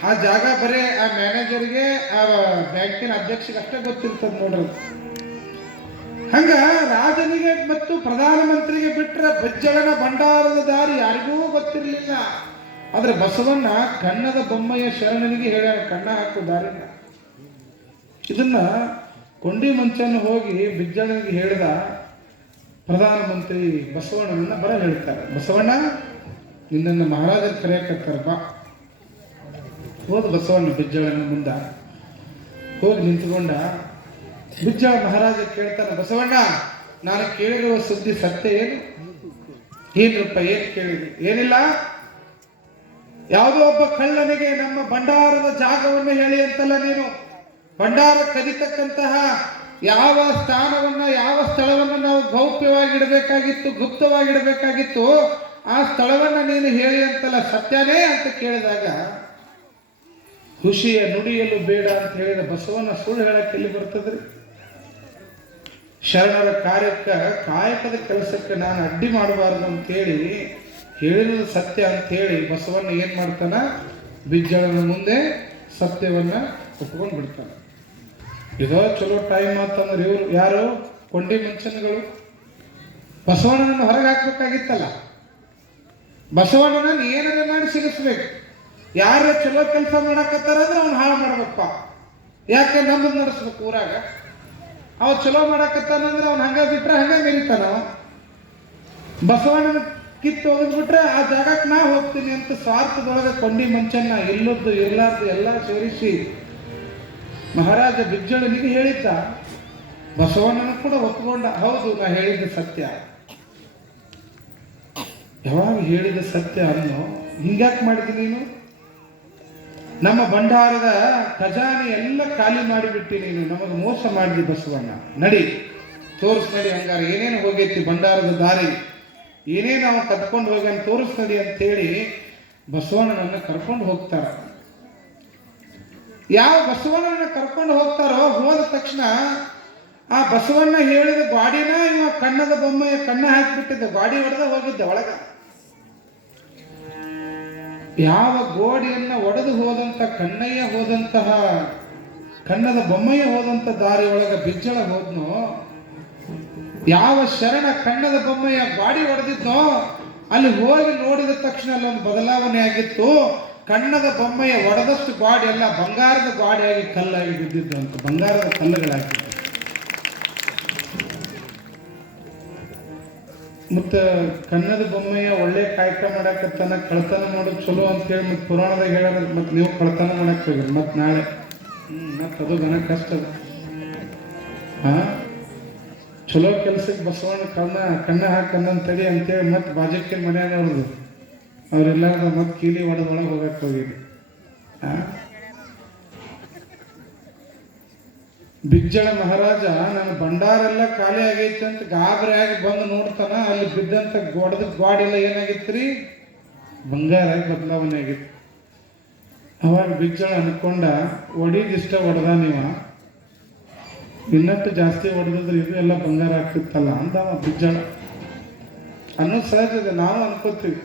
ಆ ಜಾಗ ಬರೀ ಆ ಮ್ಯಾನೇಜರ್ಗೆ, ಆ ಬ್ಯಾಂಕಿನ ಅಧ್ಯಕ್ಷರಿಗೆ ಅಷ್ಟೇ ಗೊತ್ತಿರ್ತದ ನೋಡ್ರಿ. ಹಂಗ ರಾಜನಿಗೆ ಮತ್ತು ಪ್ರಧಾನಮಂತ್ರಿಗೆ ಬಿಟ್ಟರೆ ಬಿಜ್ಜಳನ ಭಂಡಾರದ ದಾರಿ ಯಾರಿಗೂ ಗೊತ್ತಿರಲಿಲ್ಲ. ಆದ್ರೆ ಬಸವಣ್ಣ ಕಣ್ಣದ ಬೊಮ್ಮೆಯ ಶರಣನಿಗೆ ಹೇಳ್ಯಾರ, ಕಣ್ಣ ಹಾಕು ದಾರಿನ. ಇದನ್ನ ಕೊಂಡಿ ಮಂಚನ ಹೋಗಿ ಬಿಜ್ಜಳನಿಗೆ ಹೇಳಿದ ಪ್ರಧಾನಮಂತ್ರಿ ಬಸವಣ್ಣನನ್ನ ಬರ ಹೇಳ್ತಾರೆ, ಬಸವಣ್ಣ ನಿನ್ನನ್ನು ಮಹಾರಾಜರು ಕರೆಯಕತ್ತಾರ ಬಾ. ಹೋದ ಬಸವಣ್ಣ ಬಿಜ್ಜಳನ ಮುಂದ ಹೋಗಿ ನಿಂತ್ಕೊಂಡ. ಬಿಜ್ಜಳ ಮಹಾರಾಜ ಕೇಳ್ತಾನೆ, ಬಸವಣ್ಣ ನಾನು ಕೇಳಿರುವ ಸುದ್ದಿ ಸತ್ಯ ಏನು? ಏನ್ರಪ್ಪ ಏನ್ ಕೇಳಿದ್ರಿ? ಏನಿಲ್ಲ, ಯಾವುದೋ ಒಬ್ಬ ಕಳ್ಳನಿಗೆ ನಮ್ಮ ಭಂಡಾರದ ಜಾಗವನ್ನು ಹೇಳಿ ಅಂತಲ್ಲ ನೀನು. ಭಂಡಾರ ಕದಿತಕ್ಕಂತಹ ಯಾವ ಸ್ಥಾನವನ್ನ, ಯಾವ ಸ್ಥಳವನ್ನ ನಾವು ಗೌಪ್ಯವಾಗಿಡಬೇಕಾಗಿತ್ತು, ಗುಪ್ತವಾಗಿಡಬೇಕಾಗಿತ್ತು, ಆ ಸ್ಥಳವನ್ನ ನೀನು ಹೇಳಿ ಅಂತಲ್ಲ, ಸತ್ಯನೇ ಅಂತ ಕೇಳಿದಾಗ ಖುಷಿಯ ನುಡಿಯಲು ಬೇಡ ಅಂತ ಹೇಳಿದ ಬಸವಣ್ಣ ಸುಳ್ಳು ಹೇಳಕ್ಕೆ ಎಲ್ಲಿ ಬರ್ತದ್ರಿ? ಶರಣರ ಕಾರ್ಯಕ್ಕೆ, ಕಾಯಕದ ಕೆಲಸಕ್ಕೆ ನಾನು ಅಡ್ಡಿ ಮಾಡಬಾರ್ದು ಅಂತೇಳಿ ಹೇಳಿದ ಸತ್ಯ ಅಂತ ಹೇಳಿ ಬಸವಣ್ಣ ಏನ್ ಮಾಡ್ತಾನ? ಬಿಜ್ಜಳನ ಮುಂದೆ ಸತ್ಯವನ್ನ ಒಪ್ಕೊಂಡು ಬಿಡ್ತಾನೆ. ಇದೋ ಚಲೋ ಟೈಮ್ ಅಂತಂದ್ರೆ ಇವರು ಯಾರು? ಕೊಂಡಿ ಮಂಚನಗಳು. ಬಸವಣ್ಣನನ್ನು ಹೊರಗೆ ಹಾಕ್ಬೇಕಾಗಿತ್ತಲ್ಲ, ಬಸವಣ್ಣನ ಏನನ್ನ ಮಾಡಿ ಸಿಗಿಸ್ಬೇಕು. ಯಾರು ಚಲೋ ಕೆಲಸ ಮಾಡಕತ್ತಾರ ಅಂದ್ರೆ ಅವ್ನು ಹಾಳು ಮಾಡ್ಬೇಕಪ್ಪ. ಯಾಕೆ ನಮ್ಮದು ನಡೆಸ್ಬೇಕು ಊರಾಗ? ಅವ ಚಲೋ ಮಾಡಕತ್ತಾನಂದ್ರೆ ಅವ್ನು ಹಂಗ ಬಿಟ್ರೆ ಹಂಗ ಮೆರಿತಾನ. ಬಸವಣ್ಣನ ಕಿತ್ತು ಹೋಗಿದ್ಬಿಟ್ರೆ ಆ ಜಾಗಕ್ಕೆ ನಾ ಹೋಗ್ತೀನಿ ಅಂತ ಸ್ವಾರ್ಥದೊಳಗೆ ಕೊಂಡಿ ಮಂಚನ್ನ ಇಲ್ಲದ್ದು ಇರ್ಲಾರ್ದು ಎಲ್ಲ ಸೇರಿಸಿ ಮಹಾರಾಜ ಬಿಜ್ಜಳನಿಗೆ ಹೇಳಿದ್ದ. ಬಸವಣ್ಣನ ಕೂಡ ಒಪ್ಕೊಂಡ, ಹೌದು ನಾ ಹೇಳಿದ ಸತ್ಯ. ಯಾವಾಗ ಹೇಳಿದ ಸತ್ಯ ಅನ್ನೋ, ಹಿಂಗ್ಯಾಕೆ ಮಾಡಿದಿ ನೀನು? ನಮ್ಮ ಭಂಡಾರದ ಖಜಾನೆ ಎಲ್ಲ ಖಾಲಿ ಮಾಡಿಬಿಟ್ಟಿ ನೀನು, ನಮಗೆ ಮೋಸ ಮಾಡಿದಿ ಬಸವಣ್ಣ. ನಡಿ ತೋರಿಸ್ ನಡಿ, ಹಂಗಾರೆ ಏನೇನು ಹೋಗೈತಿ ಭಂಡಾರದ ದಾರಿ, ಏನೇನು ಅವ ಕದ್ಕೊಂಡು ಹೋಗ್ಯಾನ ತೋರಿಸ್ ನಡಿ ಅಂತೇಳಿ ಬಸವಣ್ಣನನ್ನ ಕರ್ಕೊಂಡು ಹೋಗ್ತಾರ. ಯಾವ ಬಸವಣ್ಣನ ಕರ್ಕೊಂಡು ಹೋಗ್ತಾರೋ, ಹೋದ ತಕ್ಷಣ ಆ ಬಸವಣ್ಣ ಹೇಳಿದ ಗಾಡಿನ ಇವ ಕಣ್ಣದ ಬೊಮ್ಮೆಯ ಕಣ್ಣ ಹಾಕಿಬಿಟ್ಟಿದ್ದ, ಗಾಡಿ ಹೊಡೆದ ಹೋಗಿದ್ದ ಒಳಗ. ಯಾವ ಗೋಡಿಯನ್ನ ಒಡೆದು ಹೋದಂತ ಕಣ್ಣಯ್ಯ ಹೋದಂತಹ, ಕಣ್ಣದ ಬೊಮ್ಮೆಯ ಹೋದಂತ ದಾರಿ ಒಳಗ ಬಿಜ್ಜಳ ಹೋದ್ನೋ, ಯಾವ ಶರಣ ಕಣ್ಣದ ಬೊಮ್ಮೆಯ ಗಾಡಿ ಹೊಡೆದಿದ್ನೋ ಅಲ್ಲಿ ಹೋಗಿ ನೋಡಿದ ತಕ್ಷಣ ಅಲ್ಲೊಂದು ಬದಲಾವಣೆ ಆಗಿತ್ತು. ಕಣ್ಣದ ಬೊಮ್ಮೆಯ ಒಡೆದಷ್ಟು ಗಾಡಿ ಎಲ್ಲ ಬಂಗಾರದ ಗಾಡಿಯಾಗಿ ಕಲ್ಲಾಗಿ ಬಿದ್ದಿದ್ದು ಅಂತ, ಬಂಗಾರದ ಕಲ್ಲುಗಳಾಗಿದ್ದು. ಮತ್ತು ಕನ್ನಡ ಬೊಮ್ಮೆಯ ಒಳ್ಳೆ ಕಾಯಕ ಮಾಡಕತ್ತಾನ, ಕಳ್ತನ ಮಾಡೋದು ಚಲೋ ಅಂತೇಳಿ ಮತ್ತು ಪುರಾಣದಾಗ ಹೇಳ್ಯಾರ. ಮತ್ತು ನೀವು ಕಳ್ತನ ಮಾಡಕ್ಕೆ ಹೋಗಿರಿ ಮತ್ತು ನಾಳೆ ಮತ್ತು ಅದು ಗನ ಕಷ್ಟ ಅದು. ಹಾಂ, ಚಲೋ ಕೆಲ್ಸಕ್ಕೆ ಬಸವಣ್ಣ ಕಣ್ಣ ಹಾಕಂದಂತ ತಡಿ ಅಂತೇಳಿ ಮತ್ತು ಬಾಜುಕಿನ ಮನ್ಯಾಗ ಅವ್ರದ್ದು ಅವರೆಲ್ಲಾರ್ದ ಮತ್ತು ಕೀಲಿ ಒಳಗೆ ಹೋಗಕ್ಕೆ ಹೋಗಿರಿ. ಹಾಂ, ಬಿಜ್ಜಳ ಮಹಾರಾಜ ನನ್ನ ಭಂಡಾರೆಲ್ಲ ಖಾಲಿ ಆಗೈತೆ ಅಂತ ಗಾಬರಿಯಾಗಿ ಬಂದು ನೋಡ್ತಾನ. ಅಲ್ಲಿ ಬಿದ್ದಂಥ ಗೋಡೆಲ್ಲ ಏನಾಗಿತ್ತು ರೀ, ಬಂಗಾರಾಗಿ ಬದಲಾವಣೆ ಆಗಿತ್ತು. ಅವಾಗ ಬಿಜ್ಜಳ ಅನ್ಕೊಂಡ, ಒಡಿದಿಷ್ಟ ಹೊಡೆದ ನೀವ, ಇನ್ನಷ್ಟು ಜಾಸ್ತಿ ಹೊಡೆದಿದ್ರೆ ಇದು ಎಲ್ಲ ಬಂಗಾರ ಆಗ್ತಿತ್ತಲ್ಲ ಅಂದವ ಬಿಜ್ಜಳ. ಅನ್ನೋದು ಸಹಜ ಇದೆ, ನಾವು ಅನ್ಕೋತೀವಿ.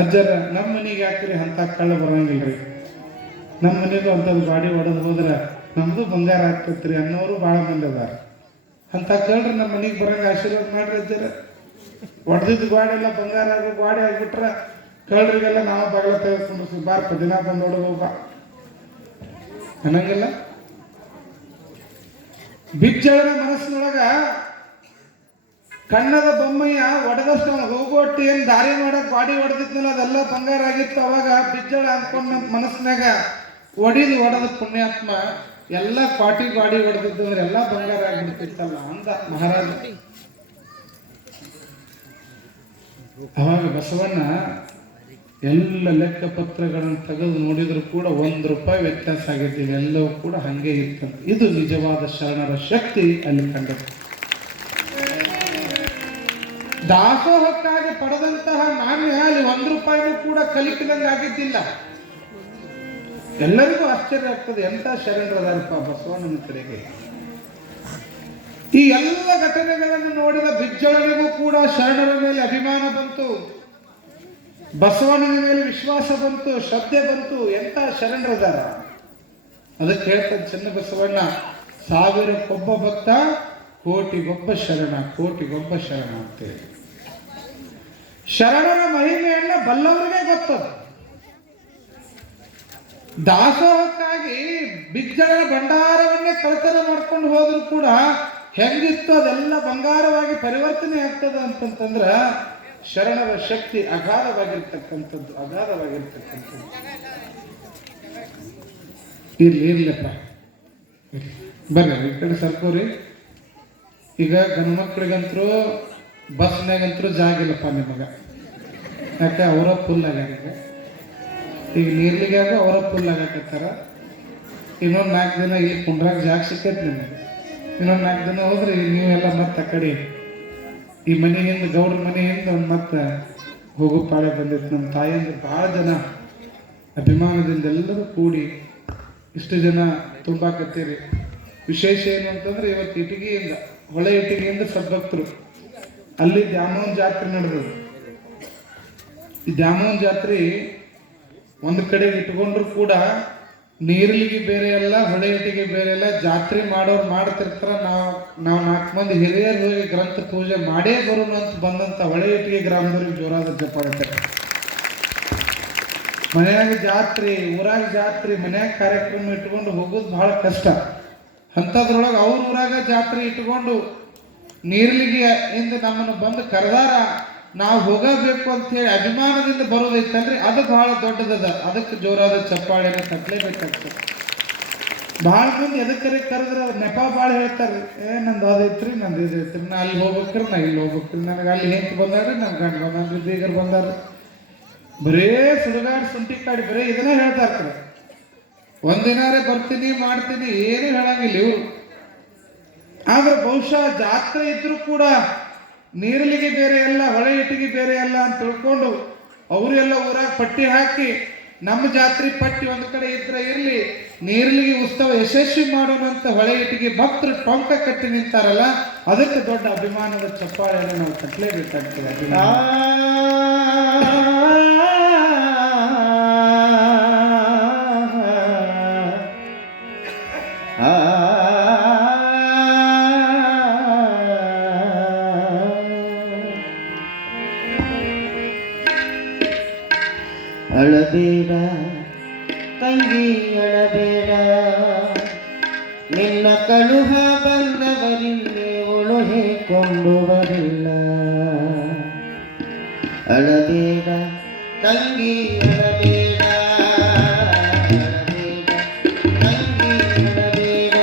ಅಜ್ಜರ ನಮ್ಮ ಮನೆಗೆ ಯಾಕ್ರಿ ಅಂಥ ಕಳ್ಳ ಬರಂಗಿಲ್ಲ ರೀ, ನಮ್ಮ ಮನೆಗೂ ಅಂಥದ್ದು ಗಾಡಿ ಹೊಡೆದು ಹೋದ್ರೆ ನಮ್ಮದು ಬಂಗಾರ ಆಗ್ತೈತ್ರಿ ಅನ್ನೋರು ಭಾಳ ಮಂದಿ ಅದಾರ. ಅಂತ ಕೇಳ್ರಿ ನಮ್ಮ ಮನೆಗೆ ಬರಂಗ ಆಶೀರ್ವಾದ ಮಾಡ್ರಿ ಅಜ್ಜರ. ಹೊಡೆದಿದ್ದು ಗಾಡಿ ಎಲ್ಲ ಬಂಗಾರ ಆಗೋ ಗಾಡಿ ಆಗಿಬಿಟ್ರೆ ಕಳ್ರಿಗೆಲ್ಲ ನಾವು ಬಾಗಿಲ ತೆಗೆದುಕೊಂಡು ಬಾರಪ್ಪ ದಿನ ಬಂದು ಹೊಡೆದು ಹೋಗ ಅನ್ನಂಗಿಲ್ಲ. ಬಿಜ್ಜಳನ ಮನಸ್ಸಿನೊಳಗ ಕನ್ನದ ಬೊಮ್ಮಯ್ಯ ಒಡೆದಷ್ಟು ಅವನು ಹೋಗೋಟಿ ಏನು ದಾರಿ ಮಾಡಕ್ ಗಾಡಿ ಹೊಡೆದಿದ್ನಲ್ಲ ಅದೆಲ್ಲ ಬಂಗಾರ ಆಗಿತ್ತು. ಅವಾಗ ಬಿಜ್ಜಳ ಅನ್ಕೊಂಡ ಮನಸ್ಸಿನಾಗ ಹೊಡೆದ ಪುಣ್ಯಾತ್ಮ ಎಲ್ಲ ಪಾಟಿ ಗಾಡಿ ಹೊಡೆದಿದ್ದು ಅಂದ್ರೆ ಎಲ್ಲ ಬಂಗಾರ ಆಗಿಬಿಡ್ತಿತ್ತಲ್ಲ ಅಂದ ಮಹಾರಾಜ. ಅವಾಗ ಬಸವಣ್ಣ ಎಲ್ಲ ಲೆಕ್ಕ ಪತ್ರಗಳನ್ನು ತೆಗೆದು ನೋಡಿದ್ರು ಕೂಡ ₹1 ವ್ಯತ್ಯಾಸ ಆಗಿದ್ದೀವಿ, ಎಲ್ಲವೂ ಕೂಡ ಹಂಗೆ ಇರ್ತದೆ. ಇದು ನಿಜವಾದ ಶರಣರ ಶಕ್ತಿ ಅಲ್ಲಿ ಕಂಡದ್ದು. ದಾಸೋಹಕ್ಕಾಗಿ ಪಡೆದಂತಹ ನಾಣ್ಯ ಅಲ್ಲಿ ₹1 ಕೂಡ ಕಲಿಕಿದಂಗೆ ಆಗಿದ್ದಿಲ್ಲ. ಎಲ್ಲರಿಗೂ ಆಶ್ಚರ್ಯ ಆಗ್ತದೆ, ಎಂತ ಶರಣರದಾರಪ್ಪ ಬಸವಣ್ಣನ ಕಡೆಗೆ. ಈ ಎಲ್ಲ ಘಟನೆಗಳನ್ನು ನೋಡಿದ ಬಿಜ್ಜಳನಿಗೂ ಕೂಡ ಶರಣರ ಮೇಲೆ ಅಭಿಮಾನ ಬಂತು, ಬಸವಣ್ಣನ ಮೇಲೆ ವಿಶ್ವಾಸ ಬಂತು, ಶ್ರದ್ಧೆ ಬಂತು. ಎಂತ ಶರಣರದಾರ ಅದಕ್ಕೆ ಹೇಳ್ತಾರೆ ಚೆನ್ನ ಬಸವಣ್ಣ, 1000ಕ್ಕೊಬ್ಬ ಭಕ್ತ, ಕೋಟಿಗೊಬ್ಬ ಶರಣ, ಕೋಟಿಗೊಬ್ಬ ಶರಣ ಅಂತೇಳಿ. ಶರಣರ ಮಹಿಮೆಯನ್ನ ಬಲ್ಲವರಿಗೆ ಗೊತ್ತದ. ದಾಸೋಹಕ್ಕಾಗಿ ಬಿಜ್ಜಳ ಭಂಡಾರವನ್ನೇ ಕಳ್ತನ ಮಾಡ್ಕೊಂಡು ಹೋದ್ರು ಕೂಡ ಹೆಂಗಿತ್ತು ಅದೆಲ್ಲ ಬಂಗಾರವಾಗಿ ಪರಿವರ್ತನೆ ಆಗ್ತದ ಅಂತಂತಂದ್ರ ಶರಣರ ಶಕ್ತಿ ಅಗಾಧವಾಗಿರ್ತಕ್ಕಂಥದ್ದು. ಇರ್ಲಿಪ್ಪ ಬರ್ರಿ ಈ ಕಡೆ ಸರ್ಕೋರಿ. ಈಗ ಗಂಡು ಮಕ್ಕಳಿಗಂತರೂ ಬಸ್ನಾಗಂತರೂ ಜಾಗ ಇಲ್ಲಪ್ಪ ನಿಮಗ, ಯಾಕೆ ಅವರ ಫುಲ್ ಆಗ್ಯಾರ. ಈಗ ನೀರ್ಲಿಗಾಗ ಅವರ ಫುಲ್ ಆಗಕತ್ತಾರ. ಇನ್ನೊಂದು 4 ದಿನ ಇಲ್ಲಿ ಕುಂಡ್ರಾಗ ಜಾಗ ಸಿಕ್ಕೈತಿ ನಿಮಗೆ. ಇನ್ನೊಂದು 4 ದಿನ ಹೋದ್ರೆ ನೀವೆಲ್ಲ ಮತ್ತೆ ಆ ಕಡೆ ಈ ಮನೆಯಿಂದ ಗೌಡ್ರ ಮನೆಯಿಂದ ಮತ್ತೆ ಹೋಗೋ ಪಾಳೆ ಬಂದಿತ್ತು. ನಮ್ಮ ತಾಯಿಯಂದ್ರೆ ಭಾಳ ಜನ ಅಭಿಮಾನದಿಂದ ಎಲ್ಲರೂ ಕೂಡಿ ಇಷ್ಟು ಜನ ತುಂಬಾಕತ್ತೀರಿ. ವಿಶೇಷ ಏನು ಅಂತಂದ್ರೆ ಇವತ್ತು ಇಟಗಿಯಿಂದ, ಹೊಳೆ ಇಟಗಿಯಿಂದ ಸದ್ಭಕ್ತರು ಅಲ್ಲಿ ದ್ಯಾಮೋಹನ್ ಜಾತ್ರೆ ನಡೆದದು. ಈ ದ್ಯಾಮೋಹನ್ ಜಾತ್ರೆ ಒಂದು ಕಡೆಗೆ ಇಟ್ಕೊಂಡ್ರು ಕೂಡ ನೀರ್ಲಿಗೆ ಬೇರೆ ಅಲ್ಲ, ಹೊಳೆ ಇಟ್ಟಿಗೆ ಬೇರೆ ಅಲ್ಲ. ಜಾತ್ರೆ ಮಾಡೋರು ಮಾಡ್ತಿರ್ತಾರ. ನಾವು 4 ಮಂದಿ ಹಿರಿಯರು ಹೋಗಿ ಗ್ರಂಥ ಪೂಜೆ ಮಾಡೇ ಬರೋಣ ಅಂತ ಬಂದಂತ ಹೊಳೆ ಇಟ್ಟಿಗೆ ಗ್ರಾಮದವ್ರಿಗೆ ಜೋರಾದ ಜಪಾಡ್ತಾರೆ. ಮನ್ಯಾಗ ಜಾತ್ರೆ, ಊರಾಗ ಜಾತ್ರೆ, ಮನ್ಯಾಗ ಕಾರ್ಯಕ್ರಮ ಇಟ್ಕೊಂಡು ಹೋಗೋದು ಬಹಳ ಕಷ್ಟ. ಅಂಥದ್ರೊಳಗೆ ಅವ್ರ ಊರಾಗ ಜಾತ್ರೆ ಇಟ್ಕೊಂಡು ನೀರ್ಲಿಗೆ ಇಂದ ನಮ್ಮನ್ನು ಬಂದು ಕರೆದಾರ, ನಾವು ಹೋಗಬೇಕು ಅಂತ ಹೇಳಿ ಅಭಿಮಾನದಿಂದ ಬರೋದೈತಲ್ರಿ, ಅದು ಬಹಳ ದೊಡ್ಡದದ. ಅದಕ್ಕೆ ಜೋರಾದ ಚಪ್ಪಾಳೆನ ತಟ್ಟಲೇಬೇಕಾಗ್ತದೆ. ಭಾಳ ಮಂದಿ ಎದಕ್ಕರೆ ಕರೆದ್ರೆ ಅವ್ರು ನೆಪ ಭಾಳ ಹೇಳ್ತಾರೆ. ನಂದು ಅದೈತ್ರಿ, ನಂದು ಇದೈತ್ರಿ, ನಾ ಅಲ್ಲಿ ಹೋಗ್ಬೇಕ್ರಿ, ನಾ ಇಲ್ಲಿ ಹೋಗ್ಬೇಕ್ರಿ, ನನಗೆ ಅಲ್ಲಿ ಹೆಂಗೆ ಬಂದಾಡ್ರಿ, ನನ್ನ ಗಂಡು ಬಂದಾಡ್ರಿ, ಬೀಗರು ಬಂದಾರ, ಬರೇ ಸುಡುಗಾಡಿ ಸುಂಟಿ ಕಾಡಿ ಬರೇ ಇದನ್ನ ಹೇಳ್ತಾ ಇರ್ತಾರೆ. ಒಂದಿನಾರೇ ಬರ್ತೀನಿ ಮಾಡ್ತೀನಿ ಏನು ಹೇಳಂಗಿಲ್ಲ ಇವರು. ಆದ್ರೆ ಬಹುಶಃ ಜಾತ್ರೆ ಇದ್ರೂ ಕೂಡ ನೀರಲಿಗೆ ಬೇರೆ ಅಲ್ಲ, ಹೊಳೆ ಇಟ್ಟಿಗೆ ಬೇರೆ ಅಲ್ಲ ಅಂತ ತಿಳ್ಕೊಂಡು ಅವರೆಲ್ಲ ಊರಾಗ ಪಟ್ಟಿ ಹಾಕಿ ನಮ್ಮ ಜಾತ್ರೆ ಪಟ್ಟಿ ಒಂದು ಕಡೆ ಇದ್ರೆ ಇರ್ಲಿ, ನೀರಲಿಗೆ ಉತ್ಸವ ಯಶಸ್ವಿ ಮಾಡೋಣ ಅಂತ ಹೊಳೆ ಇಟ್ಟಿಗೆ ಭಕ್ತರು ಟೊಂಕ ಕಟ್ಟಿ ನಿಂತಾರಲ್ಲ, ಅದಕ್ಕೆ ದೊಡ್ಡ ಅಭಿಮಾನದ ಚಪ್ಪಾಳೆಯನ್ನು ನಾವು ಕಟ್ಟಲೇಬೇಕಾಗ್ತದೆ. ಅಳಬೇಡ ತಂಗಿ ಅಳಬೇಡ, ನಿನ್ನ ಕಳುಹ ಬಂದವರಿಲ್ಲಿ ಉಳುಹಿಕೊಂಡು ಬರಲ್ಲ. ಅಳಬೇಡ ತಂಗಿ ಅಳಬೇಡ ತಂಗಿ ಅಳಬೇಡ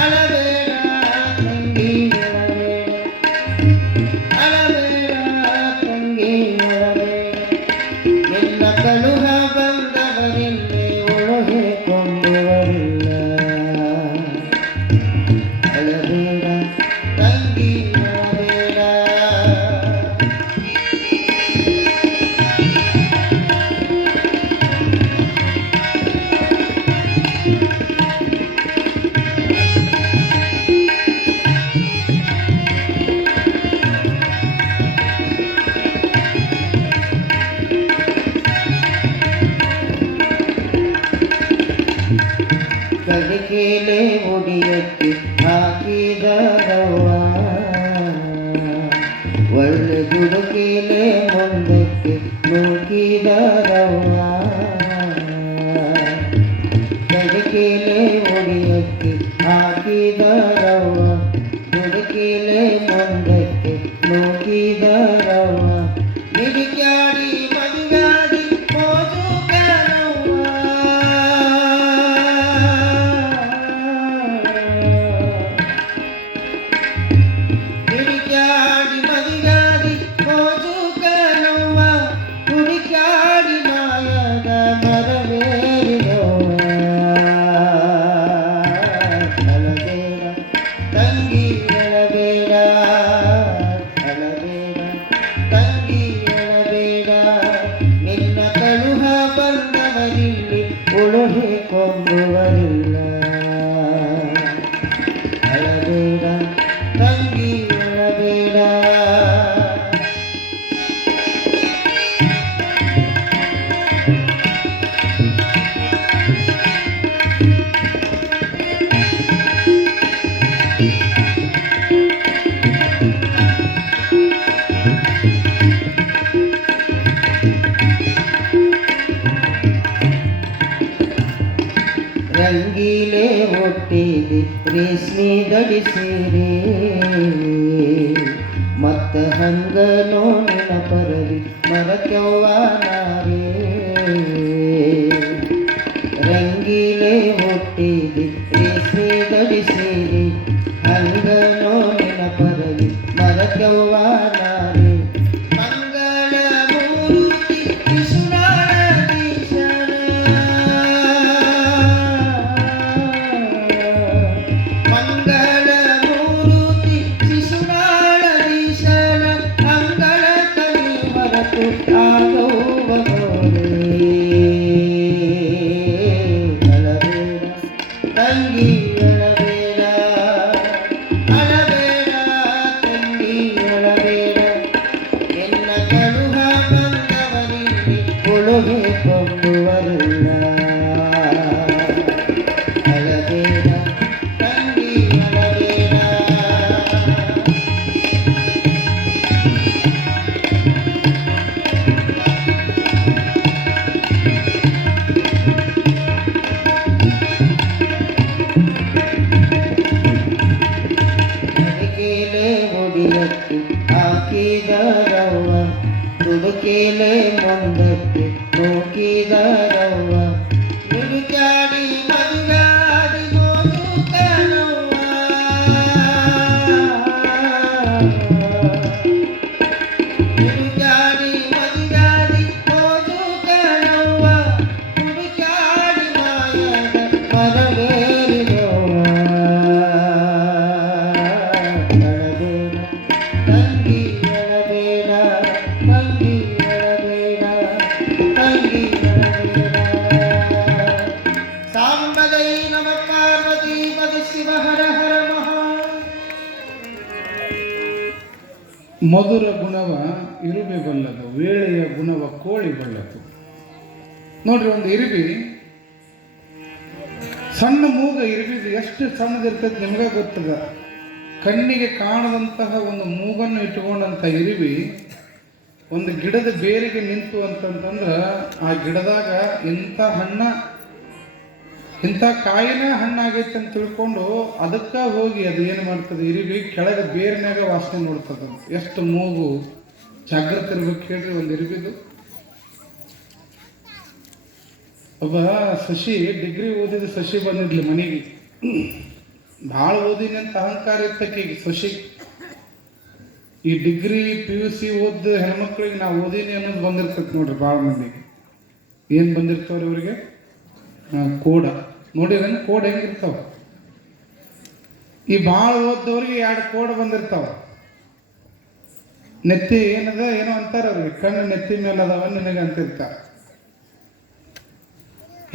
ಅಳಬೇಡ ತಂಗಿ ಅಳಬೇಡ ತಂಗಿ ಅಳಬೇಡ ನಿನ್ನ ಕಳುಹ ಬಂದವರಿಲ್ಲೇ ಒಳಗೆ ಕೊಂಡುವರಿಲ್ಲ ಅಳಬೇಡ ತಂಗಿ ಅಳಬೇಡ ಕಡಿಕೆಲೆ ಒಡಿಯಕ್ಕೆ ಹಾಕಿದರವ್ವ ಒಳ್ಳೆ ಗುಡುಕೆಲೆ ಮುಂದಕ್ಕೆ ನೂಕಿದರವ್ವ ಕಡಿಕೆಲೆ ಒಡಿಯಕ್ಕೆ ಹಾಕಿದರವ್ವ ಗುಡುಕೆಲೆ ಮುಂದಕ್ಕೆ ನೂಕಿದರವ್ವ ಮಿಡಿಕ್ಯಾಡಿ ಮದುಗಾಡಿ ಮೋಜು ಹುಡುಕ್ಯಾಡಿ ಮದಿಗಾಡಿ ಮೋಜು ಕರವ್ವ ಹುಡುಕ್ಯಾಡಿ ಮಾಯದ ಮರವೇರಿದವ್ವ ಅಳಬೇಡ ತಂಗಿ ಅಳಬೇಡ ಅಳಬೇಡ ತಂಗಿ ಅಳಬೇಡ ನಿನ್ನ ಕಳುಹ ಬಂದವರಿಲ್ಲಿ ಉಳುಹೆ ಕೊಂಬುವರಿಲ್ಲ ಅಳಬೇಡ ತಂಗಿ ಅಳಬೇಡ ರಂಗೀಲೆ ಹುಟ್ಟಿದೆ ರೇಷ್ಮೆ ದಡಿಸಿರಿ ಮತ್ತ ಹಂಗನೋ ನೆನಪರಲಿ ಮರಕ್ಯವ್ವ ನಾರೇ ರಂಗೀಲೆ ಹುಟ್ಟಿದೆ ರೇಷ್ಮೆ ದಡಿಸಿರಿ ಹಂಗನೋ ನೆನಪರಲಿ ಮರಕ್ಯವ್ವ ನಾರೇ ಮಂಗಳ ಮೂರ್ತಿ ವಿಶ್ವನಾಥೀಶನ ಮಂಗಳ ಮೂರ್ತಿ ಶಿಶುನಾಳಧೀಶನ ಅಂಗಳ ಕಲಿ ಹೊರತು ಆಗೋವಗೋಲೆ ಅಳಬೇಡ ತಂಗಿ ಅಳಬೇಡ ಅಳಬೇಡ ತಂಗಿ ಅಳಬೇಡ ನಿನ್ನ ಕಳುಹ ಬಂದವರಿಲ್ಲಿ ಉಳುಹೆ ಕೊಂಬುವರಿಲ್ಲ ಅಳಬೇಡ ತಂಗಿ ಅಳಬೇಡ ಕಡಿಕೆಲೆ ಒಡಿಯಕ್ಕೆ ಹಾಕಿದರವ್ವ ದುಡುಕೆಲೆ ಮುಂದಕ್ಕೆ ನೂಕಿದರವ್ವ ನುಡುಕ್ಯಾಡಿ ಮದುಗಾಡಿ ಮೋಜು ಕರವ್ವ ನುಡುಕ್ಯಾಡಿ ಮದುಗಾಡಿ ಮೋಜು ಕರವ್ವ ಹುಡುಕ್ಯಾಡಿ ಮಾಯದ ಮರವೇರಿದವ್ವ ಅಳಬೇಡ ತಂಗಿ ಅಳಬೇಡ ತಂಗಿ ಅಳಬೇಡ ತಂಗಿ ಅಳಬೇಡ ಸಾಂಬದೈ ನಮ ಪಾರ್ವತಿ ಪದ ಶಿವ ಹರ ಹರ ಮಹಾ ಮಧುರ ಗುಣವ ಇರುಬೆ ಬಲ್ಲದು ವೇಳೆಯ ಗುಣವ ಕೋಳಿ ಬಲ್ಲದು. ನೋಡ್ರಿ, ಒಂದು ಇರುಬಿ ಸಣ್ಣ ಮೂಗ ಇರುಬಿದು ಎಷ್ಟು ಸಣ್ಣದಿರ್ತದೆ ನಿಮ್ಗೆ ಗೊತ್ತದ. ಕಣ್ಣಿಗೆ ಕಾಣದಂತಹ ಒಂದು ಮೂಗನ್ನು ಇಟ್ಟುಕೊಂಡಂಥ ಇರುಬಿ ಒಂದು ಗಿಡದ ಬೇರಿಗೆ ನಿಂತು ಅಂತಂತಂದ್ರೆ ಆ ಗಿಡದಾಗ ಇಂಥ ಕಾಯಿನ ಹಣ್ಣಾಗೈತೆ ಅಂತ ತಿಳ್ಕೊಂಡು ಅದಕ್ಕೆ ಹೋಗಿ ಅದು ಏನು ಮಾಡ್ತದೆ, ಇರುಬಿ ಕೆಳಗೆ ಬೇರಿನಾಗ ವಾಸನೆ ನೋಡ್ತದೆ. ಎಷ್ಟು ಮೂಗು ಜಾಗೃತಿ ಇರ್ಬೇಕು ಹೇಳ್ರಿ. ಒಂದು ಇರ್ಬಿದ್ದು ಒಬ್ಬ ಶಶಿ ಡಿಗ್ರಿ ಓದಿದ ಶಶಿ ಬಂದಿದ್ಲಿ ಮನೆಗೆ. ಭಾಳ ಓದಿನಿ ಅಂತ ಅಹಂಕಾರ ಇರ್ತಕ್ಕೀಗ ಶಶಿ. ಈ ಡಿಗ್ರಿ PUC ಓದ್ ಹೆಣ್ಮಕ್ಳಿಗೆ ನಾವು ಓದಿನಿ ಅನ್ನೋದು ಬಂದಿರ್ತೈತೆ ನೋಡ್ರಿ ಭಾಳ ಮಂದಿಗೆ. ಏನು ಬಂದಿರ್ತಾವ್ರಿ ಅವ್ರಿಗೆ? ಕೋಡ ನೋಡಿರೇನು? ಕೋಡ್ ಹೆಂಗಿರ್ತಾವ? ಈ ಭಾಳ ಓದ್ದವ್ರಿಗೆ 2 ಕೋಡ್ ಬಂದಿರ್ತಾವ. ನೆತ್ತಿ ಏನದ ಏನೋ ಅಂತಾರ ಅವ್ರಿಗೆ, ಕಣ್ಣು ನೆತ್ತಿ ಮೇಲೆ ಅದಾವ ನಿನಗೆ ಅಂತಿರ್ತಾರ.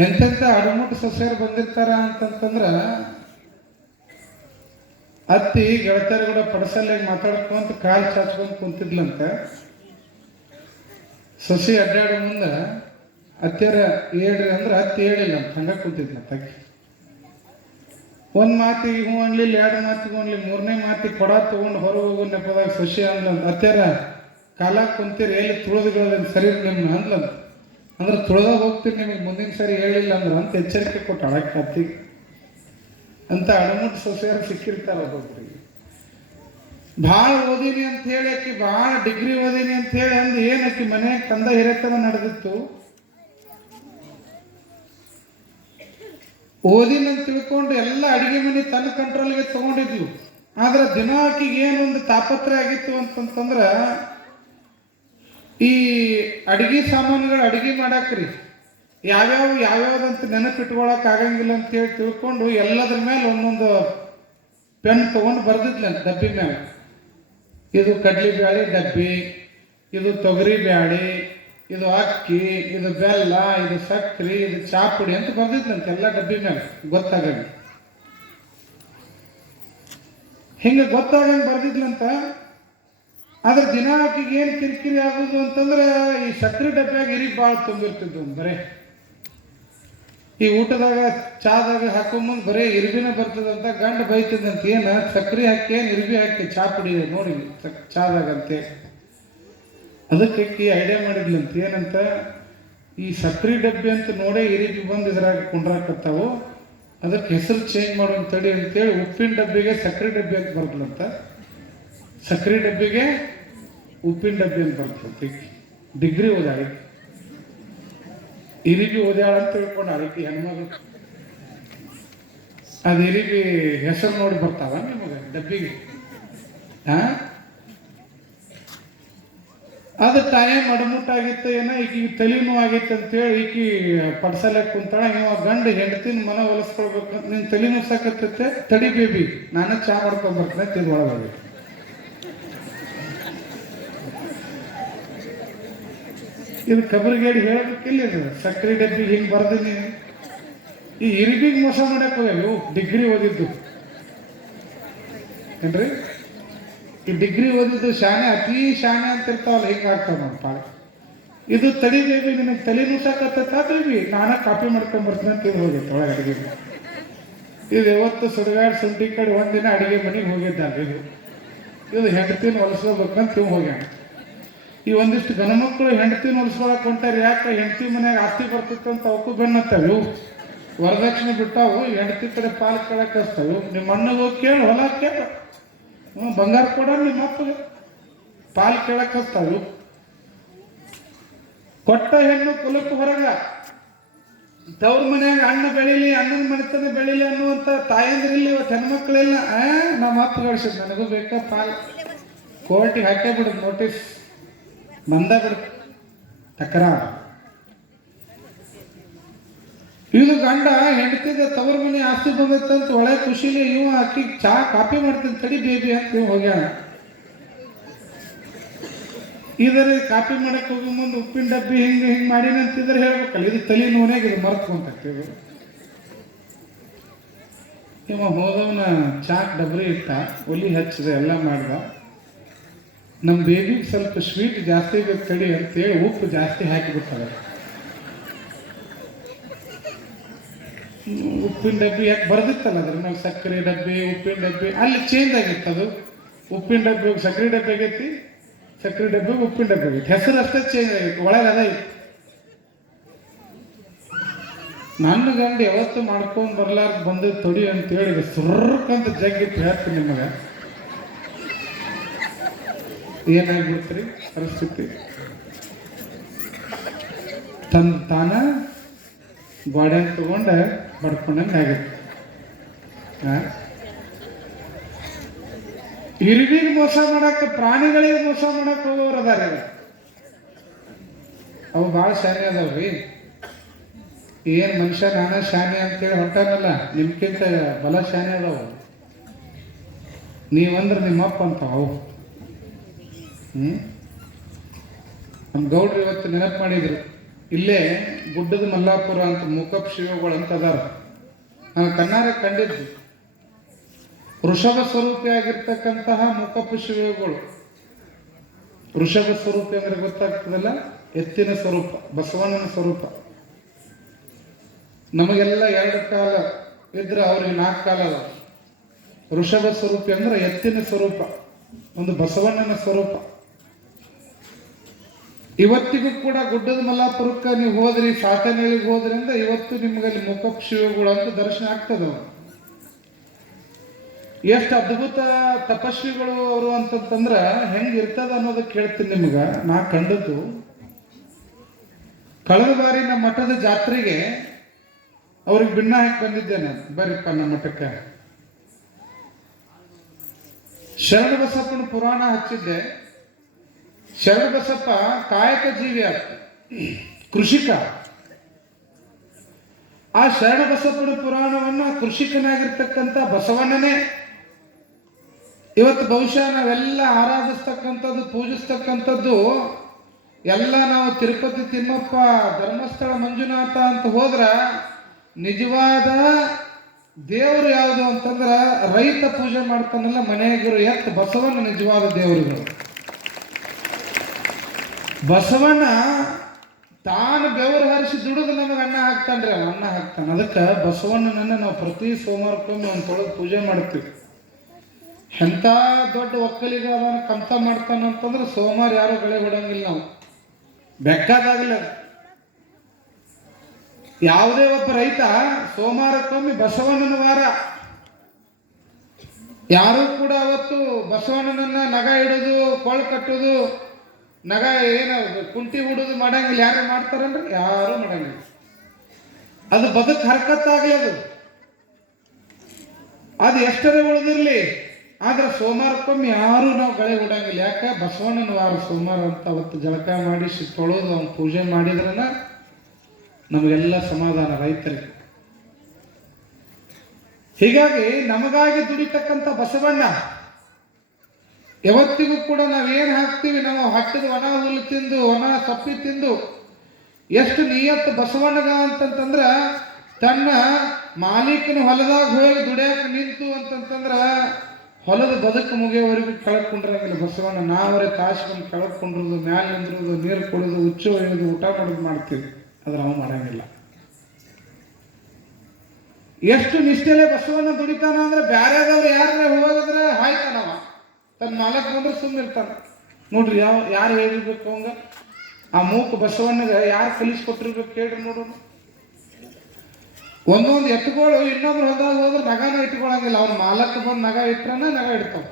ಎಂತೆಂಥ ಅಡಮುಟ್ಟು ಸಸ್ಯರು ಬಂದಿರ್ತಾರ ಅಂತಂತಂದ್ರ, ಅತ್ತಿ ಗೆಳತಿಯರು ಕೂಡ ಪಡಸಲ್ಲಾಗಿ ಮಾತಾಡ್ಕೊಂತ ಕಾಲು ಚಾಚ್ಕೊಂತ ಕುಂತಿದ್ಲಂತ. ಸಸಿ ಅಡ್ಡಾಡೋ ಮುಂದೆ ಅತ್ತೆಯರ ಹೇಳ್ರಿ ಅಂದ್ರೆ ಅತ್ತಿ ಹೇಳಿಲ್ಲ ಅಂತ ಹಂಗ ಕುಂತಿದ್ಲಂತ. ಒಂದು ಮಾತಿಗೆ ಹ್ಞೂ ಅನ್ಲಿಲ್ಲ, 2 ಮಾತಿಗೆ ಅನ್ಲಿಲ್ಲ, 3ನೇ ಮಾತಿಗೆ ಕೊಡ ತಗೊಂಡು ಹೊರಗೆ ಹೋಗೋ ನೆಪದಾಗ ಸಸಿ ಅಂದ್ಲಂತ. ಅತ್ತೆಯರ ಕಾಲಾಗ ಕುಂತೀರಿ, ಎಲ್ಲಿ ತುಳಿದುಗಳದೇನು ಸರಿ ನಿಮ್ನ ಅಂದ್ಲಂತ. ಅಂದ್ರೆ ತುಳಿದಾಗ ಹೋಗ್ತೀನಿ, ನಿಮಗೆ ಮುಂದಿನ ಸರಿ ಹೇಳಿಲ್ಲ ಅಂದ್ರೆ ಅಂತ ಎಚ್ಚರಿಕೆ ಕೊಟ್ಟು ಅಡಕ್ಕೆ ಅತ್ತಿಗೆ. ಅಂತ ಅಡಮುಟ್ಟು ಸೊಸೆಯರು ಸಿಕ್ಕಿರ್ತಾರೆ ಒಬ್ಬೊಬ್ಬರಿಗೆ. ಭಾಳ ಓದೀನಿ ಅಂತ ಹೇಳಿ ಆಕಿ ಭಾಳ ಡಿಗ್ರಿ ಓದೀನಿ ಅಂತ ಹೇಳಿ ಅಂದು ಏನಕ್ಕಿ ಮನೆಯಾಗ ತಂದ ಹಿರೇತನ ನಡೆದಿತ್ತು. ಓದಿನ ಅಂತ ತಿಳ್ಕೊಂಡು ಎಲ್ಲ ಅಡಿಗೆ ಮನೆ ತನ್ನ ಕಂಟ್ರೋಲ್ಗೆ ತಗೊಂಡಿದ್ವು. ಆದ್ರೆ ದಿನ ಆಕಿಗೆ ಏನೊಂದು ತಾಪತ್ರೆ ಆಗಿತ್ತು ಅಂತಂತಂದ್ರ, ಈ ಅಡಿಗೆ ಸಾಮಾನುಗಳು ಅಡಿಗೆ ಮಾಡಾಕ್ರಿ ಯಾವ್ಯಾವ್ದಂತ ನೆನಪಿಟ್ಕೊಳಕ್ ಆಗಂಗಿಲ್ಲ ಅಂತ ಹೇಳಿ ತಿಳ್ಕೊಂಡು ಎಲ್ಲದ್ರ ಮೇಲೆ ಒಂದೊಂದು ಪೆನ್ ತಗೊಂಡು ಬರ್ದಿದ್ಲಂತ ಡಬ್ಬಿ ಮೇಲೆ. ಇದು ಕಡ್ಲಿ ಬ್ಯಾಳಿ ಡಬ್ಬಿ, ಇದು ತೊಗರಿ ಬ್ಯಾಳಿ, ಇದು ಅಕ್ಕಿ, ಇದು ಬೆಲ್ಲ, ಇದು ಸಕ್ಕರೆ, ಇದು ಚಾಪುಡಿ ಅಂತ ಬರ್ದಿದ್ಲಂತ ಎಲ್ಲ ಡಬ್ಬಿ ಮೇಲೆ ಗೊತ್ತಾಗಂಗೆ. ಹಿಂಗೆ ಗೊತ್ತಾಗಂಗೆ ಬರ್ದಿದ್ಲಂತ. ಆದ್ರೆ ದಿನ ಆಕಿಗೆ ಏನು ಕಿರಿಕಿರಿ ಆಗೋದು ಅಂತಂದ್ರೆ, ಈ ಸಕ್ಕರೆ ಡಬ್ಬ್ಯಾಗ ಇರಿ ಭಾಳ ತುಂಬಿರ್ತಿದ್ವು ಬರೇ. ಈ ಊಟದಾಗ ಚಾದಾಗ ಹಾಕೋ ಮುಂದೆ ಬರೀ ಇರ್ಬಿನ ಬರ್ತದಂತ ಗಂಡ ಬೈತಿದ್ದಂತ. ಏನು ಸಕ್ಕರೆ ಹಾಕಿ ಏನು ಇರ್ಬಿ ಹಾಕಿ ಚಾ ಪುಡಿ ನೋಡಿ ಚಾದಾಗಂತೆ. ಅದಕ್ಕೆ ಐಡಿಯಾ ಮಾಡಿದ್ಲಂತ ಏನಂತ, ಈ ಸಕ್ಕರೆ ಡಬ್ಬಿ ಅಂತ ನೋಡೇ ಇರಿಬಿ ಬಂದು ಇದ್ರಾಗ ಕುಂಡ್ರಾಕತ್ತಾವು, ಅದಕ್ಕೆ ಹೆಸರು ಚೇಂಜ್ ಮಾಡೋಣ ತಡಿ ಅಂತೇಳಿ ಉಪ್ಪಿನ ಡಬ್ಬಿಗೆ ಸಕ್ಕರೆ ಡಬ್ಬಿ ಅಂತ ಬರ್ತಲಂತ, ಸಕ್ಕರೆ ಡಬ್ಬಿಗೆ ಉಪ್ಪಿನ ಡಬ್ಬಿ ಅಂತ ಬರ್ತಂತ. ಡಿಗ್ರಿ ಓದಾಳಿ, ಇರಿಬಿ ಓದ್ಯಾಳ ಅಂತ ತಿಳ್ಕೊಂಡು ಅದಕ್ಕೆ ಹೆಣ್ಮಗಳು. ಅದು ಇರಿಬಿ ಹೆಸರು ನೋಡಿ ಬರ್ತಾವ ನಿಮಗೆ ಡಬ್ಬಿಗೆ? ಅದು ಟೈಮ್ ಅಡಮುಟ್ಟಾಗಿತ್ತು ಏನೋ, ಈಕಿ ತಲೆನೂ ಆಗಿತ್ತು ಅಂತೇಳಿ ಈಕಿ ಪಡ್ಸಲಕ್ಕೆ ಕುಂತಾಳ. ಇವ ಗಂಡ ಹೆಂಡತಿನ ಮನ ಹೊಲಿಸ್ಕೊಳ್ಬೇಕಂತ, ನಿನ್ನ ತಲೆನೂ ಸಾಕತ್ತೈತೆ, ತಡಿ ಬೇಬಿ ನಾನು ಚಾ ಮಾಡ್ಕೊಂಡ್ ಬರ್ತೇನೆ ತಿದ್ೊಳಗೆ. ಇದು ಕಬರಿಗೇಡಿ ಹೇಳೋದಕ್ಕಿಲ್ಲ. ಇದು ಸಕ್ಕರೆ ಡಬ್ಬಿಗೆ ಹಿಂಗೆ ಬರ್ದೀನಿ. ಈ ಇರಿಬಿಗೆ ಮೋಸ ಮಾಡಕ್ಕೆ ಹೋಗ್ಯಾವ ಡಿಗ್ರಿ ಓದಿದ್ದು ಏನ್ರಿ. ಈ ಡಿಗ್ರಿ ಓದಿದ್ದು ಶಾನೆ, ಅತಿ ಶಾನೆ ಅಂತ ಇರ್ತಾವಲ್ಲ, ಹಿಂಗೆ ಆಗ್ತಾವ ನಮ್ಮ ಪಾಳ. ಇದು ತಡಿ ಬೇಬಿ ನಿನಗೆ ತಲೆ ನುಸಾಕತ್ತ ಬೇಬಿ ನಾನ ಕಾಪಿ ಮಾಡ್ಕೊಂಬರ್ತೀನಿ ಅಂತ ಇದು ಹೋಗಿತ್ತು ಒಳಗೆ ಅಡುಗೆ. ಇದು ಯಾವತ್ತು ಸುಡುಗಾಡು ಸುಂಟಿ ಕಡೆ ಒಂದಿನ ಅಡುಗೆ ಮನೆಗೆ ಹೋಗಿದ್ದಾನೆ. ಇದು ಹೆಂಡತಿನ ಹೊಲಿಸ್ಕೋಬೇಕಂತ ಇವ್ ಹೋಗ್ಯಾನ. ಈ ಒಂದಿಷ್ಟು ಗಣಮಕ್ಕಳು ಹೆಂಡತಿನ ಹೊಲಿಸ್ಕೊಳಕ್ ಹೊಂಟಾರೆ. ಯಾಕೆ? ಹೆಂಡತಿ ಮನ್ಯಾಗ ಆಸ್ತಿ ಬರ್ತಿತ್ತು ಅಂತ ಅವಕ್ಕೂ ಬೆನ್ನತ್ತವೆ. ಇವು ವರದಕ್ಷಿಣೆ ಬಿಟ್ಟಾವು, ಹೆಂಡತಿ ಕಡೆ ಪಾಲು ಕೇಳಕ್ ಹಚ್ತಾವೆ. ನಿಮ್ಮ ಅಣ್ಣಗೆ ಹೋಗಿ ಕೇಳಿ, ಹೊಲ ಕೇಳ, ಬಂಗಾರ ಕೊಡ ನಿಮ್ಮ ಅಪ್ಪಗೆ, ಪಾಲು ಕೇಳಕ್ ಹಚ್ತಾವೆ. ಕೊಟ್ಟ ಹೆಣ್ಣು ಕುಲಕ್ಕೆ ಹೊರಗ, ತವ್ರ ಮನ್ಯಾಗ ಅಣ್ಣ ಬೆಳೀಲಿ, ಅಣ್ಣನ ಮನೆತನ ಬೆಳೀಲಿ ಅನ್ನುವಂಥ ತಾಯಂದ್ರಿಲ್ಲಿ ಇವತ್ತು ಹೆಣ್ಮಕ್ಳೆಲ್ಲ. ನಮ್ಮ ಅಪ್ಪ ಗಳಿಸಿದ್ ನನಗೂ ಬೇಕಾ ಪಾಲು, ಕೋರ್ಟಿಗೆ ಹಾಕೇ ಬಿಡುದು ನೋಟಿಸ್, ಬಂದ ಬಿಡು ತಕರಾರು. ಇದು ಗಂಡ ಹೆಂಡತಿಗೆ ತವ್ರ ಮನೆ ಆಸ್ತಿ ಬಂದೈತಂತ ಒಳ್ಳೆ ಖುಷಿಲಿ ಇವ ಅಕ್ಕಿ ಚಾ ಕಾಪಿ ಮಾಡ್ತೀನಿ ತಡಿ ಬೇಬಿ ಅಂತ ಇವ್ ಹೋಗ್ಯಾನ. ಇದರ ಕಾಪಿ ಮಾಡಕ್ಕೆ ಹೋಗಿ ಮುಂದೆ ಉಪ್ಪಿನ ಡಬ್ಬಿ ಹಿಂಗೆ ಮಾಡಿನ ಅಂತಿದ್ರೆ ಹೇಳ್ಬೇಕಲ್ಲ, ಇದು ತಲೆ ನೋವ್ಯಾಗ ಇದು ಮರ್ತ್ಕೊಂತೀವಿ. ಇವ ಹೋದವನ ಚಾಕ್ ಡಬ್ರಿ ಇಟ್ಟ, ಒಲಿ ಹಚ್ಚಿದೆ, ಎಲ್ಲ ಮಾಡ್ದ. ನಮ್ಮ ಬೇಬಿಗೆ ಸ್ವಲ್ಪ ಸ್ವೀಟ್ ಜಾಸ್ತಿ ಬೇಕು ತಡಿ ಅಂತೇಳಿ ಉಪ್ಪು ಜಾಸ್ತಿ ಹಾಕಿಬಿಡ್ತಾರೆ. ಉಪ್ಪಿನ ಡಬ್ಬಿ ಯಾಕೆ ಬರ್ದಿತ್ತಲ್ಲ ಅದ್ರ ನಾವು ಸಕ್ಕರೆ ಡಬ್ಬಿ ಉಪ್ಪಿನ ಡಬ್ಬಿ, ಅಲ್ಲಿ ಚೇಂಜ್ ಆಗಿತ್ತು. ಅದು ಉಪ್ಪಿನ ಡಬ್ಬಿ ಸಕ್ಕರೆ ಡಬ್ಬಿ ಆಗೈತಿ, ಸಕ್ಕರೆ ಡಬ್ಬಿಗೆ ಉಪ್ಪಿನ ಡಬ್ಬಿ ಆಗೈತಿ, ಹೆಸರು ಅಷ್ಟೇ ಚೇಂಜ್ ಆಗೈತಿ, ಒಳಗೆ ಅದ ಇತ್ತು. ನನ್ನ ಗಂಡು ಯಾವತ್ತು ಮಾಡ್ಕೊಂಡು ಬರ್ಲಾರ್ದು ಬಂದು ತೊಡಿ ಅಂತೇಳಿ ಸುರ್ಕಂತ ಜಗ್ಗಿತ್ತು ಹೇಳ್ತೀನಿ ನಿಮಗೆ. ಏನಾಗ್ಬಿಡ್ತ್ರಿ ಪರಿಸ್ಥಿತಿ? ತಾನ ಗೋಡೆ ತಗೊಂಡ ಬಡ್ಕೊಂಡಂಗೆ ಆಗುತ್ತೆ. ಇರುವಿಗೆ ಮೋಸ ಮಾಡಕ್ಕೆ, ಪ್ರಾಣಿಗಳಿಗೆ ಮೋಸ ಮಾಡಕ್ಕೆ ಹೋಗೋರು ಅದಾರ. ಅವು ಭಾಳ ಶಾನೆ ಅದಾವ್ರಿ. ಏನ್ ಮನುಷ್ಯ ನಾನಾ ಶಾನೆ ಅಂತೇಳಿ ಹೊಂಟಾನಲ್ಲ, ನಿಮ್ಗಿಂತ ಬಲ ಶಾನೆ ಅದಾವ. ನೀವಂದ್ರೆ ನಿಮ್ಮಪ್ಪ ಅಂತ ಅವು. ನಮ್ಮ ಗೌಡ್ರು ಇವತ್ತು ನೆನಪು ಮಾಡಿದ್ರು. ಇಲ್ಲೇ ಗುಡ್ಡದ ಮಲ್ಲಾಪುರ ಅಂತ ಮೂಕಪ್ಪ ಶಿವಗಳು ಅಂತ ಅದಾರ. ನಾನು ಕಣ್ಣಾರೆ ಕಂಡಿದ್ದು ವೃಷಭ ಸ್ವರೂಪಿ ಆಗಿರ್ತಕ್ಕಂತಹ ಮೂಕಪ್ಪ ಶಿವಗಳು. ವೃಷಭ ಸ್ವರೂಪಿ ಅಂದ್ರೆ ಗೊತ್ತಾಗ್ತದಲ್ಲ, ಎತ್ತಿನ ಸ್ವರೂಪ, ಬಸವಣ್ಣನ ಸ್ವರೂಪ. ನಮಗೆಲ್ಲ 2 ಕಾಲ ಇದ್ರೆ ಅವ್ರಿಗೆ 4 ಕಾಲ ಅದ. ವೃಷಭ ಸ್ವರೂಪಿ ಅಂದ್ರೆ ಎತ್ತಿನ ಸ್ವರೂಪ, ಒಂದು ಬಸವಣ್ಣನ ಸ್ವರೂಪ. ಇವತ್ತಿಗೂ ಕೂಡ ಗುಡ್ಡದ ಮಲ್ಲಾಪುರಕ್ಕೆ ನೀವು ಹೋದ್ರಿ, ಸಾತನಹಳ್ಳಿಗೆ ಹೋದ್ರಿಂದ ಇವತ್ತು ನಿಮ್ಗಲ್ಲಿ ಮೂಕಪ್ಪ ಶಿವಗಳು ಅಂತ ದರ್ಶನ ಆಗ್ತದವ. ಎಷ್ಟು ಅದ್ಭುತ ತಪಸ್ವಿಗಳು ಅವರು ಅಂತಂದ್ರ ಹೆಂಗಿರ್ತದ ಅನ್ನೋದಕ್ಕೆ ಹೇಳ್ತೀನಿ ನಿಮ್ಗ. ನಾ ಕಂಡದ್ದು ಕಳೆದ ಬಾರಿ ನಮ್ಮ ಮಠದ ಜಾತ್ರೆಗೆ ಅವ್ರಿಗೆ ಭಿನ್ನ ಹಾಕಿ ಬಂದಿದ್ದೆ ನಾನು. ಬರ್ರಿಪ್ಪ ನಮ್ಮ ಮಠಕ್ಕೆ. ಶರಣ ಬಸಪ್ಪನ ಪುರಾಣ ಹಚ್ಚಿದ್ದೆ. ಶರಣ ಬಸಪ್ಪ ಕಾಯಕ ಜೀವಿ ಆತ, ಕೃಷಿಕ. ಆ ಶರಣ ಬಸಪ್ಪನ ಪುರಾಣವನ್ನ ಕೃಷಿಕನಾಗಿರ್ತಕ್ಕಂಥ ಬಸವಣ್ಣನೇ ಇವತ್ತು ಬಹುಶಃ ನಾವೆಲ್ಲ ಆರಾಧಿಸ್ತಕ್ಕಂಥದ್ದು, ಪೂಜಿಸ್ತಕ್ಕಂಥದ್ದು ಎಲ್ಲ ನಾವು ತಿರುಪತಿ ತಿಮ್ಮಪ್ಪ, ಧರ್ಮಸ್ಥಳ ಮಂಜುನಾಥ ಅಂತ ಹೋದ್ರ ನಿಜವಾದ ದೇವರು ಯಾವುದು ಅಂತಂದ್ರ ರೈತ ಪೂಜೆ ಮಾಡ್ತಾನಲ್ಲ ಮನೆಯಾಗಿರೋ ಎತ್ತು ಬಸವಣ್ಣ ನಿಜವಾದ ದೇವರುಗಳು. ಬಸವಣ್ಣ ತಾನು ಬೆವರು ಹರಿಸಿ ದುಡಿದು ನಮಗೆ ಅನ್ನ ಹಾಕ್ತಾನ್ರಿ, ಅವ ಅನ್ನ ಹಾಕ್ತಾನೆ. ಅದಕ್ಕೆ ಬಸವಣ್ಣನನ್ನ ನಾವು ಪ್ರತಿ ಸೋಮವಾರಕ್ಕೊಮ್ಮೆ ಒಂದು ತೊಳೆದು ಪೂಜೆ ಮಾಡ್ತೀವಿ. ಎಂಥ ದೊಡ್ಡ ಒಕ್ಕಲಿಗ ಅವನ ಕಂತ ಮಾಡ್ತಾನಂತಂದ್ರೆ ಸೋಮವಾರ ಯಾರು ಗಳೆ ಬಿಡಂಗಿಲ್ಲ ನಾವು, ಬೆಕ್ಕಾದಾಗಲ್ಲ. ಯಾವುದೇ ಒಬ್ಬ ರೈತ ಸೋಮವಾರಕ್ಕೊಮ್ಮೆ ಬಸವಣ್ಣನ ವಾರ, ಯಾರು ಕೂಡ ಅವತ್ತು ಬಸವಣ್ಣನನ್ನ ನಗ ಇಡೋದು, ಕೊಳ ಕಟ್ಟೋದು, ನಗ ಏನ ಕುಂಟಿ ಹುಡುದು ಮಾಡಂಗಿಲ್ಲ. ಯಾರು ಮಾಡ್ತಾರಲ್ರಿ? ಯಾರು ಮಾಡಂಗಿಲ್ಲ. ಅದು ಬದುಕು ಹರ್ಕತ್ತಾಗಲಿ, ಅದು ಎಷ್ಟರೇ ಉಳಿದಿರ್ಲಿ. ಆದ್ರೆ ಸೋಮವಾರಕ್ಕೊಮ್ಮೆ ಯಾರು ನಾವು ಗಳೆ ಬಿಡಂಗಿಲ್ಲ. ಯಾಕೆ? ಬಸವಣ್ಣನ ವಾರ ಸೋಮವಾರ ಅಂತ ಅವತ್ತು ಜಳಕ ಮಾಡಿ ತೊಳೆದು ಅವ್ನು ಪೂಜೆ ಮಾಡಿದ್ರನ ನಮಗೆಲ್ಲ ಸಮಾಧಾನ ರೈತರಿಗೆ. ಹೀಗಾಗಿ ನಮಗಾಗಿ ದುಡಿತಕ್ಕಂಥ ಬಸವಣ್ಣ ಯಾವತ್ತಿಗೂ ಕೂಡ ನಾವೇನು ಹಾಕ್ತೀವಿ, ನಾವು ಹಟ್ಟದ ಒಣ ಹುಲ್ಲು ತಿಂದು, ಒಣ ಸಪ್ಪಿ ತಿಂದು ಎಷ್ಟು ನಿಯತ್ತು ಬಸವಣ್ಣಗ ಅಂತಂತಂದ್ರ ತನ್ನ ಮಾಲೀಕನ ಹೊಲದಾಗ ಹೋಗಿ ದುಡಿಯಾಕ ನಿಂತು ಅಂತಂತಂದ್ರ ಹೊಲದ ಬದುಕು ಮುಗಿಯೋವರೆಗೂ ಕೆಳಕೊಂಡ್ರಂಗಿಲ್ಲ ಬಸವಣ್ಣ. ನಾವರೇ ತಾಸು ಬಂದು ಕೆಳಕೊಂಡ್ರದು, ಮ್ಯಾಲೆ ನಿಂದ್ರದು, ನೀರು ಕೊಡೋದು, ಹುಚ್ಚು ಒಯ್ಯೋದು, ಊಟ ಮಾಡೋದು ಮಾಡ್ತೀವಿ. ಆದ್ರೆ ನಾವು ಮಾಡಂಗಿಲ್ಲ. ಎಷ್ಟು ನಿಷ್ಠೆಲೆ ಬಸವಣ್ಣ ದುಡಿತಾನ ಅಂದ್ರೆ ಬ್ಯಾರೆದವ್ರು ಯಾರನ್ನ ಹೋಗಿದ್ರೆ ಹಾಯ್ತಾನವ, ತನ್ನ ಮಾಲಕ್ ಬಂದ್ರೆ ಸುಮ್ಮನಿರ್ತಾನ. ನೋಡ್ರಿ ಯಾರು ಹೇಳಿರ್ಬೇಕು ಅವಂಗ? ಆ ಮೂಕ ಬಸವಣ್ಣಗೆ ಯಾರು ಕಲಿಸ್ಕೊಟ್ಟಿರ್ಬೇಕು ಕೇಳ್ರಿ ನೋಡೋಣ. ಒಂದೊಂದು ಎತ್ತುಗಳು ಇನ್ನೊಬ್ರು ಹೊದಾಗ ಹೋದ್ರೆ ನಗಾನ ಇಟ್ಕೊಳಂಗಿಲ್ಲ. ಅವ್ನ ಮಾಲಕ್ ಬಂದು ನಗ ಇಟ್ರನ ನಗ ಇಡ್ತಾವ.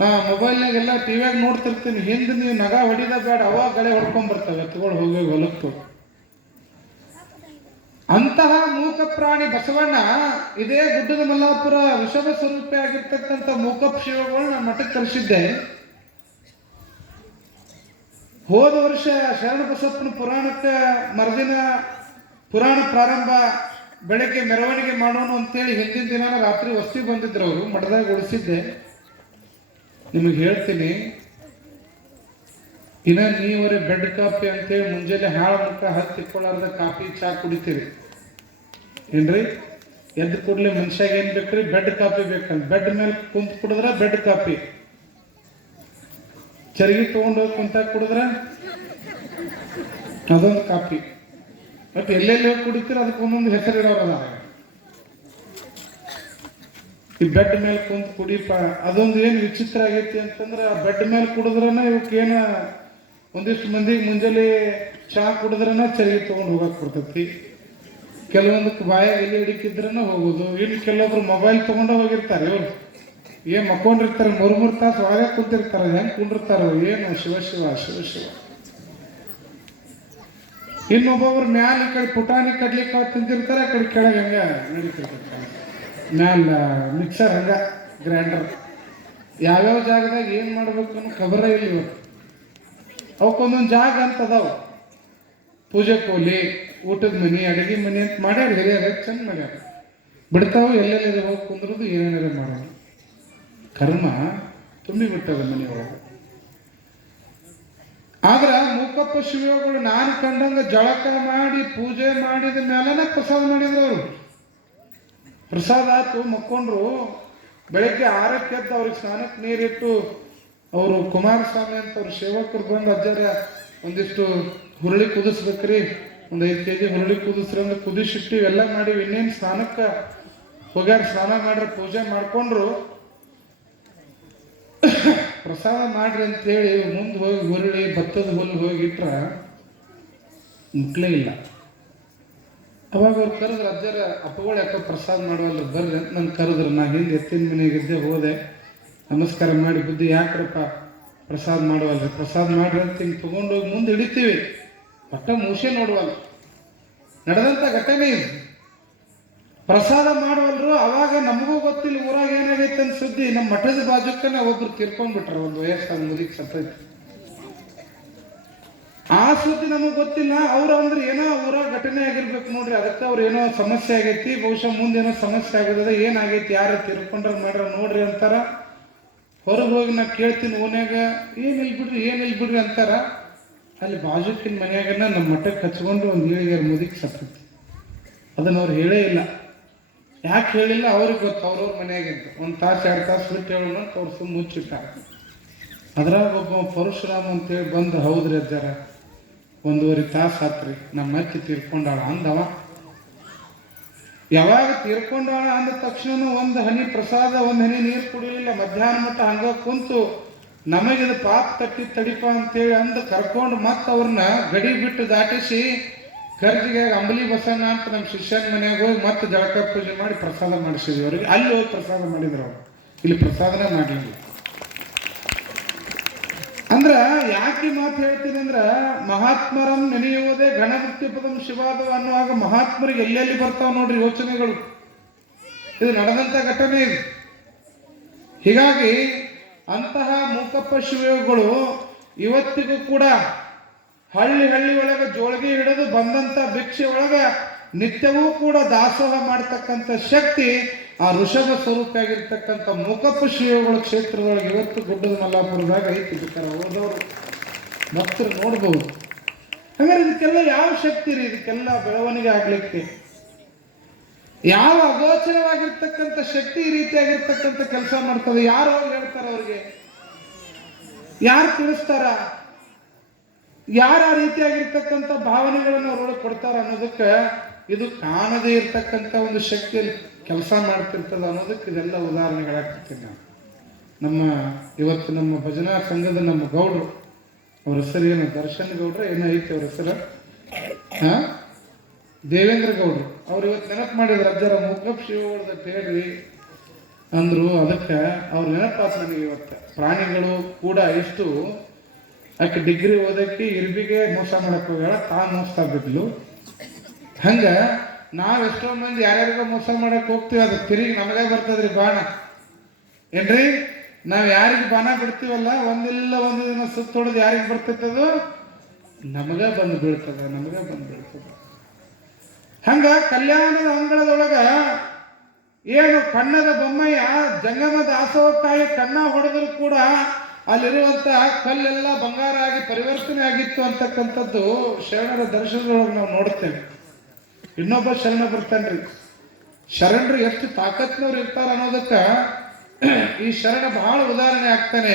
ನಾ ಮೊಬೈಲ್ನಾಗೆಲ್ಲ ಟಿವಿಯಾಗ ನೋಡ್ತಿರ್ತೀನಿ, ಹಿಂದೆ ನೀವು ನಗ ಹೊಡಿದ ಬೇಡ, ಅವಾಗ ಗಳೆ ಹೊಡ್ಕೊಂಡ್ಬರ್ತಾವೆ ಎತ್ತುಗಳು ಹೋಗಿ ಹೊಲಕ್ಕೆ. ಅಂತಹ ಮೂಕ ಪ್ರಾಣಿ ಬಸವಣ್ಣ ಇದೇ ಗುಡ್ಡದ ಮಲ್ಲಾಪುರ ವೃಷಭ ಸ್ವರೂಪಿ ಆಗಿರ್ತಕ್ಕಂಥ ಮೂಕಪ್ಪ ಶಿವಗಳು ನಾನು ಮಠಕ್ಕೆ ಕರೆಸಿದ್ದೆ. ಹೋದ ವರ್ಷ ಶರಣ ಬಸಪ್ಪನ ಪುರಾಣಕ್ಕೆ ಮರುದಿನ ಪುರಾಣ ಪ್ರಾರಂಭ, ಬೆಳಗ್ಗೆ ಮೆರವಣಿಗೆ ಮಾಡೋಣ ಅಂತೇಳಿ ಹಿಂದಿನ ದಿನ ರಾತ್ರಿ ವಸ್ತಿ ಬಂದಿದ್ರು. ಅವರು ಮಠದಾಗ ಉಳಿಸಿದ್ದೆ. ನಿಮಗೆ ಹೇಳ್ತೀನಿ, ಇನ್ನ ನೀವರೇ ಬೆಡ್ ಕಾಫಿ ಅಂತೇಳಿ ಮುಂಜಾನೆ ಹಾಳು ಮುಖ ಹತ್ತಿಕೊಳ್ಳಾರ್ದ ಕಾಫಿ ಚಾ ಕುಡಿತೀರಿ ಏನ್ರಿ? ಎದ್ದು ಕೂಡಲೇ ಮನುಷ್ಯಾಗ ಏನ್ ಬೇಕ್ರಿ? ಬೆಡ್ ಕಾಫಿ ಬೇಕಂತ. ಬೆಡ್ ಮೇಲೆ ಕುಂತ್ ಕುಡಿದ್ರ ಬೆಡ್ ಕಾಫಿ, ಚರ್ಗಿ ತಗೊಂಡೋಗಿ ಕುಂತಾಗ ಕುಡಿದ್ರ ಅದೊಂದು ಕಾಫಿ. ಬಟ್ ಎಲ್ಲೆಲ್ಲಿ ಹೋಗಿ ಕುಡಿತೀರ ಅದಕ್ಕೆ ಒಂದೊಂದು ಹೆಸರು ಇರೋರದ. ಈ ಬೆಡ್ ಮೇಲೆ ಕುಂತ ಕುಡಿಪ ಅದೊಂದು ಏನು ವಿಚಿತ್ರ ಆಗೈತಿ ಅಂತಂದ್ರೆ, ಬೆಡ್ ಮೇಲೆ ಕುಡಿದ್ರನ ಇವಕ್ಕೇನ ಒಂದಿಷ್ಟು ಮಂದಿಗೆ ಮುಂಜಾನೆ ಚಹಾ ಕುಡಿದ್ರನ ಚರ್ಗಿ ತಗೊಂಡು ಹೋಗಕ್ ಬರ್ತೈತಿ. ಕೆಲವೊಂದಕ್ಕೆ ಬಾಯಾಗ ಎಲ್ಲಿ ಹಿಡಿಕಿದ್ರನ ಹೋಗೋದು. ಇನ್ನು ಕೆಲವೊಬ್ರು ಮೊಬೈಲ್ ತಗೊಂಡ ಹೋಗಿರ್ತಾರೆ. ಇವ್ರು ಏನ್ ಮಕ್ಕೊಂಡಿರ್ತಾರೆ, ಮೂರು ತಾಸು ಒಳಗೆ ಕುಂತಿರ್ತಾರೆ. ಹೆಂಗ್ ಕುಂಡಿರ್ತಾರ ಏನು? ಶಿವ ಶಿವ ಶಿವ ಶಿವ. ಇನ್ನೊಬ್ಬೊಬ್ರು ಮ್ಯಾಲ ಈ ಕಡೆ ಪುಟಾಣಿ ಕಡ್ಲಿಕ್ಕೆ ತಿಂತಿರ್ತಾರೆ, ಆ ಕಡೆ ಕೆಳಗೆ ಹಂಗ ನಡೀತಿರ್ತಾರೆ. ಮ್ಯಾಲ ಮಿಕ್ಸರ್ ಹಂಗ ಗ್ರೈಂಡರ್. ಯಾವ್ಯಾವ ಜಾಗದಾಗ ಏನ್ ಮಾಡ್ಬೇಕು ಅನ್ನೋ ಖಬರ ಇಲ್ಲ ಇವತ್ತು. ಅವಕ್ಕೊಂದೊಂದು ಜಾಗ ಅಂತ ಅದಾವ. ಪೂಜೆ ಕೋಲಿ, ಊಟದ ಮನಿ, ಅಡಿಗೆ ಮನಿ ಅಂತ ಮಾಡ್ಯಾರ. ಹಿರಿಯರ ಚಂದ ಮಾಡ್ಯಾರ. ಬಿಡ್ತಾವ ಎಲ್ಲೆಲ್ಲ ಹೋಗಿ ಕುಂದ್ರದು, ಏನೇನಾರ ಮಾಡೋದು. ಕರ್ಮ ತುಂಬಿ ಬಿಟ್ಟದ ಮನೆಯೊಳಗೆ. ಆದ್ರ ಮೂಕಪ್ಪ ಶಿವಗಳು ನಾನು ಕಂಡಂಗ ಜಳಕ ಮಾಡಿ ಪೂಜೆ ಮಾಡಿದ ಮೇಲನ ಪ್ರಸಾದ ಮಾಡಿದ್ರು ಅವರು. ಪ್ರಸಾದ ಆತು, ಮಕ್ಕೊಂಡ್ರು. ಬೆಳಗ್ಗೆ 6ಕ್ಕೆ ಎದ್ದು ಅವ್ರಿಗೆ ಸ್ನಾನಕ್ಕೆ ನೀರಿಟ್ಟು, ಅವರು ಕುಮಾರಸ್ವಾಮಿ ಅಂತ ಅವ್ರ ಸೇವಕರು ಬಂದು, ಅಜ್ಜಾರ ಒಂದಿಷ್ಟು ಹುರುಳಿ ಕುದಿಸ್ಬೇಕ್ರಿ, ಒಂದು 5 kg ಹುರುಳಿ ಕುದಿಸ್ರಿ ಅಂದ್ರೆ ಕುದಿಸಿಟ್ಟು ಇವೆಲ್ಲ ಮಾಡಿ ಇನ್ನೇನು ಸ್ನಾನಕ್ಕೆ ಹೋಗ್ಯಾರ. ಸ್ನಾನ ಮಾಡ್ರೆ ಪೂಜೆ ಮಾಡ್ಕೊಂಡ್ರು. ಪ್ರಸಾದ ಮಾಡ್ರಿ ಅಂತೇಳಿ ಮುಂದೆ ಹೋಗಿ ಹುರುಳಿ ಭತ್ತದ ಹುಲ್ಲು ಹೋಗಿಟ್ರ ಮುಟ್ಲೇ ಇಲ್ಲ. ಅವಾಗ ಅವ್ರು ಕರೆದ್ರು, ಅಜ್ಜಾರ ಅಪ್ಪಗಳು ಯಾಕೋ ಪ್ರಸಾದ ಮಾಡುವಲ್ರಿ, ಬರ್ರಿ ಅಂತ ನಾನು ಕರೆದ್ರು. ನಾ ಹಿಂದೆ ಎತ್ತಿನ ಮನೆಗಿದ್ದೆ, ಹೋದೆ, ನಮಸ್ಕಾರ ಮಾಡಿ ಬುದ್ಧಿ ಯಾಕ್ರಪ್ಪ ಪ್ರಸಾದ ಮಾಡುವಲ್ರಿ, ಪ್ರಸಾದ ಮಾಡ್ರಿ ಅಂತ ಹಿಂಗೆ ತೊಗೊಂಡೋಗಿ ಮುಂದೆ ಹಿಡಿತೀವಿ. ಒಟ್ಟ ಮೂಸೆ ನೋಡುವಲ್ಲ. ನಡೆದಂಥ ಘಟನೆ ಇದು. ಪ್ರಸಾದ ಮಾಡುವಲ್ರು. ಅವಾಗ ನಮಗೂ ಗೊತ್ತಿಲ್ಲ ಊರಾಗ ಏನಾಗೈತೆ ಅಂತ ಸುದ್ದಿ. ನಮ್ಮ ಮಠದ ಬಾಜುಕನ ಒಬ್ರು ತೀರ್ಕೊಂಡ್ಬಿಟ್ರ, ಒಂದು ವಯಸ್ಸಾದ ಮುದಿಗೆ ಸತ್ತೈತಿ. ಆ ಸುದ್ದಿ ನಮಗ್ ಗೊತ್ತಿಲ್ಲ. ಅವ್ರು ಅಂದ್ರೆ ಏನೋ ಊರಾಗ ಘಟನೆ ಆಗಿರ್ಬೇಕು ನೋಡ್ರಿ, ಅದಕ್ಕೆ ಅವ್ರು ಏನೋ ಸಮಸ್ಯೆ ಆಗೈತಿ, ಬಹುಶಃ ಮುಂದೇನೋ ಸಮಸ್ಯೆ ಆಗದ, ಏನಾಗೈತಿ, ಯಾರು ತೀರ್ಕೊಂಡ್ರ ಮಾಡ್ರ ನೋಡ್ರಿ ಅಂತಾರ. ಹೊರಗೆ ಹೋಗಿ ನಾ ಕೇಳ್ತೀನಿ ಓನ್ಯಾಗ, ಏನಿಲ್ ಬಿಡ್ರಿ ಅಂತಾರ. ಅಲ್ಲಿ ಬಾಜುಕಿನ ಮನ್ಯಾಗನ ನಮ್ಮ ಮಠಕ್ಕೆ ಹಚ್ಕೊಂಡು ಒಂದು ಏಳಿಗೆರ ಮುದಿಗೆ ಸತ್ತೈತಿ. ಅದನ್ನ ಅವ್ರು ಹೇಳೇ ಇಲ್ಲ. ಯಾಕೆ ಹೇಳಿಲ್ಲ ಅವ್ರಿಗೆ ಗೊತ್ತು, ಅವ್ರವ್ರ ಮನೆಯಾಗಿದ್ದು. 1 ತಾಸು 2 ತಾಸು ಬಿಟ್ಟು ಹೇಳೋಣ ಅಂತ ಅವ್ರು ಸುಮ್ಮ ಮುಚ್ಚಿಟ್ಟಾರ. ಅದ್ರಾಗ ಒಬ್ಬ ಪರಶುರಾಮ್ ಅಂತೇಳಿ ಬಂದು, ಹೌದ್ರಿ ಅಜ್ಜಾರ 1.5 ತಾಸು ಆತ್ರಿ, ನಮ್ಮ ಅತ್ತಿ ತೀರ್ಕೊಂಡಾಳ ಅಂದವ. ಯಾವಾಗ ತೀರ್ಕೊಂಡಾಳ ಅಂದ ತಕ್ಷಣ ಒಂದು ಹನಿ ಪ್ರಸಾದ, ಒಂದು ಹನಿ ನೀರು ಕುಡಿಲಿಲ್ಲ. ಮಧ್ಯಾಹ್ನ ಮಟ್ಟ ಹಂಗ ಕುಂತು ನಮಗಿದು ಪಾಪ ತಡಿಪ ಅಂತೇಳಿ ಅಂದು ಕರ್ಕೊಂಡು ಮತ್ತೆ ಅವ್ರನ್ನ ಗಡಿ ಬಿಟ್ಟು ದಾಟಿಸಿ ಕರ್ಜಿಗೆ ಅಂಬಲಿ ಬಸಣ್ಣ ಅಂತ ನಮ್ಮ ಶಿಷ್ಯನ ಮನೆಯಾಗ ಹೋಗಿ ಮತ್ತೆ ಜಳಕ ಪೂಜೆ ಮಾಡಿ ಪ್ರಸಾದ ಮಾಡಿಸಿದ್ವಿ ಅವ್ರಿಗೆ. ಅಲ್ಲಿ ಹೋಗಿ ಪ್ರಸಾದ ಮಾಡಿದ್ರು ಅವ್ರು, ಇಲ್ಲಿ ಪ್ರಸಾದನೇ ಮಾಡಲಿಲ್ಲ. ಅಂದ್ರ ಯಾಕೆ ಮಾತು ಹೇಳ್ತೀನಿ ಅಂದ್ರ, ಮಹಾತ್ಮರಂ ನೆನೆಯುವುದೇ ಗಣಭಕ್ತಿ ಪದಂ ಶಿವಾದವ ಅನ್ನುವಾಗ ಮಹಾತ್ಮರಿಗೆ ಎಲ್ಲೆಲ್ಲಿ ಬರ್ತಾವ ನೋಡ್ರಿ ಯೋಚನೆಗಳು. ಇದು ನಡೆದಂತ ಘಟನೆ ಇದು. ಹೀಗಾಗಿ ಅಂತಹ ಮೂಕಪ್ಪ ಶಿವಗಳು ಇವತ್ತಿಗೂ ಕೂಡ ಹಳ್ಳಿ ಒಳಗೆ ಜೋಳಿಗೆ ಹಿಡಿದು ಬಂದಂತ ಭಿಕ್ಷೆ ಒಳಗ ನಿತ್ಯವೂ ಕೂಡ ದಾಸೋಹ ಮಾಡ್ತಕ್ಕಂಥ ಶಕ್ತಿ ಆ ಋಷಭ ಸ್ವರೂಪ ಆಗಿರ್ತಕ್ಕಂಥ ಮೂಕಪ್ಪ ಶಿವಗಳ ಕ್ಷೇತ್ರದೊಳಗೆ ಇವತ್ತು ಗುಡ್ಡದ ಮಲ್ಲಾಪುರದಾಗ ಐತಿ. ಬೇಕಾರೆ ಹೋದವರು ಭಕ್ತರು ನೋಡ್ಬಹುದು. ಹಾಗಾದ್ರೆ ಇದಕ್ಕೆಲ್ಲ ಯಾವ ಶಕ್ತಿ ರೀ? ಇದಕ್ಕೆಲ್ಲ ಬೆಳವಣಿಗೆ ಆಗ್ಲಿಕ್ಕೆ ಯಾವ ಅಗೋಚರವಾಗಿರ್ತಕ್ಕಂಥ ಶಕ್ತಿ ಈ ರೀತಿಯಾಗಿರ್ತಕ್ಕಂಥ ಕೆಲಸ ಮಾಡ್ತದೆ? ಯಾರು ಹೋಗಿ ಹೇಳ್ತಾರ ಅವ್ರಿಗೆ? ಯಾರು ತಿಳಿಸ್ತಾರ? ಯಾರ ರೀತಿಯಾಗಿರ್ತಕ್ಕಂಥ ಭಾವನೆಗಳನ್ನು ಅವರೊಳಗೆ ಕೊಡ್ತಾರ ಅನ್ನೋದಕ್ಕೆ ಇದು ಕಾಣದೇ ಇರ್ತಕ್ಕಂಥ ಒಂದು ಶಕ್ತಿಯಲ್ಲಿ ಕೆಲಸ ಮಾಡ್ತಿರ್ತದ ಅನ್ನೋದಕ್ಕೆ ಇದೆಲ್ಲ ಉದಾಹರಣೆಗಳಾಗ್ತಿರ್ತೀನಿ ನಾನು. ಇವತ್ತು ನಮ್ಮ ಭಜನಾ ಸಂಘದ ನಮ್ಮ ಗೌಡ್ರು, ಅವ್ರ ಹೆಸರು ಏನು, ದರ್ಶನ್ ಗೌಡ್ರ ಏನೋ ಐತಿ ಅವ್ರ ಹೆಸರು, ದೇವೇಂದ್ರ ಗೌಡ್ರು. ಅವ್ರು ಇವತ್ತು ನೆನಪು ಮಾಡಿದ್ರು, ಅಜ್ಜರ ಮೂಕಪ್ಪ ಶಿವಗಳ್ದ ಹೇಳ್ರಿ ಅಂದ್ರು. ಅದಕ್ಕೆ ಅವ್ರ ನೆನಪಾತ್ ನನಗೆ ಇವತ್ತು. ಪ್ರಾಣಿಗಳು ಕೂಡ ಎಷ್ಟು ಆಕೆ ಡಿಗ್ರಿ ಓದಕ್ಕೆ ಇರ್ಬಿಗೆ ಮೋಸ ಮಾಡಕ್ ಹೋಗ್ಯಾಳ, ಮೋಸ ಬಿದ್ಲು. ಹಂಗ ನಾವ್ ಎಷ್ಟೋ ಮಂದಿ ಯಾರ್ಯಾರಿಗೋ ಮೋಸ ಮಾಡಕ್ ಹೋಗ್ತೀವಿ, ಅದು ತಿರುಗಿ ನಮಗ ಬರ್ತದ್ರಿ ಬಾಣ. ಏನ್ರಿ, ನಾವ್ ಯಾರಿಗೆ ಬಾಣ ಬಿಡ್ತೀವಲ್ಲ, ಒಂದಿಲ್ಲ ಒಂದು ದಿನ ಸುತ್ತ ಹೊಡೆದು ಯಾರಿಗೆ ಬರ್ತೈತದು? ನಮಗ ಬಂದು ಬೀಳ್ತದ. ಹಂಗ ಕಲ್ಯಾಣದ ಅಂಗಳದೊಳಗ ಏನು ಕಣ್ಣದ ಬೊಮ್ಮಯ್ಯ ಜಂಗಮ ದಾಸೋಹಕ್ಕಾಗಿ ಕಣ್ಣ ಹೊಡೆದ್ರು ಕೂಡ ಅಲ್ಲಿರುವಂತ ಕಲ್ಲೆಲ್ಲ ಬಂಗಾರ ಆಗಿ ಪರಿವರ್ತನೆ ಆಗಿತ್ತು ಅಂತಕ್ಕಂಥದ್ದು ಶರಣರ ದರ್ಶನದೊಳಗೆ ನಾವು ನೋಡ್ತೇವೆ. ಇನ್ನೊಬ್ಬ ಶರಣ ಬರ್ತಾನ್ರಿ. ಶರಣರು ಎಷ್ಟು ತಾಕತ್ನವ್ರು ಇರ್ತಾರ ಅನ್ನೋದಕ್ಕ ಈ ಶರಣ ಬಹಳ ಉದಾಹರಣೆ ಆಗ್ತಾನೆ.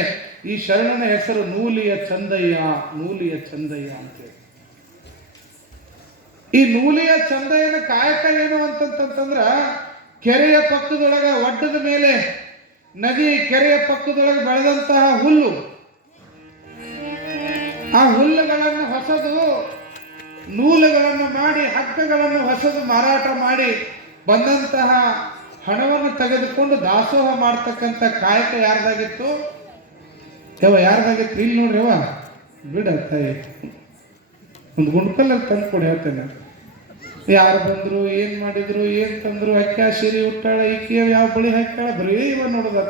ಈ ಶರಣನ ಹೆಸರು ನೂಲಿಯ ಚಂದಯ್ಯ ಅಂತೇಳಿ. ಈ ನೂಲಿಯ ಚಂದಯ್ಯನ ಕಾಯಕ ಏನು ಅಂತಂತಂದ್ರ, ಕೆರೆಯ ಪಕ್ಕದೊಳಗ ಒಡ್ಡದ ಮೇಲೆ ನದಿ, ಕೆರೆಯ ಪಕ್ಕದೊಳಗೆ ಬೆಳೆದಂತಹ ಹುಲ್ಲು, ಆ ಹುಲ್ಲುಗಳನ್ನು ಹೊಸದು ನೂಲುಗಳನ್ನು ಮಾಡಿ, ಹಗ್ಗಗಳನ್ನು ಹೊಸದು ಮಾರಾಟ ಮಾಡಿ ಬಂದಂತಹ ಹಣವನ್ನು ತೆಗೆದುಕೊಂಡು ದಾಸೋಹ ಮಾಡ್ತಕ್ಕಂಥ ಕಾಯಕ ಯಾರ್ದಾಗಿತ್ತು? ಯಾರ್ದಾಗಿತ್ತು? ಇಲ್ಲಿ ನೋಡ್ರಿ ಬಿಡ ತಾಯಿ, ಒಂದು ಗುಂಡ್ಕಲ್ಲಲ್ಲಿ ತಂದು ಕೊಡಿ ಹೇಳ್ತೇನೆ. ಯಾರು ಬಂದ್ರು, ಏನ್ ಮಾಡಿದ್ರು, ಏನ್ ತಂದ್ರು, ಅಕ್ಕ ಸೀರೆ ಉಟ್ಟಾಳ, ಈಕೆ ಯಾವ ಬಳಿ ಹಾಕ್ಯಾಳ, ಬರೀ ನೋಡೋದ.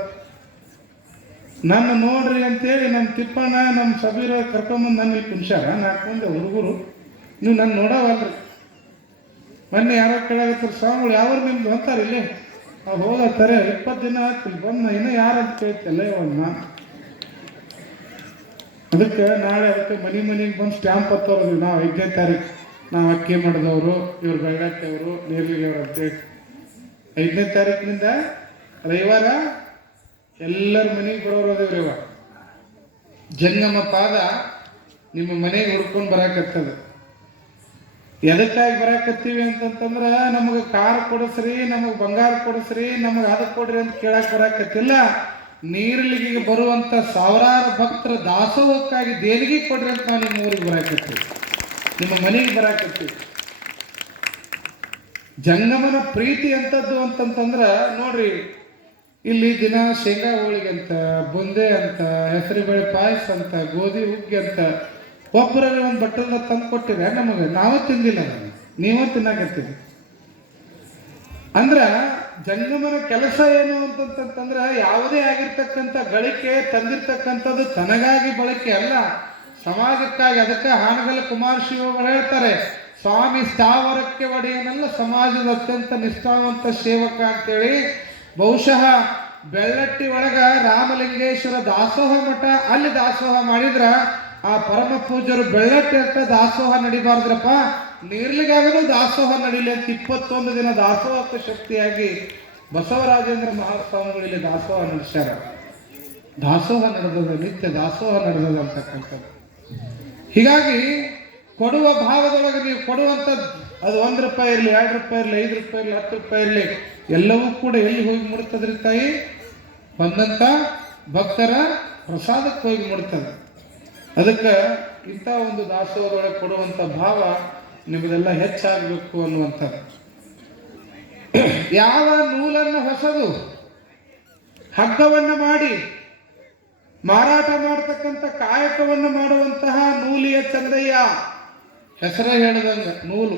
ನನ್ನ ನೋಡ್ರಿ ಅಂತೇಳಿ ನಮ್ಮ ತಿಪ್ಪಣ್ಣ ನಮ್ಮ ಸಬೀರ ಕರ್ಕೊಂಬಂದು ನನ್ನ ಇಲ್ಲಿ ಕುಂಶಾರ. ನಾಲ್ಕು ಹುಡುಗರು, ನೀವು ನನ್ನ ನೋಡವಲ್ರಿ. ಮೊನ್ನೆ ಯಾರೋ ಕೇಳಾಗತ್ತಾರ, ಸ್ವಾಮಿಗಳು ಯಾವ್ರು ನಿಮ್ದು ಅಂತಾರೆ ಇಲ್ಲಿ. ಹೋಗತ್ತಾರೆ 20 ದಿನ ಆಗ್ತಿಲ್ಲ ಬಂದು, ಇನ್ನೂ ಯಾರಂತ ಕೇಳ್ತಿಲ್ಲ ನಾನು. ಅದಕ್ಕೆ ನಾಳೆ ಅದಕ್ಕೆ ಮನೆಗೆ ಬಂದು ಸ್ಟ್ಯಾಂಪ್ ಹತ್ತೋರು. ನಾವು 5ನೇ ತಾರೀಕು ನಾವು ಅಕ್ಕಿ ಮಾಡಿದವರು, ಇವ್ರು ಬೆಳ್ಳಟ್ಟೆಯವರು, ನೀರ್ಲಿಗೆಯವರು ಅಂತೇಳಿ 5ನೇ ತಾರೀಕಿನಿಂದ ರವಿವಾರ ಎಲ್ಲರ ಮನೆಗೆ ಬರೋರದೇವ್ರಿ. ಜಂಗಮ ಪಾದ ನಿಮ್ಮ ಮನೆಗೆ ಹುಡ್ಕೊಂಡು ಬರಾಕತ್ತದ. ಎದಕ್ಕಾಗಿ ಬರಾಕತ್ತೀವಿ ಅಂತಂತಂದ್ರೆ ನಮಗೆ ಕಾರ್ ಕೊಡಿಸ್ರಿ, ನಮಗೆ ಬಂಗಾರ ಕೊಡಿಸ್ರಿ, ನಮಗೆ ಅದಕ್ಕೆ ಕೊಡ್ರಿ ಅಂತ ಕೇಳಕ್ಕೆ ಬರಾಕತ್ತಿಲ್ಲ. ನೀರ್ಲಿಗೆ ಬರುವಂತ ಸಾವಿರಾರು ಭಕ್ತರ ದಾಸೋಹಕ್ಕಾಗಿ ದೇಣಿಗೆ ಕೊಡ್ರಿ ಅಂತ ನಾವು ನಿಮ್ಮ ಊರಿಗೆ ಬರಾಕತ್ತೀವಿ, ನಿಮ್ಮ ಮನೆಗೆ ಬರಾಕತ್ತೀವಿ. ಜಂಗಮನ ಪ್ರೀತಿ ಅಂತದ್ದು ಅಂತಂತಂದ್ರೆ ನೋಡ್ರಿ, ಇಲ್ಲಿ ದಿನ ಶೇಂಗಾ ಹೋಳಿಗೆ ಅಂತ, ಬುಂದೆ ಅಂತ, ಹೆಸರುಬೇಳೆ ಪಾಯಸ ಅಂತ, ಗೋಧಿ ಹುಗ್ಗಿ ಅಂತ ಒಬ್ಬರಲ್ಲಿ ಒಂದು ಬಟ್ಟಲ ತಂದು ಕೊಟ್ಟಿದೆ ನಮಗೆ. ನಾವೇ ತಿಂದಿಲ್ಲ, ನೀವೇ ತಿನ್ನಾಕತ್ತೀವಿ. ಅಂದ್ರ ಜಂಗಮನ ಕೆಲಸ ಏನು ಅಂತಂತಂದ್ರೆ ಯಾವುದೇ ಆಗಿರ್ತಕ್ಕಂಥ ಗಳಿಕೆ ತಂದಿರ್ತಕ್ಕಂಥದ್ದು ತನಗಾಗಿ ಬಳಕೆ ಅಲ್ಲ, ಸಮಾಜಕ್ಕಾಗಿ. ಅದಕ್ಕೆ ಹಾನಗಲ್ ಕುಮಾರ ಶಿವಗಳು ಹೇಳ್ತಾರೆ, ಸ್ವಾಮಿ ಸ್ಥಾವರಕ್ಕೆ ಒಡೆಯನಲ್ಲ, ಸಮಾಜದ ಅತ್ಯಂತ ನಿಷ್ಠಾವಂತ ಸೇವಕ ಅಂತೇಳಿ. ಬಹುಶಃ ಬೆಳ್ಳಟ್ಟಿ ಒಳಗ ರಾಮಲಿಂಗೇಶ್ವರ ದಾಸೋಹ ಮಠ, ಅಲ್ಲಿ ದಾಸೋಹ ಮಾಡಿದ್ರ ಆ ಪರಮ ಪೂಜ್ಯರು ಬೆಳ್ಳಟ್ಟಿ ಅಂತ ದಾಸೋಹ ನಡಿಬಾರ್ದ್ರಪ್ಪ, ನೀರ್ಲಿಗಾಗಲೂ ದಾಸೋಹ ನಡಿಲಿ ಅಂತ 21 ದಿನ ದಾಸೋಹಕ್ಕೆ ಶಕ್ತಿಯಾಗಿ ಬಸವರಾಜೇಂದ್ರ ಮಹಾಸ್ವಾಮಿಗಳು ಇಲ್ಲಿ ದಾಸೋಹ ನಡೆಸ್ಯಾರ. ದಾಸೋಹ ನಡೆದದ, ನಿತ್ಯ ದಾಸೋಹ ನಡೆದದ ಅಂತಕ್ಕಂಥದ್ದು. ಹೀಗಾಗಿ ಕೊಡುವ ಭಾವದೊಳಗೆ ನೀವು ಕೊಡುವಂಥದ್ದು ಅದು 1 ರೂಪಾಯಿ ಇರಲಿ, 2 ರೂಪಾಯಿ ಇರಲಿ, 5 ರೂಪಾಯಿ ಇರಲಿ, 10 ರೂಪಾಯಿ ಇರಲಿ, ಎಲ್ಲವೂ ಕೂಡ ಎಲ್ಲಿ ಹೋಗಿ ಮುಡ್ತದ್ರಿ ತಾಯಿ? ಬಂದಂಥ ಭಕ್ತರ ಪ್ರಸಾದಕ್ಕೆ ಹೋಗಿ ಮುಡ್ತದೆ. ಅದಕ್ಕೆ ಇಂಥ ಒಂದು ದಾಸೋಹದೊಳಗೆ ಕೊಡುವಂಥ ಭಾವ ನಿಮಗೆಲ್ಲ ಹೆಚ್ಚಾಗಬೇಕು ಅನ್ನುವಂಥದ್ದು. ಯಾವ ನೂಲನ್ನು ಹೊಸದು ಹಗ್ಗವನ್ನು ಮಾಡಿ ಮಾರಾಟ ಮಾಡತಕ್ಕಂಥ ಕಾಯಕವನ್ನು ಮಾಡುವಂತಹ ನೂಲಿಯ ಚಂದಯ್ಯ ಹೆಸರೇ ಹೇಳಿದಂಗ ನೂಲು.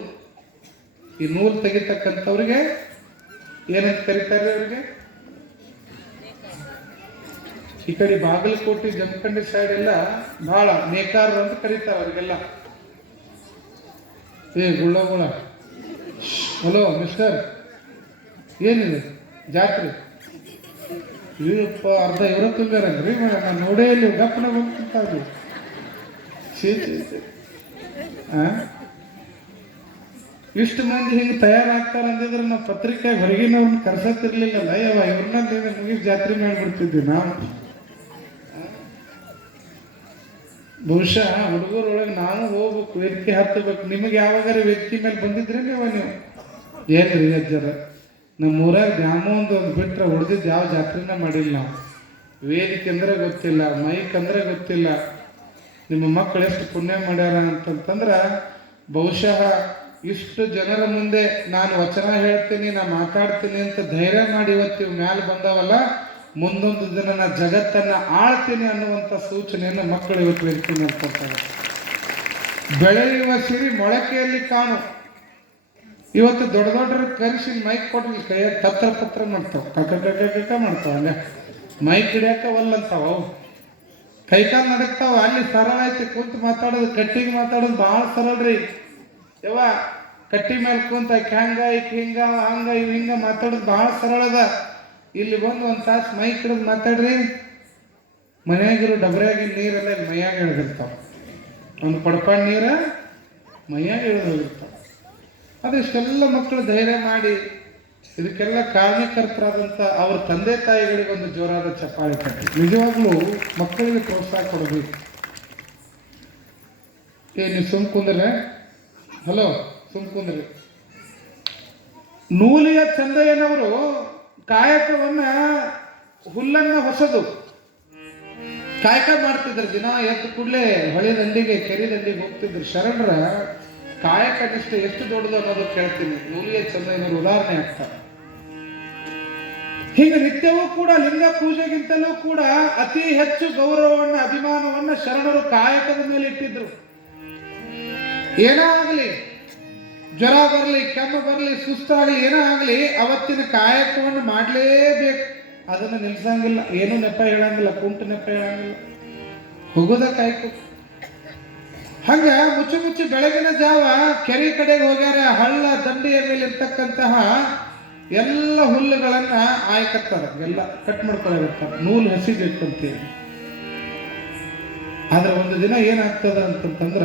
ಈ ನೂಲು ತೆಗಿತಕ್ಕಂಥವ್ರಿಗೆ ಏನಂತ ಕರೀತಾರೆ? ಅವ್ರಿಗೆ ಈ ಕಡೆ ಬಾಗಲಕೋಟೆ ಜಮಖಂಡಿ ಸೈಡ್ ಎಲ್ಲ ಬಹಳ ನೇಕಾರರು ಅಂತ ಕರೀತಾರೆ ಅವ್ರಿಗೆಲ್ಲ. ಗುಳ್ಳ ಹಲೋ ಮಿಸ್ಟರ್, ಏನಿದೆ ಜಾತ್ರೆ? ಇವಪ್ಪ ಅರ್ಧ ಇವರ ತುಂಬ್ಯಾರನ್ರಿ ಮೇಡಮ್, ನಾನು ನೋಡೇ ಇಲ್ಲಿ ಗಪ್ಪನ ಬಂದ್ಬಿಡ್ತಾವ್ರಿ. ಇಷ್ಟು ಮಂದಿ ಹಿಂಗೆ ತಯಾರಾಗ್ತಾರ ಅಂದಿದ್ರೆ ನಾವು ಪತ್ರಿಕೆ ಹೊರಗಿನವ್ರನ್ನ ಕರ್ಸತ್ತಿರ್ಲಿಲ್ಲಲ್ಲ. ಇವ್ರನ್ನ ಮುಗಿಸ್ ಜಾತ್ರೆ ಮಾಡಿಬಿಡ್ತಿದ್ವಿ ನಾವು. ಬಹುಶಃ ಹುಡುಗರೊಳಗೆ ನಾನು ಹೋಗ್ಬೇಕು, ವೇದಿಕೆ ಹತ್ತಬೇಕು. ನಿಮಗೆ ಯಾವಾಗಾರ ವೇದಿಕೆ ಮೇಲೆ ಬಂದಿದ್ರಿ ನೀವು? ಏನ್ರಿ ಅಜ್ಜರ, ನಮ್ಮ ಊರಾಗ ದ್ಯಾಮೋಂದು ಒಂದು ಬಿಟ್ರೆ ಉಳಿದಿದ್ದು ಯಾವ ಜಾತ್ರೆನ ಮಾಡಿಲ್ಲ ನಾವು. ವೇದಿಕೆ ಅಂದ್ರೆ ಗೊತ್ತಿಲ್ಲ, ಮೈಕ್ ಅಂದ್ರೆ ಗೊತ್ತಿಲ್ಲ. ನಿಮ್ಮ ಮಕ್ಕಳು ಎಷ್ಟು ಪುಣ್ಯ ಮಾಡ್ಯಾರ ಅಂತಂತಂದ್ರೆ ಬಹುಶಃ ಇಷ್ಟು ಜನರ ಮುಂದೆ ನಾನು ವಚನ ಹೇಳ್ತೀನಿ, ನಾನು ಮಾತಾಡ್ತೀನಿ ಅಂತ ಧೈರ್ಯ ಮಾಡಿ ಇವತ್ತು ಮ್ಯಾಲೆ ಬಂದವಲ್ಲ, ಮುಂದೊಂದು ದಿನ ನಾ ಜಗತ್ತನ್ನ ಆಳ್ತೀನಿ ಅನ್ನುವಂಥ ಸೂಚನೆಯನ್ನು ಮಕ್ಕಳು ಇವತ್ತು ವೇದಿಕೆ ಮಾಡ್ಕೊಳ್ತಾರೆ. ಬೆಳೆಯುವ ಸಿರಿ ಮೊಳಕೆಯಲ್ಲಿ ಕಾಣು. ಇವತ್ತು ದೊಡ್ಡ ದೊಡ್ಡ ಕರೆಸಿ ಮೈಕ್ ಕೊಡ್ಲಿ, ಕೈಯಾಗ ಪತ್ರ ಮಾಡ್ತಾವ, ಕಕ್ಕ ಮಾಡ್ತಾವ. ಹಂಗ ಮೈಕ್ ಹಿಡಿಯಾಕ ಒಲ್ಲಂತಾವ, ಅವು ಕೈಕಾಲು ನಡಕ್ತಾವ. ಅಲ್ಲಿ ಸರಳ ಐತಿ ಕುಂತು ಮಾತಾಡೋದು, ಕಟ್ಟಿಗೆ ಮಾತಾಡೋದು ಭಾಳ ಸರಳ ರೀ. ಕಟ್ಟಿ ಮೇಲೆ ಕುಂತ ಹ್ಯಾಂಗ ಈಕ್ ಹಿಂಗ ಹಂಗ ಇವ್ ಹಿಂಗ ಮಾತಾಡೋದು ಭಾಳ ಸರಳ ಅದ. ಇಲ್ಲಿ ಬಂದು ಒಂದು ತಾಸು ಮೈಕ್ ಹಿಡಿದು ಮಾತಾಡ್ರಿ, ಮನೆಯಾಗಿರೋ ಡಬ್ರ್ಯಾಗಿ ನೀರೆಲ್ಲ ಮೈಯಾಗ ಇಳಿದಿರ್ತಾವ. ಒಂದು ಪಡ್ಪಾಡ್ ನೀರ ಮೈಯಾಗ ಇಳಿದೋಗಿರ್ತಾವ. ಅದಿಷ್ಟೆಲ್ಲ ಮಕ್ಕಳು ಧೈರ್ಯ ಮಾಡಿ ಇದಕ್ಕೆಲ್ಲ ಕಾರಣಕರ್ತರಾದಂಥ ಅವ್ರ ತಂದೆ ತಾಯಿಗಳಿಗೆ ಒಂದು ಜೋರಾದ ಚಪ್ಪಾಳೆ ತಟ್ಟಿ. ನಿಜವಾಗ್ಲೂ ಮಕ್ಕಳಿಗೆ ಪ್ರೋತ್ಸಾಹ ಕೊಡಬೇಕು. ನೀವು ಸುಮ್ ಕುಂದ್ರೆ, ಹಲೋ ಸುಮ್ ಕುಂದ್ರಿ. ನೂಲಿಯ ಚಂದಯ್ಯನವರು ಕಾಯಕವನ್ನ ಹುಲ್ಲನ್ನ ಹೊಸದು ಕಾಯಕ ಮಾಡ್ತಿದ್ರು. ದಿನ ಎದ್ದು ಕೂಡಲೇ ಹೊಳೆ ದಂಡಿಗೆ, ಕೆರೆ ದಂಡಿಗೆ ಹೋಗ್ತಿದ್ರು. ಶರಣರ ಕಾಯಕ ನಿಷ್ಠೆ ಎಷ್ಟು ದೊಡ್ಡದು ಅನ್ನೋದು ಕೇಳ್ತೀನಿ. ನೂಲಿಯ ಚಂದಯ್ಯನವರು ಉದಾಹರಣೆ ಆಗ್ತಾರೆ. ಹೀಗೆ ನಿತ್ಯವೂ ಕೂಡ ಲಿಂಗ ಪೂಜೆಗಿಂತಲೂ ಕೂಡ ಅತಿ ಹೆಚ್ಚು ಗೌರವವನ್ನ ಅಭಿಮಾನವನ್ನ ಶರಣರು ಕಾಯಕದ ಮೇಲೆ ಇಟ್ಟಿದ್ರು. ಏನಾಗಲಿ, ಜ್ವರ ಬರಲಿ, ಕೆಮ್ಮು ಬರಲಿ, ಸುಸ್ತಾಗಲಿ, ಏನೋ ಆಗಲಿ, ಅವತ್ತಿನ ಕಾಯಕವನ್ನು ಮಾಡಲೇಬೇಕು. ಅದನ್ನು ನಿಲ್ಸಂಗಿಲ್ಲ, ಏನೂ ನೆಪ ಹೇಳಂಗಿಲ್ಲ, ಕುಂಟು ನೆಪ ಹೇಳಂಗಿಲ್ಲ, ಹೋಗೋದ ಕಾಯ್ಕು. ಹಂಗ ಮುಚ್ಚಿ ಬೆಳಗಿನ ಜಾವ ಕೆರೆ ಕಡೆಗೆ ಹೋಗ್ಯಾರ. ಹಳ್ಳ ದಂಡೆಯ ಮೇಲೆ ಇರ್ತಕ್ಕಂತಹ ಎಲ್ಲ ಹುಲ್ಲುಗಳನ್ನ ಆಯ್ಕತ್ತಾರ, ಎಲ್ಲ ಕಟ್ ಮಾಡ್ಕೊಳ್ಳಾಗತ್ತಾರ, ನೂಲು ಹಸಿಬೇಕು ಅಂತೇಳಿ. ಆದ್ರೆ ಒಂದು ದಿನ ಏನಾಗ್ತದ ಅಂತಂದ್ರ,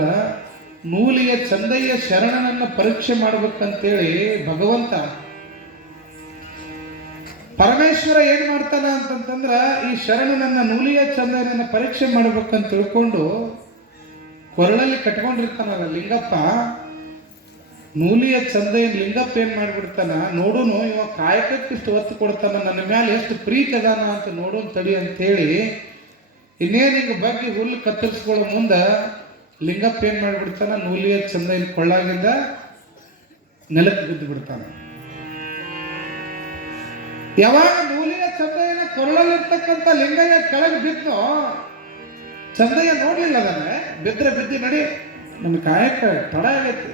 ನೂಲಿಯ ಚಂದಯ್ಯ ಶರಣನನ್ನ ಪರೀಕ್ಷೆ ಮಾಡ್ಬೇಕಂತೇಳಿ ಭಗವಂತ ಪರಮೇಶ್ವರ ಏನ್ ಮಾಡ್ತಾನ ಅಂತಂದ್ರ, ಈ ಶರಣನನ್ನ ನೂಲಿಯ ಚಂದಯ್ಯನನ್ನ ಪರೀಕ್ಷೆ ಮಾಡ್ಬೇಕಂತ ತಿಳ್ಕೊಂಡು ಕೊರಳಲ್ಲಿ ಕಟ್ಕೊಂಡಿರ್ತಾನಲ್ಲ ಲಿಂಗಪ್ಪ. ನೂಲಿಯ ಚಂದಯ್ಯನ ಲಿಂಗಪ್ಪ ಏನ್ ಮಾಡ್ಬಿಡ್ತಾನ, ನೋಡುನು ಇವ ಕಾಯಕಕ್ಕೆ ಇಷ್ಟು ಒತ್ತು ಕೊಡ್ತಾನ, ನನ್ನ ಮ್ಯಾಲ ಎಷ್ಟು ಪ್ರೀತಿ ಅದಾನ ಅಂತ ನೋಡೋನ್ ತಡಿ ಅಂತೇಳಿ ಇನ್ನೇನು ಹಿಂಗ ಬಗ್ಗೆ ಹುಲ್ಲು ಕತ್ತರಿಸ್ಕೊಳ್ಳೋ ಮುಂದ ಲಿಂಗಪ್ಪ ಏನ್ ಮಾಡ್ಬಿಡ್ತಾನ, ನೂಲಿಯ ಚಂದಯ್ಯನ ಕೊಳ್ಳಾಗಿಂದ ನೆಲಕ್ಕೆ ಬಿದ್ದು ಬಿಡ್ತಾನ. ಯಾವಾಗ ನೂಲಿಯ ಚಂದಯ್ಯನ ಕೊರಳಲ್ಲಿರ್ತಕ್ಕಂಥ ಲಿಂಗಯ್ಯ ಕೆಳಗೆ ಬಿದ್ನೋ, ಚಂದಯ್ಯ ನೋಡ್ಲಿಲ್ಲ ಅದನ್ನ, ಬಿದ್ರೆ ಬಿದ್ದಿ ನಡಿ, ನನ್ನ ಕಾಯಕ ತಡ ಆಗೈತಿ.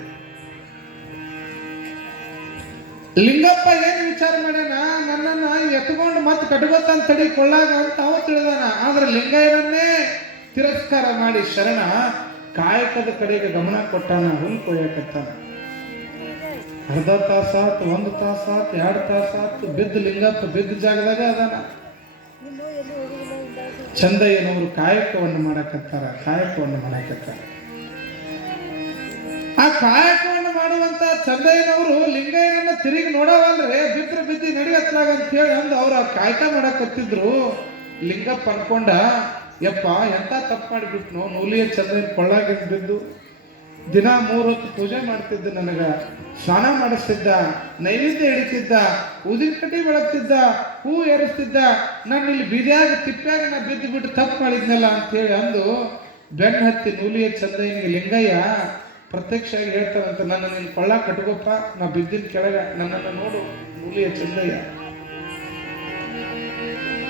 ಲಿಂಗಪ್ಪ ಏನ್ ವಿಚಾರ ಮಾಡ್ಯಾನ, ನನ್ನನ್ನ ಎತ್ಕೊಂಡು ಮತ್ತೆ ಕಟ್ಕೋತಾನ ತಡಿ ಕೊಳ್ಳಾಗ ಅಂತ ಅವ ತಿಳಿದಾನ. ಆದ್ರೆ ಲಿಂಗಯ್ಯನನ್ನೇ ತಿರಸ್ಕಾರ ಮಾಡಿ ಶರಣ ಕಾಯಕದ ಕಡೆಗೆ ಗಮನ ಕೊಟ್ಟಾನ, ಹುಲ್ ಕೊಯ್ಯಕತ್ತಾನ. ಅರ್ಧ ತಾಸಾತ್, 1 ತಾಸಾತ್, 2 ತಾಸಾತ್, ಬಿದ್ದ ಲಿಂಗಪ್ಪ ಬಿದ್ದ ಜಾಗದಾಗ ಅದಾನ. ಚಂದಯ್ಯನವರು ಕಾಯಕವನ್ನು ಮಾಡಕತ್ತಾರ. ಆ ಕಾಯಕವನ್ನು ಮಾಡುವಂತ ಚಂದಯ್ಯನವರು ಲಿಂಗಯ್ಯನನ್ನ ತಿರುಗಿ ನೋಡವಲ್ರಿ, ಬಿದ್ರೆ ಬಿದ್ದಿ ನಡಿಯತ್ಲಾಗ ಅಂತ ಹೇಳಿ ಅಂದು ಅವ್ರು ಆ ಕಾಯಕ ಮಾಡಕತ್ತಿದ್ರು. ಲಿಂಗಪ್ಪ ಅನ್ಕೊಂಡ, ಯಪ್ಪ ಎಂತ ತಪ್ಪು ಮಾಡಿಬಿಟ್ನು, ನೂಲಿಯ ಚಂದಯ್ಯನ ಕೊಳ್ಳಾಗಿಂದ ಬಿದ್ದು ದಿನ 3 ಹೊತ್ತು ಪೂಜೆ ಮಾಡ್ತಿದ್ದ, ನನಗ ಸ್ನಾನ ಮಾಡಿಸ್ತಿದ್ದ, ನೈವೇದ್ಯ ಹಿಡಿತಿದ್ದ, ಉದಿನ ಕಟ್ಟಿ ಬೆಳಗ್ತಿದ್ದ, ಹೂ ಏರಿಸ್ತಿದ್ದ, ನಾನು ಇಲ್ಲಿ ಬೀದಿಯಾಗ ತಿಪ್ಪ್ಯಾಗ ನಾ ಬಿದ್ದು ಬಿಟ್ಟು ತಪ್ಪು ಮಾಡಿದ್ನಲ್ಲ ಅಂತೇಳಿ ಅಂದು ಬೆನ್ನ ಹತ್ತಿ ನೂಲಿಯ ಚಂದಯ್ಯನಿಗೆ ಲಿಂಗಯ್ಯ ಪ್ರತ್ಯಕ್ಷ ಆಗಿ ಹೇಳ್ತಾವಂತ, ನನ್ನ ನಿನ್ನ ಕೊಳ್ಳ ಕಟ್ಕೋಪ್ಪ, ನಾ ಬಿದ್ದಿನ ಕೆಳಗ, ನನ್ನನ್ನು ನೋಡು ನೂಲಿಯ ಚಂದಯ್ಯ.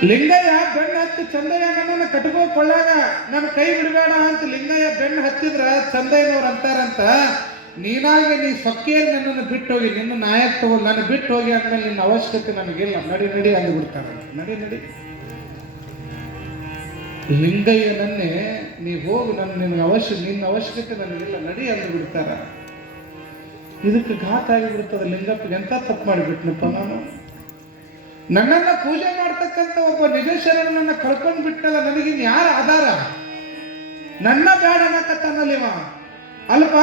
ಲಿಂಗಯ್ಯ ಬೆನ್ನ ಹತ್ತಿ ಚಂದಯ್ಯ ನನ್ನನ್ನು ಕಟ್ಕೋ ಕೊಳ್ಳಾಗ, ನನ್ನ ಕೈ ಬಿಡಬೇಡ ಅಂತ ಲಿಂಗಯ್ಯ ಬೆನ್ನ ಹತ್ತಿದ್ರ ಚಂದಯ್ಯನವ್ರು ಅಂತಾರಂತ, ನೀನಾಗೆ ನೀ ಸೊಕ್ಕಿಯಲ್ಲಿ ನನ್ನನ್ನು ಬಿಟ್ಟು ಹೋಗಿ, ನಿನ್ನ ನಾಯಕ್ ತಗೊಂಡು ನಾನು ಬಿಟ್ಟು ಹೋಗಿ ಅಂದ್ಮೇಲೆ ನಿನ್ನ ಅವಶ್ಯಕತೆ ನನಗಿಲ್ಲ, ನಡಿ ಅಂದು ಬಿಡ್ತಾರೆ. ನಡಿ ಲಿಂಗಯ್ಯನನ್ನೇ ನೀ ಹೋಗಿ, ನಿನ್ನ ಅವಶ್ಯಕತೆ ನನಗಿಲ್ಲ, ನಡಿ ಅಂದು ಬಿಡ್ತಾರ. ಇದಕ್ಕೆ ಘಾತ ಆಗಿಬಿಡ್ತದೆ ಲಿಂಗಪ್ಪಗೆ. ಎಂತ ತಪ್ಪು ಮಾಡಿಬಿಟ್ನಪ್ಪ ನಾನು, ನನ್ನನ್ನ ಪೂಜೆ ಮಾಡ್ತಕ್ಕಂಥ ಒಬ್ಬ ನಿಜ ಶರಣನನ್ನ ಕಳ್ಕೊಂಡ್ ಬಿಟ್ಟಲ್ಲ, ನನಗಿನ್ ಯಾರ ಆಧಾರ? ನನ್ನ ಬೇಡ ಅನ್ನಕತ್ತಾನಲ್ಲಿವ. ಅಲ್ಪ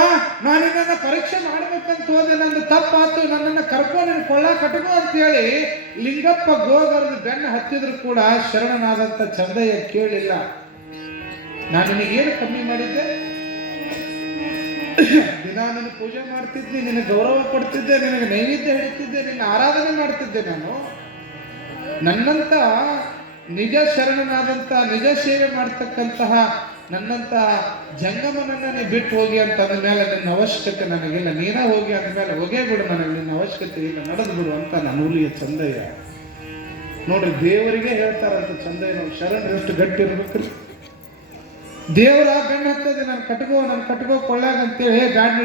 ನಾನು ನಿನ್ನನ್ನು ಪರೀಕ್ಷೆ ಮಾಡ್ಬೇಕಂತ ಹೋದೆ, ನಂದು ತಪ್ಪಾತು, ನನ್ನನ್ನು ಕರ್ಕೊಂಡು ಕೊಳ್ಳ ಕಟ್ಕೋ ಅಂತ ಹೇಳಿ ಲಿಂಗಪ್ಪ ಗೋಗರದ ಬೆನ್ನ ಹತ್ತಿದ್ರು ಕೂಡ ಶರಣನಾದಂತ ಚಂದಯ್ಯ ಕೇಳಿಲ್ಲ. ನಾನು ನಿನಗೇನು ಕಮ್ಮಿ ಮಾಡಿದ್ದೆ? ದಿನ ನಿನ್ನ ಪೂಜೆ ಮಾಡ್ತಿದ್ದೆ, ನಿನ್ನ ಗೌರವ ಕೊಡ್ತಿದ್ದೆ, ನಿನಗೆ ನೈವೇದ್ಯ ಹಿಡಿತಿದ್ದೆ, ನಿನ್ನ ಆರಾಧನೆ ಮಾಡ್ತಿದ್ದೆ. ನಾನು ನನ್ನಂತ ನಿಜ ಶರಣನಾದಂತ, ನಿಜ ಸೇವೆ ಮಾಡ್ತಕ್ಕಂತಹ ನನ್ನಂತ ಜಂಗಮನನ್ನ ನೀ ಬಿಟ್ಟು ಹೋಗಿ ಅಂತ ಅಂದಮೇಲೆ ನಿನ್ನ ಅವಶ್ಯಕತೆ ನನಗಿಲ್ಲ, ನೀನ ಹೋಗಿ ಅಂದಮೇಲೆ ಹೋಗೇ ಬಿಡು, ನನಗೆ ನಿನ್ನ ಅವಶ್ಯಕತೆ ಇಲ್ಲ, ನಡೆದು ಬಿಡು ಅಂತ ನೂಲಿಯ ಚಂದಯ್ಯ. ನೋಡ್ರಿ, ದೇವರಿಗೆ ಹೇಳ್ತಾರಂತ ಚಂದಯ್ಯನವ್ರು, ಶರಣರು ಎಷ್ಟು ಗಟ್ಟಿ ಇರ್ಬೇಕ್ರಿ. ದೇವರ ಬೆನ್ನ ಹತ್ತದೆ, ನಾನು ಕಟ್ಕೋ ಕೊಳ್ಳಾಗ ಅಂತೇಳಿ ಬ್ಯಾಡ್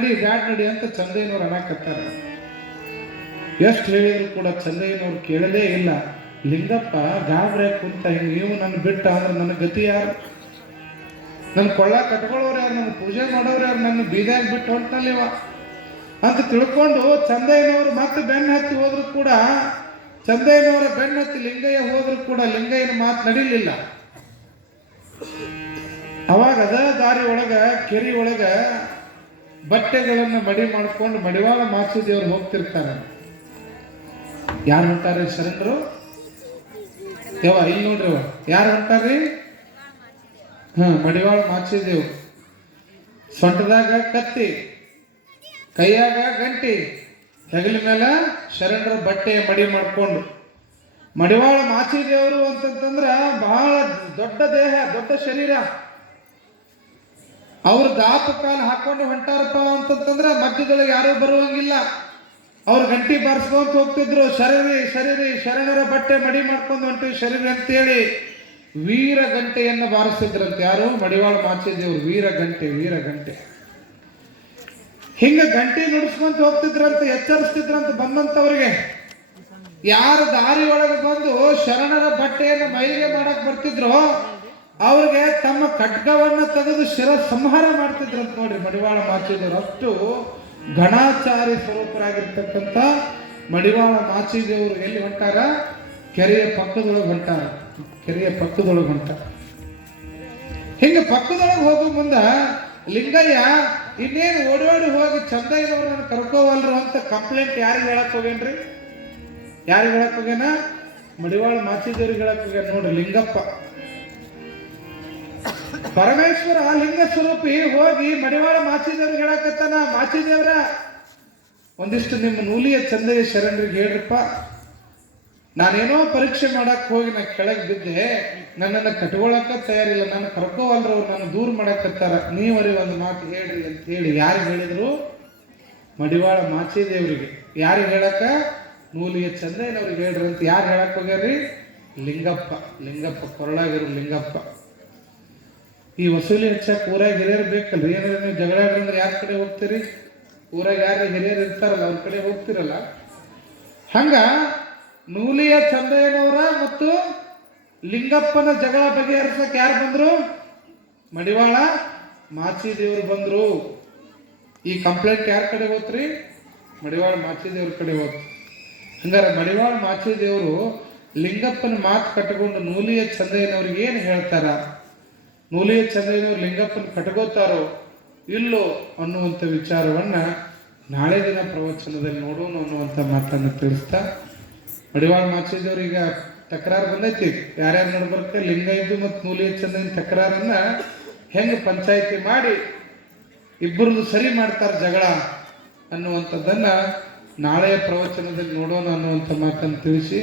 ನಡಿ ಅಂತ ಚಂದಯ್ಯನವ್ರು ಅನ್ನಕತ್ತಾರ. ಎಷ್ಟು ಹೇಳಿದ್ರು ಕೂಡ ಚಂದಯ್ಯನವ್ರು ಕೇಳಲೇ ಇಲ್ಲ. ಲಿಂಗಪ್ಪ ಗಾಬ್ರೆ ಕುಂತ, ನೀವು ನನ್ನ ಬಿಟ್ಟ ಅಂದ್ರೆ ನನ್ನ ಗತಿ ಯಾರು? ನನ್ನ ಕೊಳ್ಳ ಕಟ್ಕೊಳ್ಳೋರು ಯಾರು? ನನ್ನ ಪೂಜೆ ಮಾಡೋರು ಯಾರು? ನನ್ನ ಬೀದಿಯಾಗಿ ಬಿಟ್ಟು ಹೊಂಟಲ್ಲಿವ ಅಂತ ತಿಳ್ಕೊಂಡು ಚಂದಯ್ಯನವರು ಮತ್ತೆ ಬೆನ್ನ ಹತ್ತಿ ಹೋದ್ರು ಕೂಡ, ಚಂದಯ್ಯನವರ ಬೆನ್ನ ಹತ್ತಿ ಲಿಂಗಯ್ಯ ಹೋದ್ರು ಕೂಡ ಲಿಂಗಯ್ಯನ ಮಾತು ನಡೀಲಿಲ್ಲ. ಅವಾಗ ಅದ ದಾರಿ ಒಳಗ, ಕೆರಿ ಒಳಗ ಬಟ್ಟೆಗಳನ್ನು ಮಡಿ ಮಾಡ್ಕೊಂಡು ಮಡಿವಾಳ ಮಾಚುದೇವ್ರು ಹೋಗ್ತಿರ್ತಾರೆ. ಯಾರು ಹೊಂಟಾರ್ರಿ ಶರಣರು? ಇಲ್ಲಿ ನೋಡ್ರಿ, ಯಾರು ಹೊಂಟಾರ್ರಿ? ಮಡಿವಾಳ ಮಾಚಿದೇವ್. ಸೊಂಟದಾಗ ಕತ್ತಿ, ಕೈಯಾಗ ಗಂಟಿ, ಹೆಗಲ ಮೇಲೆ ಶರಣರು ಬಟ್ಟೆ ಮಡಿ ಮಾಡ್ಕೊಂಡು. ಮಡಿವಾಳ ಮಾಚಿದೇವರು ಅಂತಂತಂದ್ರ ಬಹಳ ದೊಡ್ಡ ದೇಹ, ದೊಡ್ಡ ಶರೀರ. ಅವ್ರ ದಾಪು ಕಾಲು ಹಾಕೊಂಡು ಹೊಂಟಾರಪ್ಪ ಅಂತಂತಂದ್ರ ಮಧ್ಯದೊಳಗೆ ಯಾರೂ ಬರುವಂಗಿಲ್ಲ. ಅವ್ರು ಗಂಟಿ ಬಾರಿಸ್ಕೊಂತ ಹೋಗ್ತಿದ್ರು, ಶರೀರಿ ಶರೀರಿ ಶರಣರ ಬಟ್ಟೆ ಮಡಿ ಮಾಡ್ಕೊಂಡು ಹೊಂಟಿವಿ ಶರೀರ ಅಂತೇಳಿ ವೀರ ಗಂಟೆಯನ್ನು ಬಾರಿಸ್ತಿದ್ರಂತೆ. ಯಾರು? ಮಡಿವಾಳ ಮಾಚಿದೇವರು. ವೀರ ಗಂಟೆ, ವೀರ ಗಂಟೆ. ಹಿಂಗ ಗಂಟೆ ನುಡಿಸ್ಕೊಂತ ಹೋಗ್ತಿದ್ರಂತೆ, ಎಚ್ಚರಿಸ್ತಿದ್ರಂತ ಬಂದಂತವ್ರಿಗೆ. ಯಾರು ದಾರಿ ಒಳಗೆ ಬಂದು ಶರಣರ ಬಟ್ಟೆಯನ್ನು ಮೈಲಿಗೆ ಮಾಡಕ್ ಬರ್ತಿದ್ರು ಅವ್ರಿಗೆ ತಮ್ಮ ಖಡ್ಗವನ್ನ ತೆಗೆದು ಶಿರ ಸಂಹಾರ ಮಾಡ್ತಿದ್ರಂತ. ನೋಡ್ರಿ ಮಡಿವಾಳ ಮಾಚಿದೇವರು ಅಷ್ಟು ಗಣಾಚಾರಿ ಸ್ವರೂಪರಾಗಿರ್ತಕ್ಕಂಥ ಮಡಿವಾಳ ಮಾಚಿದೇವರು ಎಲ್ಲಿ ಹೊಂಟಾರ? ಕೆರೆಯ ಪಕ್ಕದೊಳಗೆ ಹೊಂಟಾರ. ಕೆರೆಯ ಪಕ್ಕದೊಳಗೆ ಹೊಂಟಾರ. ಹಿಂಗ ಪಕ್ಕದೊಳಗೆ ಹೋಗೋ ಮುಂದ ಲಿಂಗಯ್ಯ ಇನ್ನೇನು ಓಡೋಡಿ ಹೋಗಿ ಚಂದಯ್ಯನವ್ರನ್ನ ಕರ್ಕೋವಲ್ರು ಅಂತ ಕಂಪ್ಲೇಂಟ್ ಯಾರಿಗೆ ಹೇಳಕ್ ಹೋಗೇನ್ರಿ? ಯಾರಿಗೆ ಹೇಳಕ್ ಹೋಗ್ಯಾನ? ಮಡಿವಾಳ ಮಾಚಿದೇವ್ರಿಗೆ ಹೇಳಕ್ ಹೋಗ್ಯಾನ. ನೋಡ್ರಿ ಲಿಂಗಪ್ಪ ಪರಮೇಶ್ವರ ಲಿಂಗ ಸ್ವರೂಪಿ ಹೋಗಿ ಮಡಿವಾಳ ಮಾಚಿದೇವ್ರಿಗೆ ಹೇಳಕತ್ತಾನ, ಮಾಚಿದೇವ್ರ ಒಂದಿಷ್ಟು ನಿಮ್ಮ ನೂಲಿಯ ಚಂದಯ್ಯ ಶರಣರಿಗೆ ಹೇಳ್ರಪ್ಪ, ನಾನೇನೋ ಪರೀಕ್ಷೆ ಮಾಡಕ್ ಹೋಗಿ ನಾ ಕೆಳಗೆ ಬಿದ್ದೆ, ನನ್ನನ್ನು ಕಟ್ಕೊಳಕ ತಯಾರಿಲ್ಲ, ನಾನು ಕರ್ಕೋವಲ್ರವ್ರು ನಾನು ದೂರ ಮಾಡಕತ್ತಾರ, ನೀವರಿ ಒಂದು ಮಾತು ಹೇಳ್ರಿ ಅಂತ ಹೇಳಿ ಯಾರಿಗೆ ಹೇಳಿದ್ರು? ಮಡಿವಾಳ ಮಾಚಿದೇವ್ರಿಗೆ. ಯಾರಿಗೆ ಹೇಳಕ? ನೂಲಿಯ ಚಂದಯ್ಯನವ್ರಿಗೆ ಹೇಳ್ರಿ ಅಂತ ಯಾರು ಹೇಳಕ್ ಹೋಗ್ಯಾರ್ರಿ? ಲಿಂಗಪ್ಪ. ಲಿಂಗಪ್ಪ ಕೊರಳಾಗಿರು ಲಿಂಗಪ್ಪ. ಈ ವಸೂಲಿ ಹೆಚ್ಚಾಕ ಊರಾಗ ಹಿರಿಯರು ಬೇಕಲ್ರಿ. ಏನಾರ ನೀವು ಜಗಳ ಅಂದ್ರೆ ಯಾರ ಕಡೆ ಹೋಗ್ತೀರಿ? ಊರಾಗ ಯಾರು ಹಿರಿಯರು ಇರ್ತಾರಲ್ಲ ಅವ್ರ ಕಡೆ ಹೋಗ್ತಿರಲ್ಲ. ಹಂಗ ನೂಲಿಯ ಚಂದಯ್ಯನವರ ಮತ್ತು ಲಿಂಗಪ್ಪನ ಜಗಳ ಬಗೆಹರಿಸಕ್ ಯಾರು ಬಂದ್ರು? ಮಡಿವಾಳ ಮಾಚಿದೇವ್ರು ಬಂದ್ರು. ಈ ಕಂಪ್ಲೇಂಟ್ ಯಾರ ಕಡೆ ಹೋತ್ರಿ? ಮಡಿವಾಳ ಮಾಚಿದೇವ್ರ ಕಡೆ ಹೋತ್. ಹಂಗಾರ ಮಡಿವಾಳ ಮಾಚಿದೇವರು ಲಿಂಗಪ್ಪನ ಮಾತು ಕಟ್ಕೊಂಡು ನೂಲಿಯ ಚಂದಯ್ಯನವ್ರಿಗೆ ಏನು ಹೇಳ್ತಾರ? ನೂಲಿಯ ಚಂದಯ್ಯನವ್ರು ಲಿಂಗಪ್ಪನ ಕಟ್ಕೋತಾರೋ ಇಲ್ಲೋ ಅನ್ನುವಂಥ ವಿಚಾರವನ್ನ ನಾಳೆ ದಿನ ಪ್ರವಚನದಲ್ಲಿ ನೋಡೋಣ ಅನ್ನುವಂಥ ಮಾತನ್ನು ತಿಳಿಸ್ತಾ, ಮಡಿವಾಳ ಮಾಚಿದೇವ್ರೀಗ ತಕರಾರು ಬಂದೈತಿ. ಯಾರ್ಯಾರು ನಡ್ಬರ್ಕ ಲಿಂಗಯ್ಯದು ಮತ್ತು ನೂಲಿಯ ಚಂದಯ್ಯನ ತಕರಾರನ್ನ ಹೆಂಗೆ ಪಂಚಾಯಿತಿ ಮಾಡಿ ಇಬ್ಬರದು ಸರಿ ಮಾಡ್ತಾರೆ ಜಗಳ ಅನ್ನುವಂಥದ್ದನ್ನ ನಾಳೆಯ ಪ್ರವಚನದಲ್ಲಿ ನೋಡೋಣ ಅನ್ನುವಂಥ ಮಾತನ್ನು ತಿಳಿಸಿ,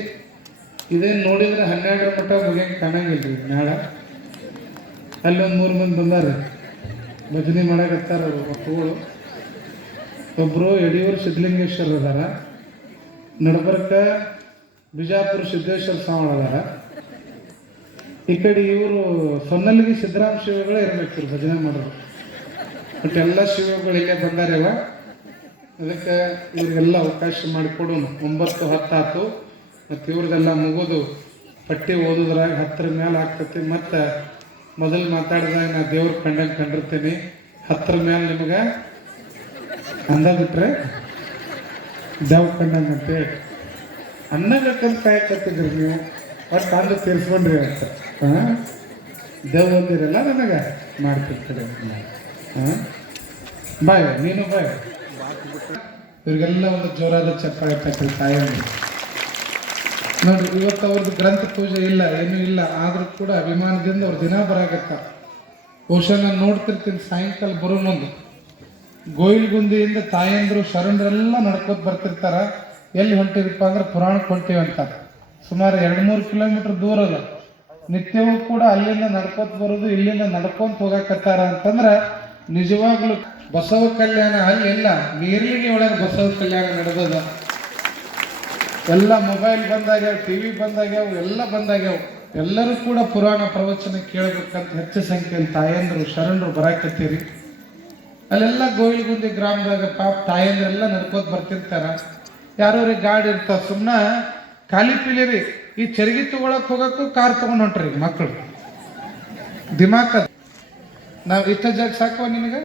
ಇದೇನು ನೋಡಿದ್ರೆ 12ರ ಮಟ್ಟ ಮುಗಿಯಂಗೆ ಕಾಣಂಗಿಲ್ರಿ. ನಾಳೆ ಅಲ್ಲೊಂದು 3 ಮಂದಿ ಬಂದಾರ, ಭಜನೆ ಮಾಡಕತ್ತಾರ ಅವರು ಮಕ್ಕಳು. ಒಬ್ಬರು ಯಡಿಯೂರು ಸಿದ್ಧಲಿಂಗೇಶ್ವರ ಅದಾರ, ನಡಬರ್ಕ ಬಿಜಾಪುರ ಸಿದ್ದೇಶ್ವರ ಸ್ವಾಮಿ ಅದಾರ, ಈ ಕಡೆ ಇವರು ಸೊನ್ನಲ್ಲಿಗೆ ಸಿದ್ದರಾಮ ಶಿವಗಳೇ ಇರಬೇಕು ಭಜನೆ ಮಾಡೋರು. ಬಟ್ ಎಲ್ಲ ಶಿವಗಳು ಇಲ್ಲೇ ಬಂದಾರವ, ಅದಕ್ಕೆ ಇವ್ರಿಗೆಲ್ಲ ಅವಕಾಶ ಮಾಡಿಕೊಡೋಣ. 9-10 ಆತು. ಮತ್ತು ಇವ್ರದೆಲ್ಲ ಮುಗಿದು ಪಟ್ಟಿ ಓದೋದ್ರಾಗ 10ರ ಮೇಲೆ ಆಗ್ತೈತಿ. ಮತ್ತು ಮೊದಲು ಮಾತಾಡಿದಾಗ ನಾ ದೇವ್ರ ಕಂಡಂಗೆ ಕಂಡಿರ್ತೀನಿ, 10ರ ಮೇಲೆ ನಿಮಗೆ ಅಂದ ಬಿಟ್ರೆ ದೇವ್ ಕಂಡಂಗೆ ಅಂತೇಳಿ ಅನ್ನಬೇಕಂತ ಕಾಯಕತ್ತಿದ್ರಿ ನೀವು. ಒಟ್ಟು ಅಂದ ತೀರ್ಸ್ಕೊಂಡ್ರಿ ಅಂತ. ದೇವ್ ಬಂದಿರಲ್ಲ ನನಗೆ ಮಾಡ್ತಿರ್ತೀರಿ. ಬಾಯ್ ನೀನು ಬಾಯ್. ಇವ್ರಿಗೆಲ್ಲ ಒಂದು ಜೋರಾದ ಚಪ್ಪಾಳೆ ತಟ್ಟರಿ ತಾಯಂದು. ನೋಡ್ರಿ, ಇವತ್ತು ಅವ್ರದ್ದು ಗ್ರಂಥ ಪೂಜೆ ಇಲ್ಲ, ಏನೂ ಇಲ್ಲ, ಆದ್ರೂ ಕೂಡ ಅಭಿಮಾನದಿಂದ ಅವ್ರ ದಿನ ಬರಾಗತ್ತ. ಬಹುಶಃ ನಾನು ನೋಡ್ತಿರ್ತೀನಿ ಸಾಯಂಕಾಲ ಬರೋ ಮುಂದೆ ಗೋಯಿಲ್ಗುಂದಿಯಿಂದ ತಾಯಂದ್ರು ಶರಣರೆಲ್ಲ ನಡ್ಕೋತ ಬರ್ತಿರ್ತಾರ. ಎಲ್ಲಿ ಹೊಂಟಿರಪ್ಪ ಅಂದ್ರೆ ಪುರಾಣಕ್ಕೆ ಹೊಂಟೀವಿ ಅಂತ. ಸುಮಾರು 2-3 ಕಿಲೋಮೀಟರ್ ದೂರ ಅಲ್ಲ. ನಿತ್ಯವೂ ಕೂಡ ಅಲ್ಲಿಂದ ನಡ್ಕೋತ ಬರೋದು, ಇಲ್ಲಿಂದ ನಡ್ಕೊಂತ ಹೋಗಕತ್ತಾರ ಅಂತಂದ್ರೆ ನಿಜವಾಗ್ಲೂ ಬಸವ ಕಲ್ಯಾಣ ಅಲ್ಲೆಲ್ಲ ನೀರ್ಲಿಗೆ ಒಳಗೆ ಬಸವ ಕಲ್ಯಾಣ ನಡೆದದ. ಎಲ್ಲ ಮೊಬೈಲ್ ಬಂದಾಗ್ಯಾವ, TV ಬಂದಾಗ್ಯಾವ, ಎಲ್ಲ ಬಂದಾಗ್ಯಾವ. ಎಲ್ಲರೂ ಕೂಡ ಪುರಾಣ ಪ್ರವಚನ ಕೇಳಬೇಕಂತ ಹೆಚ್ಚು ಸಂಖ್ಯೆಯಲ್ಲಿ ತಾಯಂದ್ರು ಶರಣರು ಬರಾಕತ್ತೀರಿ. ಅಲ್ಲೆಲ್ಲ ಗೋಯಿಲ್ಗುಂದಿ ಗ್ರಾಮದಾಗ ಪಾಪ ತಾಯಂದ್ರೆಲ್ಲ ನಡ್ಕೋತ ಬರ್ತಿರ್ತಾರ. ಯಾರೋರಿಗೆ ಗಾಡಿ ಇರ್ತಾವ, ಸುಮ್ಮನೆ ಖಾಲಿ ಪಿಲಿರಿ. ಈ ಚರ್ಗಿ ತಗೊಳಕ್ ಹೋಗಕ್ಕೂ ಕಾರ್ ತಗೊಂಡ್ ಹೊಂಟ್ರಿ ಮಕ್ಕಳು. ದಿಮಾಕ ನಾವು ಇಷ್ಟ ಜಾಗ ಸಾಕುವ ನಿನಗೆ.